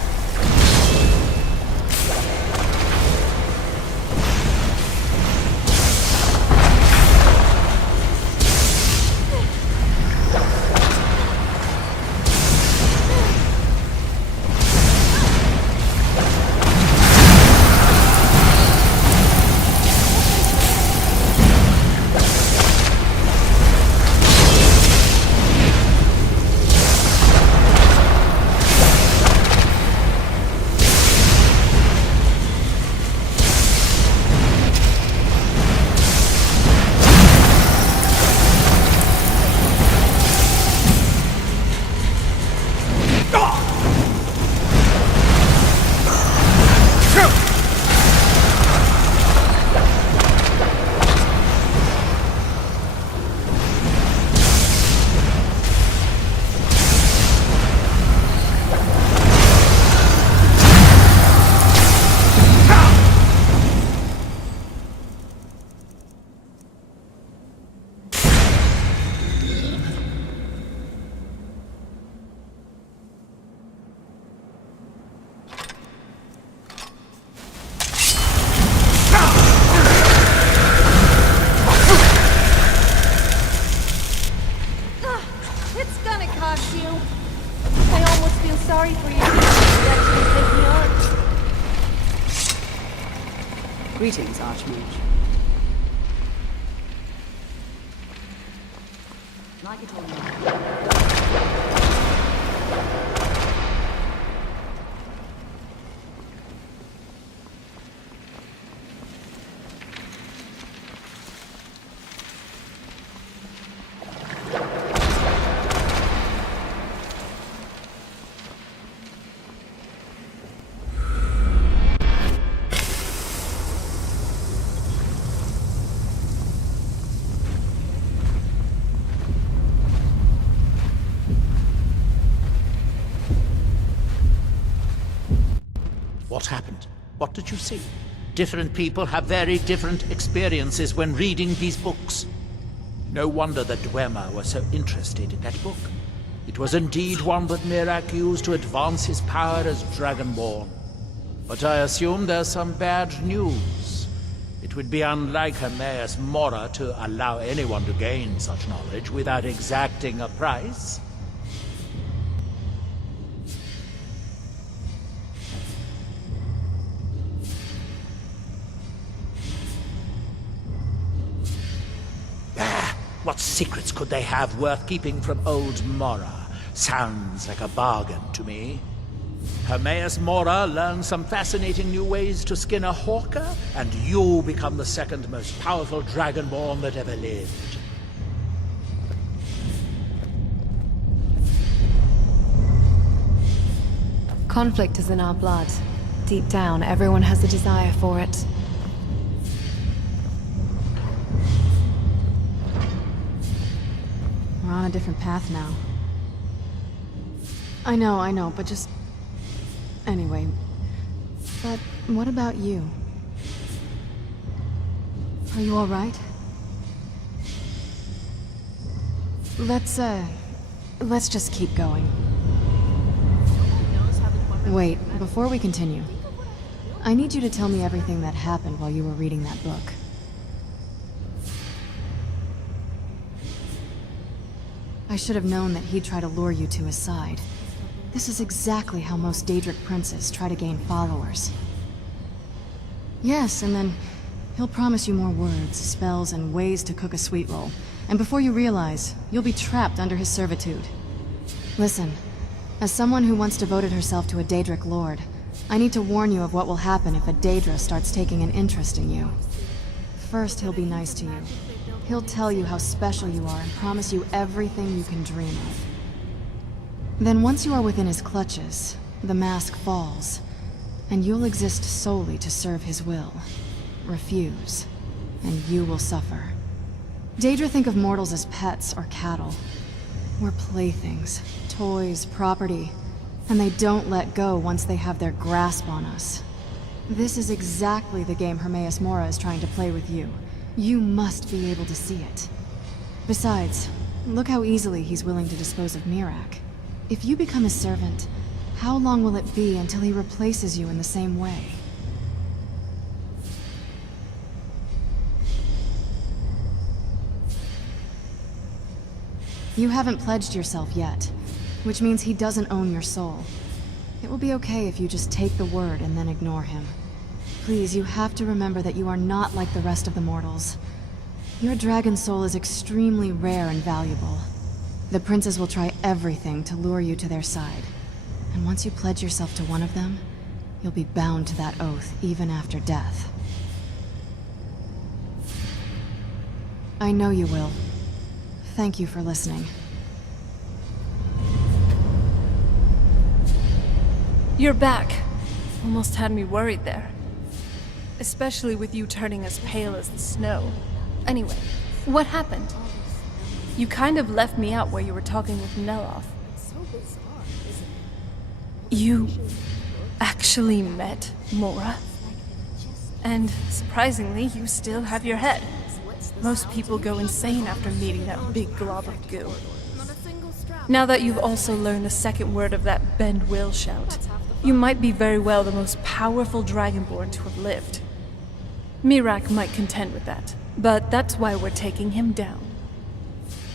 Sorry for you. Actually take me on. Greetings, Archmage. Like it or not. What happened? What did you see? Different people have very different experiences when reading these books. No wonder that Dwemer was so interested in that book. It was indeed one that Mirac used to advance his power as Dragonborn. But I assume there's some bad news. It would be unlike Hermaeus Mora to allow anyone to gain such knowledge without exacting a price. What secrets could they have worth keeping from old Mora? Sounds like a bargain to me. Hermaeus Mora learned some fascinating new ways to skin a hawker, and you become the second most powerful Dragonborn that ever lived. Conflict is in our blood. Deep down, everyone has a desire for it. We're on a different path now. I know, but just... Anyway. But what about you? Are you alright? Let's just keep going. Wait, before we continue, I need you to tell me everything that happened while you were reading that book. I should have known that he'd try to lure you to his side. This is exactly how most Daedric princes try to gain followers. Yes, and then he'll promise you more words, spells, and ways to cook a sweet roll. And before you realize, you'll be trapped under his servitude. Listen, as someone who once devoted herself to a Daedric lord, I need to warn you of what will happen if a Daedra starts taking an interest in you. First, he'll be nice to you. He'll tell you how special you are and promise you everything you can dream of. Then once you are within his clutches, the mask falls, and you'll exist solely to serve his will. Refuse, and you will suffer. Daedra think of mortals as pets or cattle. We're playthings, toys, property, and they don't let go once they have their grasp on us. This is exactly the game Hermaeus Mora is trying to play with you. You must be able to see it. Besides, look how easily he's willing to dispose of Mirac. If you become his servant, how long will it be until he replaces you in the same way? You haven't pledged yourself yet, which means he doesn't own your soul. It will be okay if you just take the word and then ignore him. Please, you have to remember that you are not like the rest of the mortals. Your dragon soul is extremely rare and valuable. The princes will try everything to lure you to their side. And once you pledge yourself to one of them, you'll be bound to that oath even after death. I know you will. Thank you for listening. You're back. Almost had me worried there. Especially with you turning as pale as the snow. Anyway, what happened? You kind of left me out where you were talking with Neloth. You actually met Mora? And surprisingly, you still have your head. Most people go insane after meeting that big glob of goo. Now that you've also learned the second word of that bend will shout, you might be very well the most powerful Dragonborn to have lived. Mirac might contend with that, but that's why we're taking him down.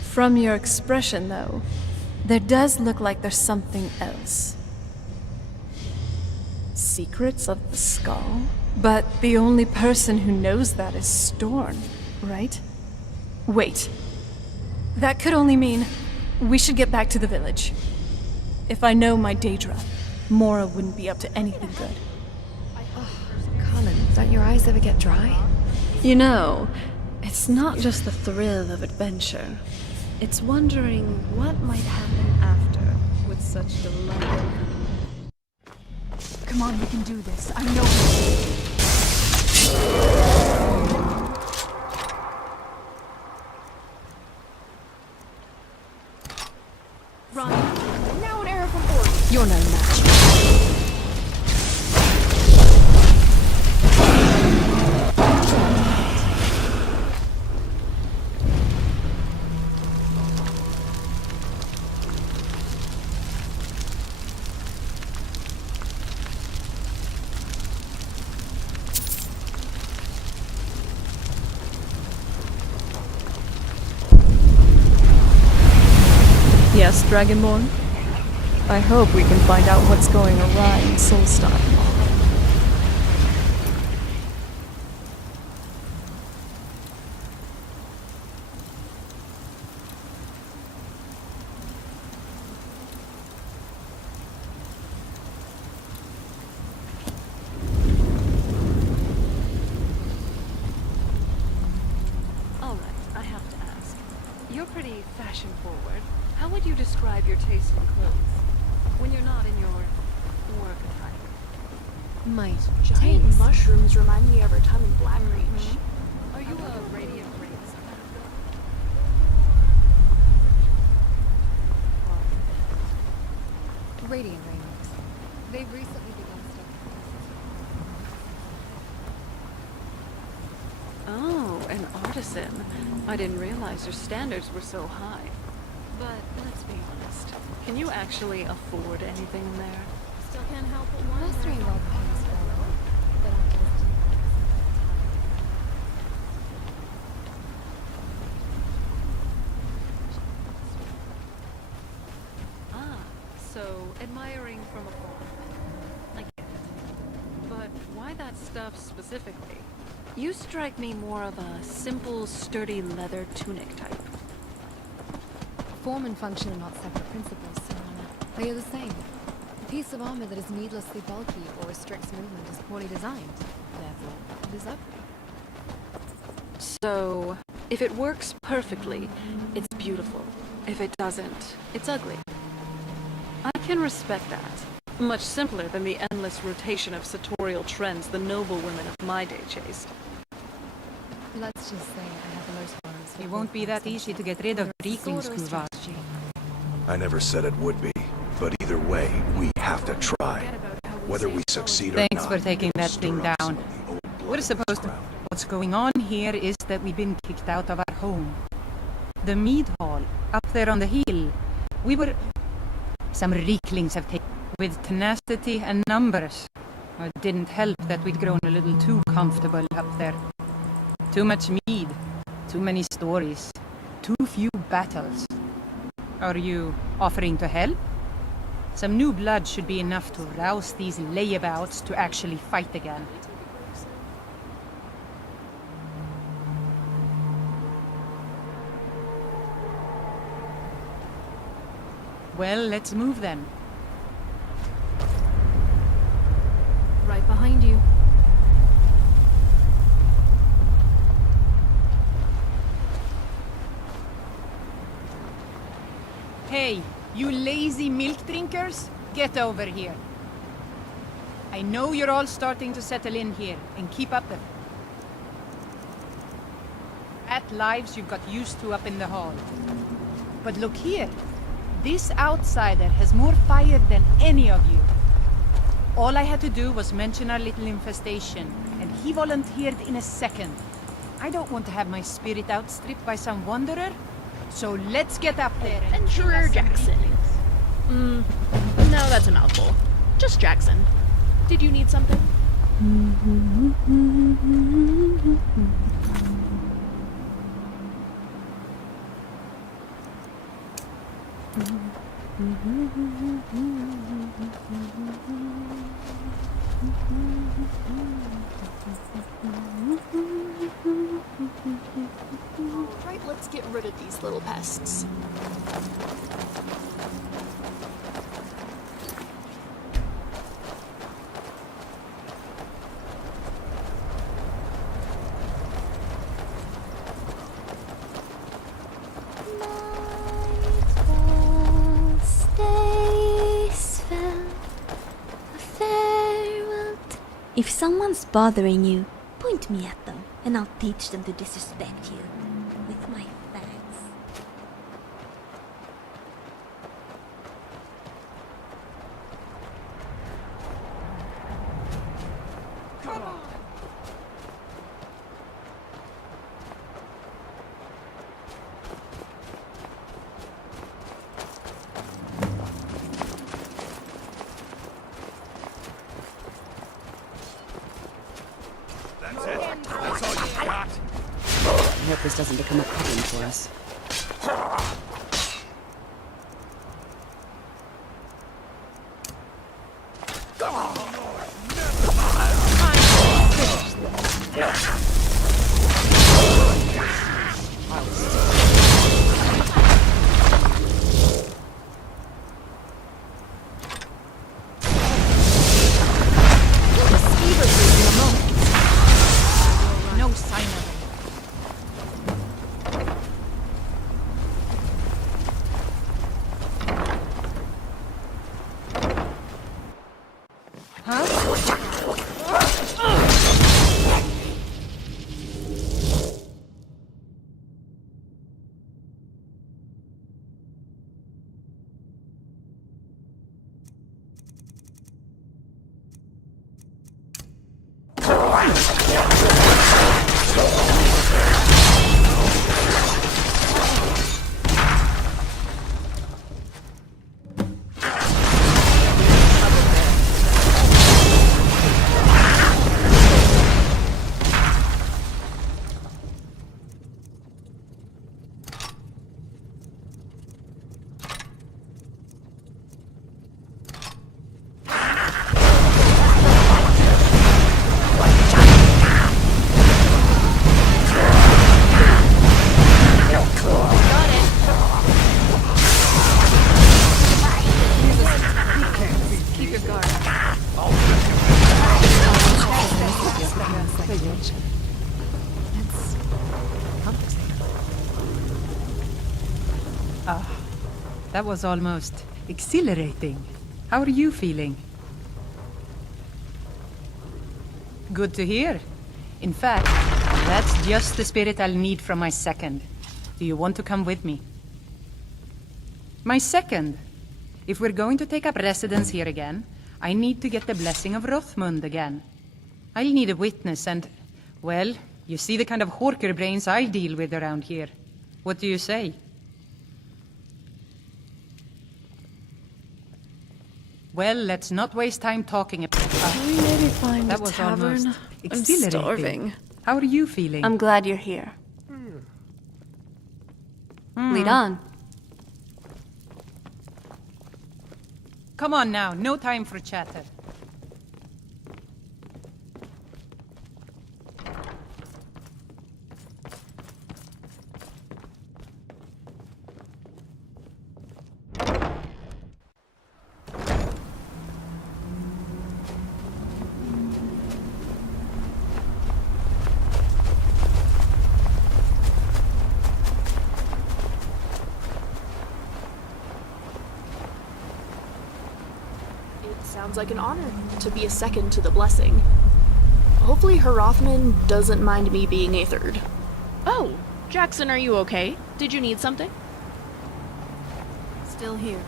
From your expression, though, there does look like there's something else. Secrets of the Skull? But the only person who knows that is Storm, right? Wait. That could only mean we should get back to the village. If I know my Daedra, Mora wouldn't be up to anything good. Colin, don't your eyes ever get dry? You know, it's not just the thrill of adventure. It's wondering what might happen after with such delight. Come on, we can do this. I know we Run. Now an arrow from Oregon. You're no match. Yes, Dragonborn? I hope we can find out what's going awry in Solstheim. All right, I have to ask. You're pretty fashion-forward. How would you describe your taste in clothes when you're not in your work attire? My Giant taste. mushrooms remind me of our time in Blackreach. Are you a radiant race? Radiant Rainbows. They've recently begun Oh, an artisan. I didn't realize your standards were so high. But let's be honest. Can you actually afford anything there? Still can't help but wonder. mastering well pays well, but after visiting the Ah, so admiring from afar. I get it. But why that stuff specifically? You strike me more of a simple, sturdy leather tunic type. Form and function are not separate principles, Serana. They are the same. A piece of armor that is needlessly bulky or restricts movement is poorly designed. Therefore, it is ugly. So, if it works perfectly, it's beautiful. If it doesn't, it's ugly. I can respect that. Much simpler than the endless rotation of sartorial trends the noble women of my day chased. Let's just say I have the most It won't be that easy to get rid of Rikun's Kuvachi. I never said it would be, but either way, we have to try. Whether we succeed or not. Thanks for taking that thing down. We're supposed to... What's going on here is that we've been kicked out of our home. The mead hall, up there on the hill. We were... Some reeklings have taken... With tenacity and numbers. It didn't help that we'd grown a little too comfortable up there. Too much mead. Too many stories. Too few battles. Are you offering to help? Some new blood should be enough to rouse these layabouts to actually fight again. Well, let's move then. Right behind you. Hey, you lazy milk drinkers, get over here. I know you're all starting to settle in here, and keep up the lives you've got used to up in the hall. But look here, this outsider has more fire than any of you. All I had to do was mention our little infestation, and he volunteered in a second. I don't want to have my spirit outstripped by some wanderer. So let's get up there and Adventurer Jackson. No, that's a mouthful. Just Jackson. Did you need something? Alright, let's get rid of these little pests. If someone's bothering you, point me at them, and I'll teach them to disrespect you with my fangs. Come on! I hope this doesn't become a problem for us. No sign of it. That was almost exhilarating. How are you feeling? Good to hear. In fact, that's just the spirit I'll need from my second. Do you want to come with me? My second. If we're going to take up residence here again, I need to get the blessing of Rothmund again. I'll need a witness and, well, you see the kind of horker brains I deal with around here. What do you say? Well, let's not waste time talking about Can we maybe find that a was tavern? almost I'm exhilarating. starving. How are you feeling? I'm glad you're here. Lead on. Come on now, no time for chatter. Sounds like an honor to be a second to the blessing. Hopefully Hrothmund doesn't mind me being a third. Oh, Jackson, are you okay? Did you need something? Still here.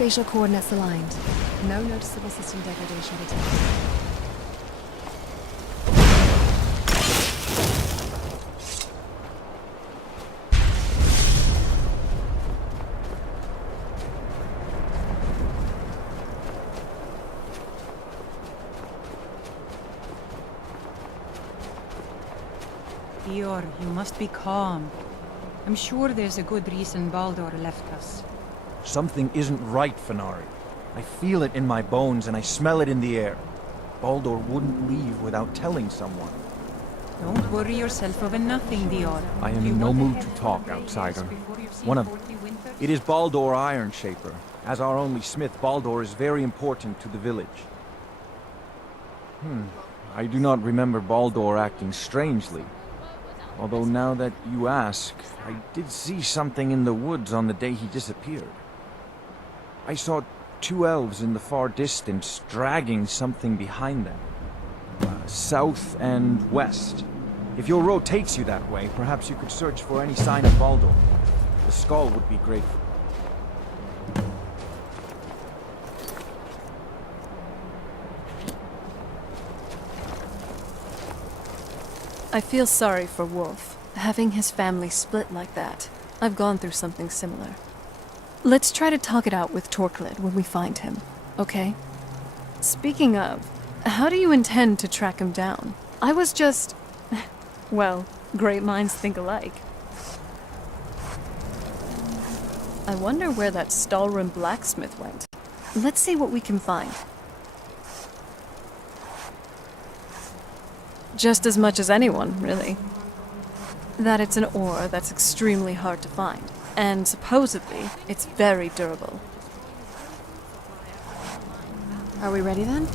Spatial coordinates aligned. No noticeable system degradation detected. Dior, you must be calm. I'm sure there's a good reason Baldur left us. Something isn't right, Fenari. I feel it in my bones and I smell it in the air. Baldur wouldn't leave without telling someone. Don't worry yourself over nothing, Dior. I am in no mood to talk, outsider. It is Baldur Ironshaper. As our only smith, Baldur is very important to the village. I do not remember Baldur acting strangely. Although now that you ask, I did see something in the woods on the day he disappeared. I saw two elves in the far distance dragging something behind them. South and west. If your road takes you that way, perhaps you could search for any sign of Baldur. The skull would be grateful. I feel sorry for Wolf, having his family split like that. I've gone through something similar. Let's try to talk it out with Torklid when we find him, okay? Speaking of, how do you intend to track him down? I was just... well, great minds think alike. I wonder where that Stalrim blacksmith went. Let's see what we can find. Just as much as anyone, really. That it's an ore that's extremely hard to find, and supposedly, it's very durable. Are we ready then?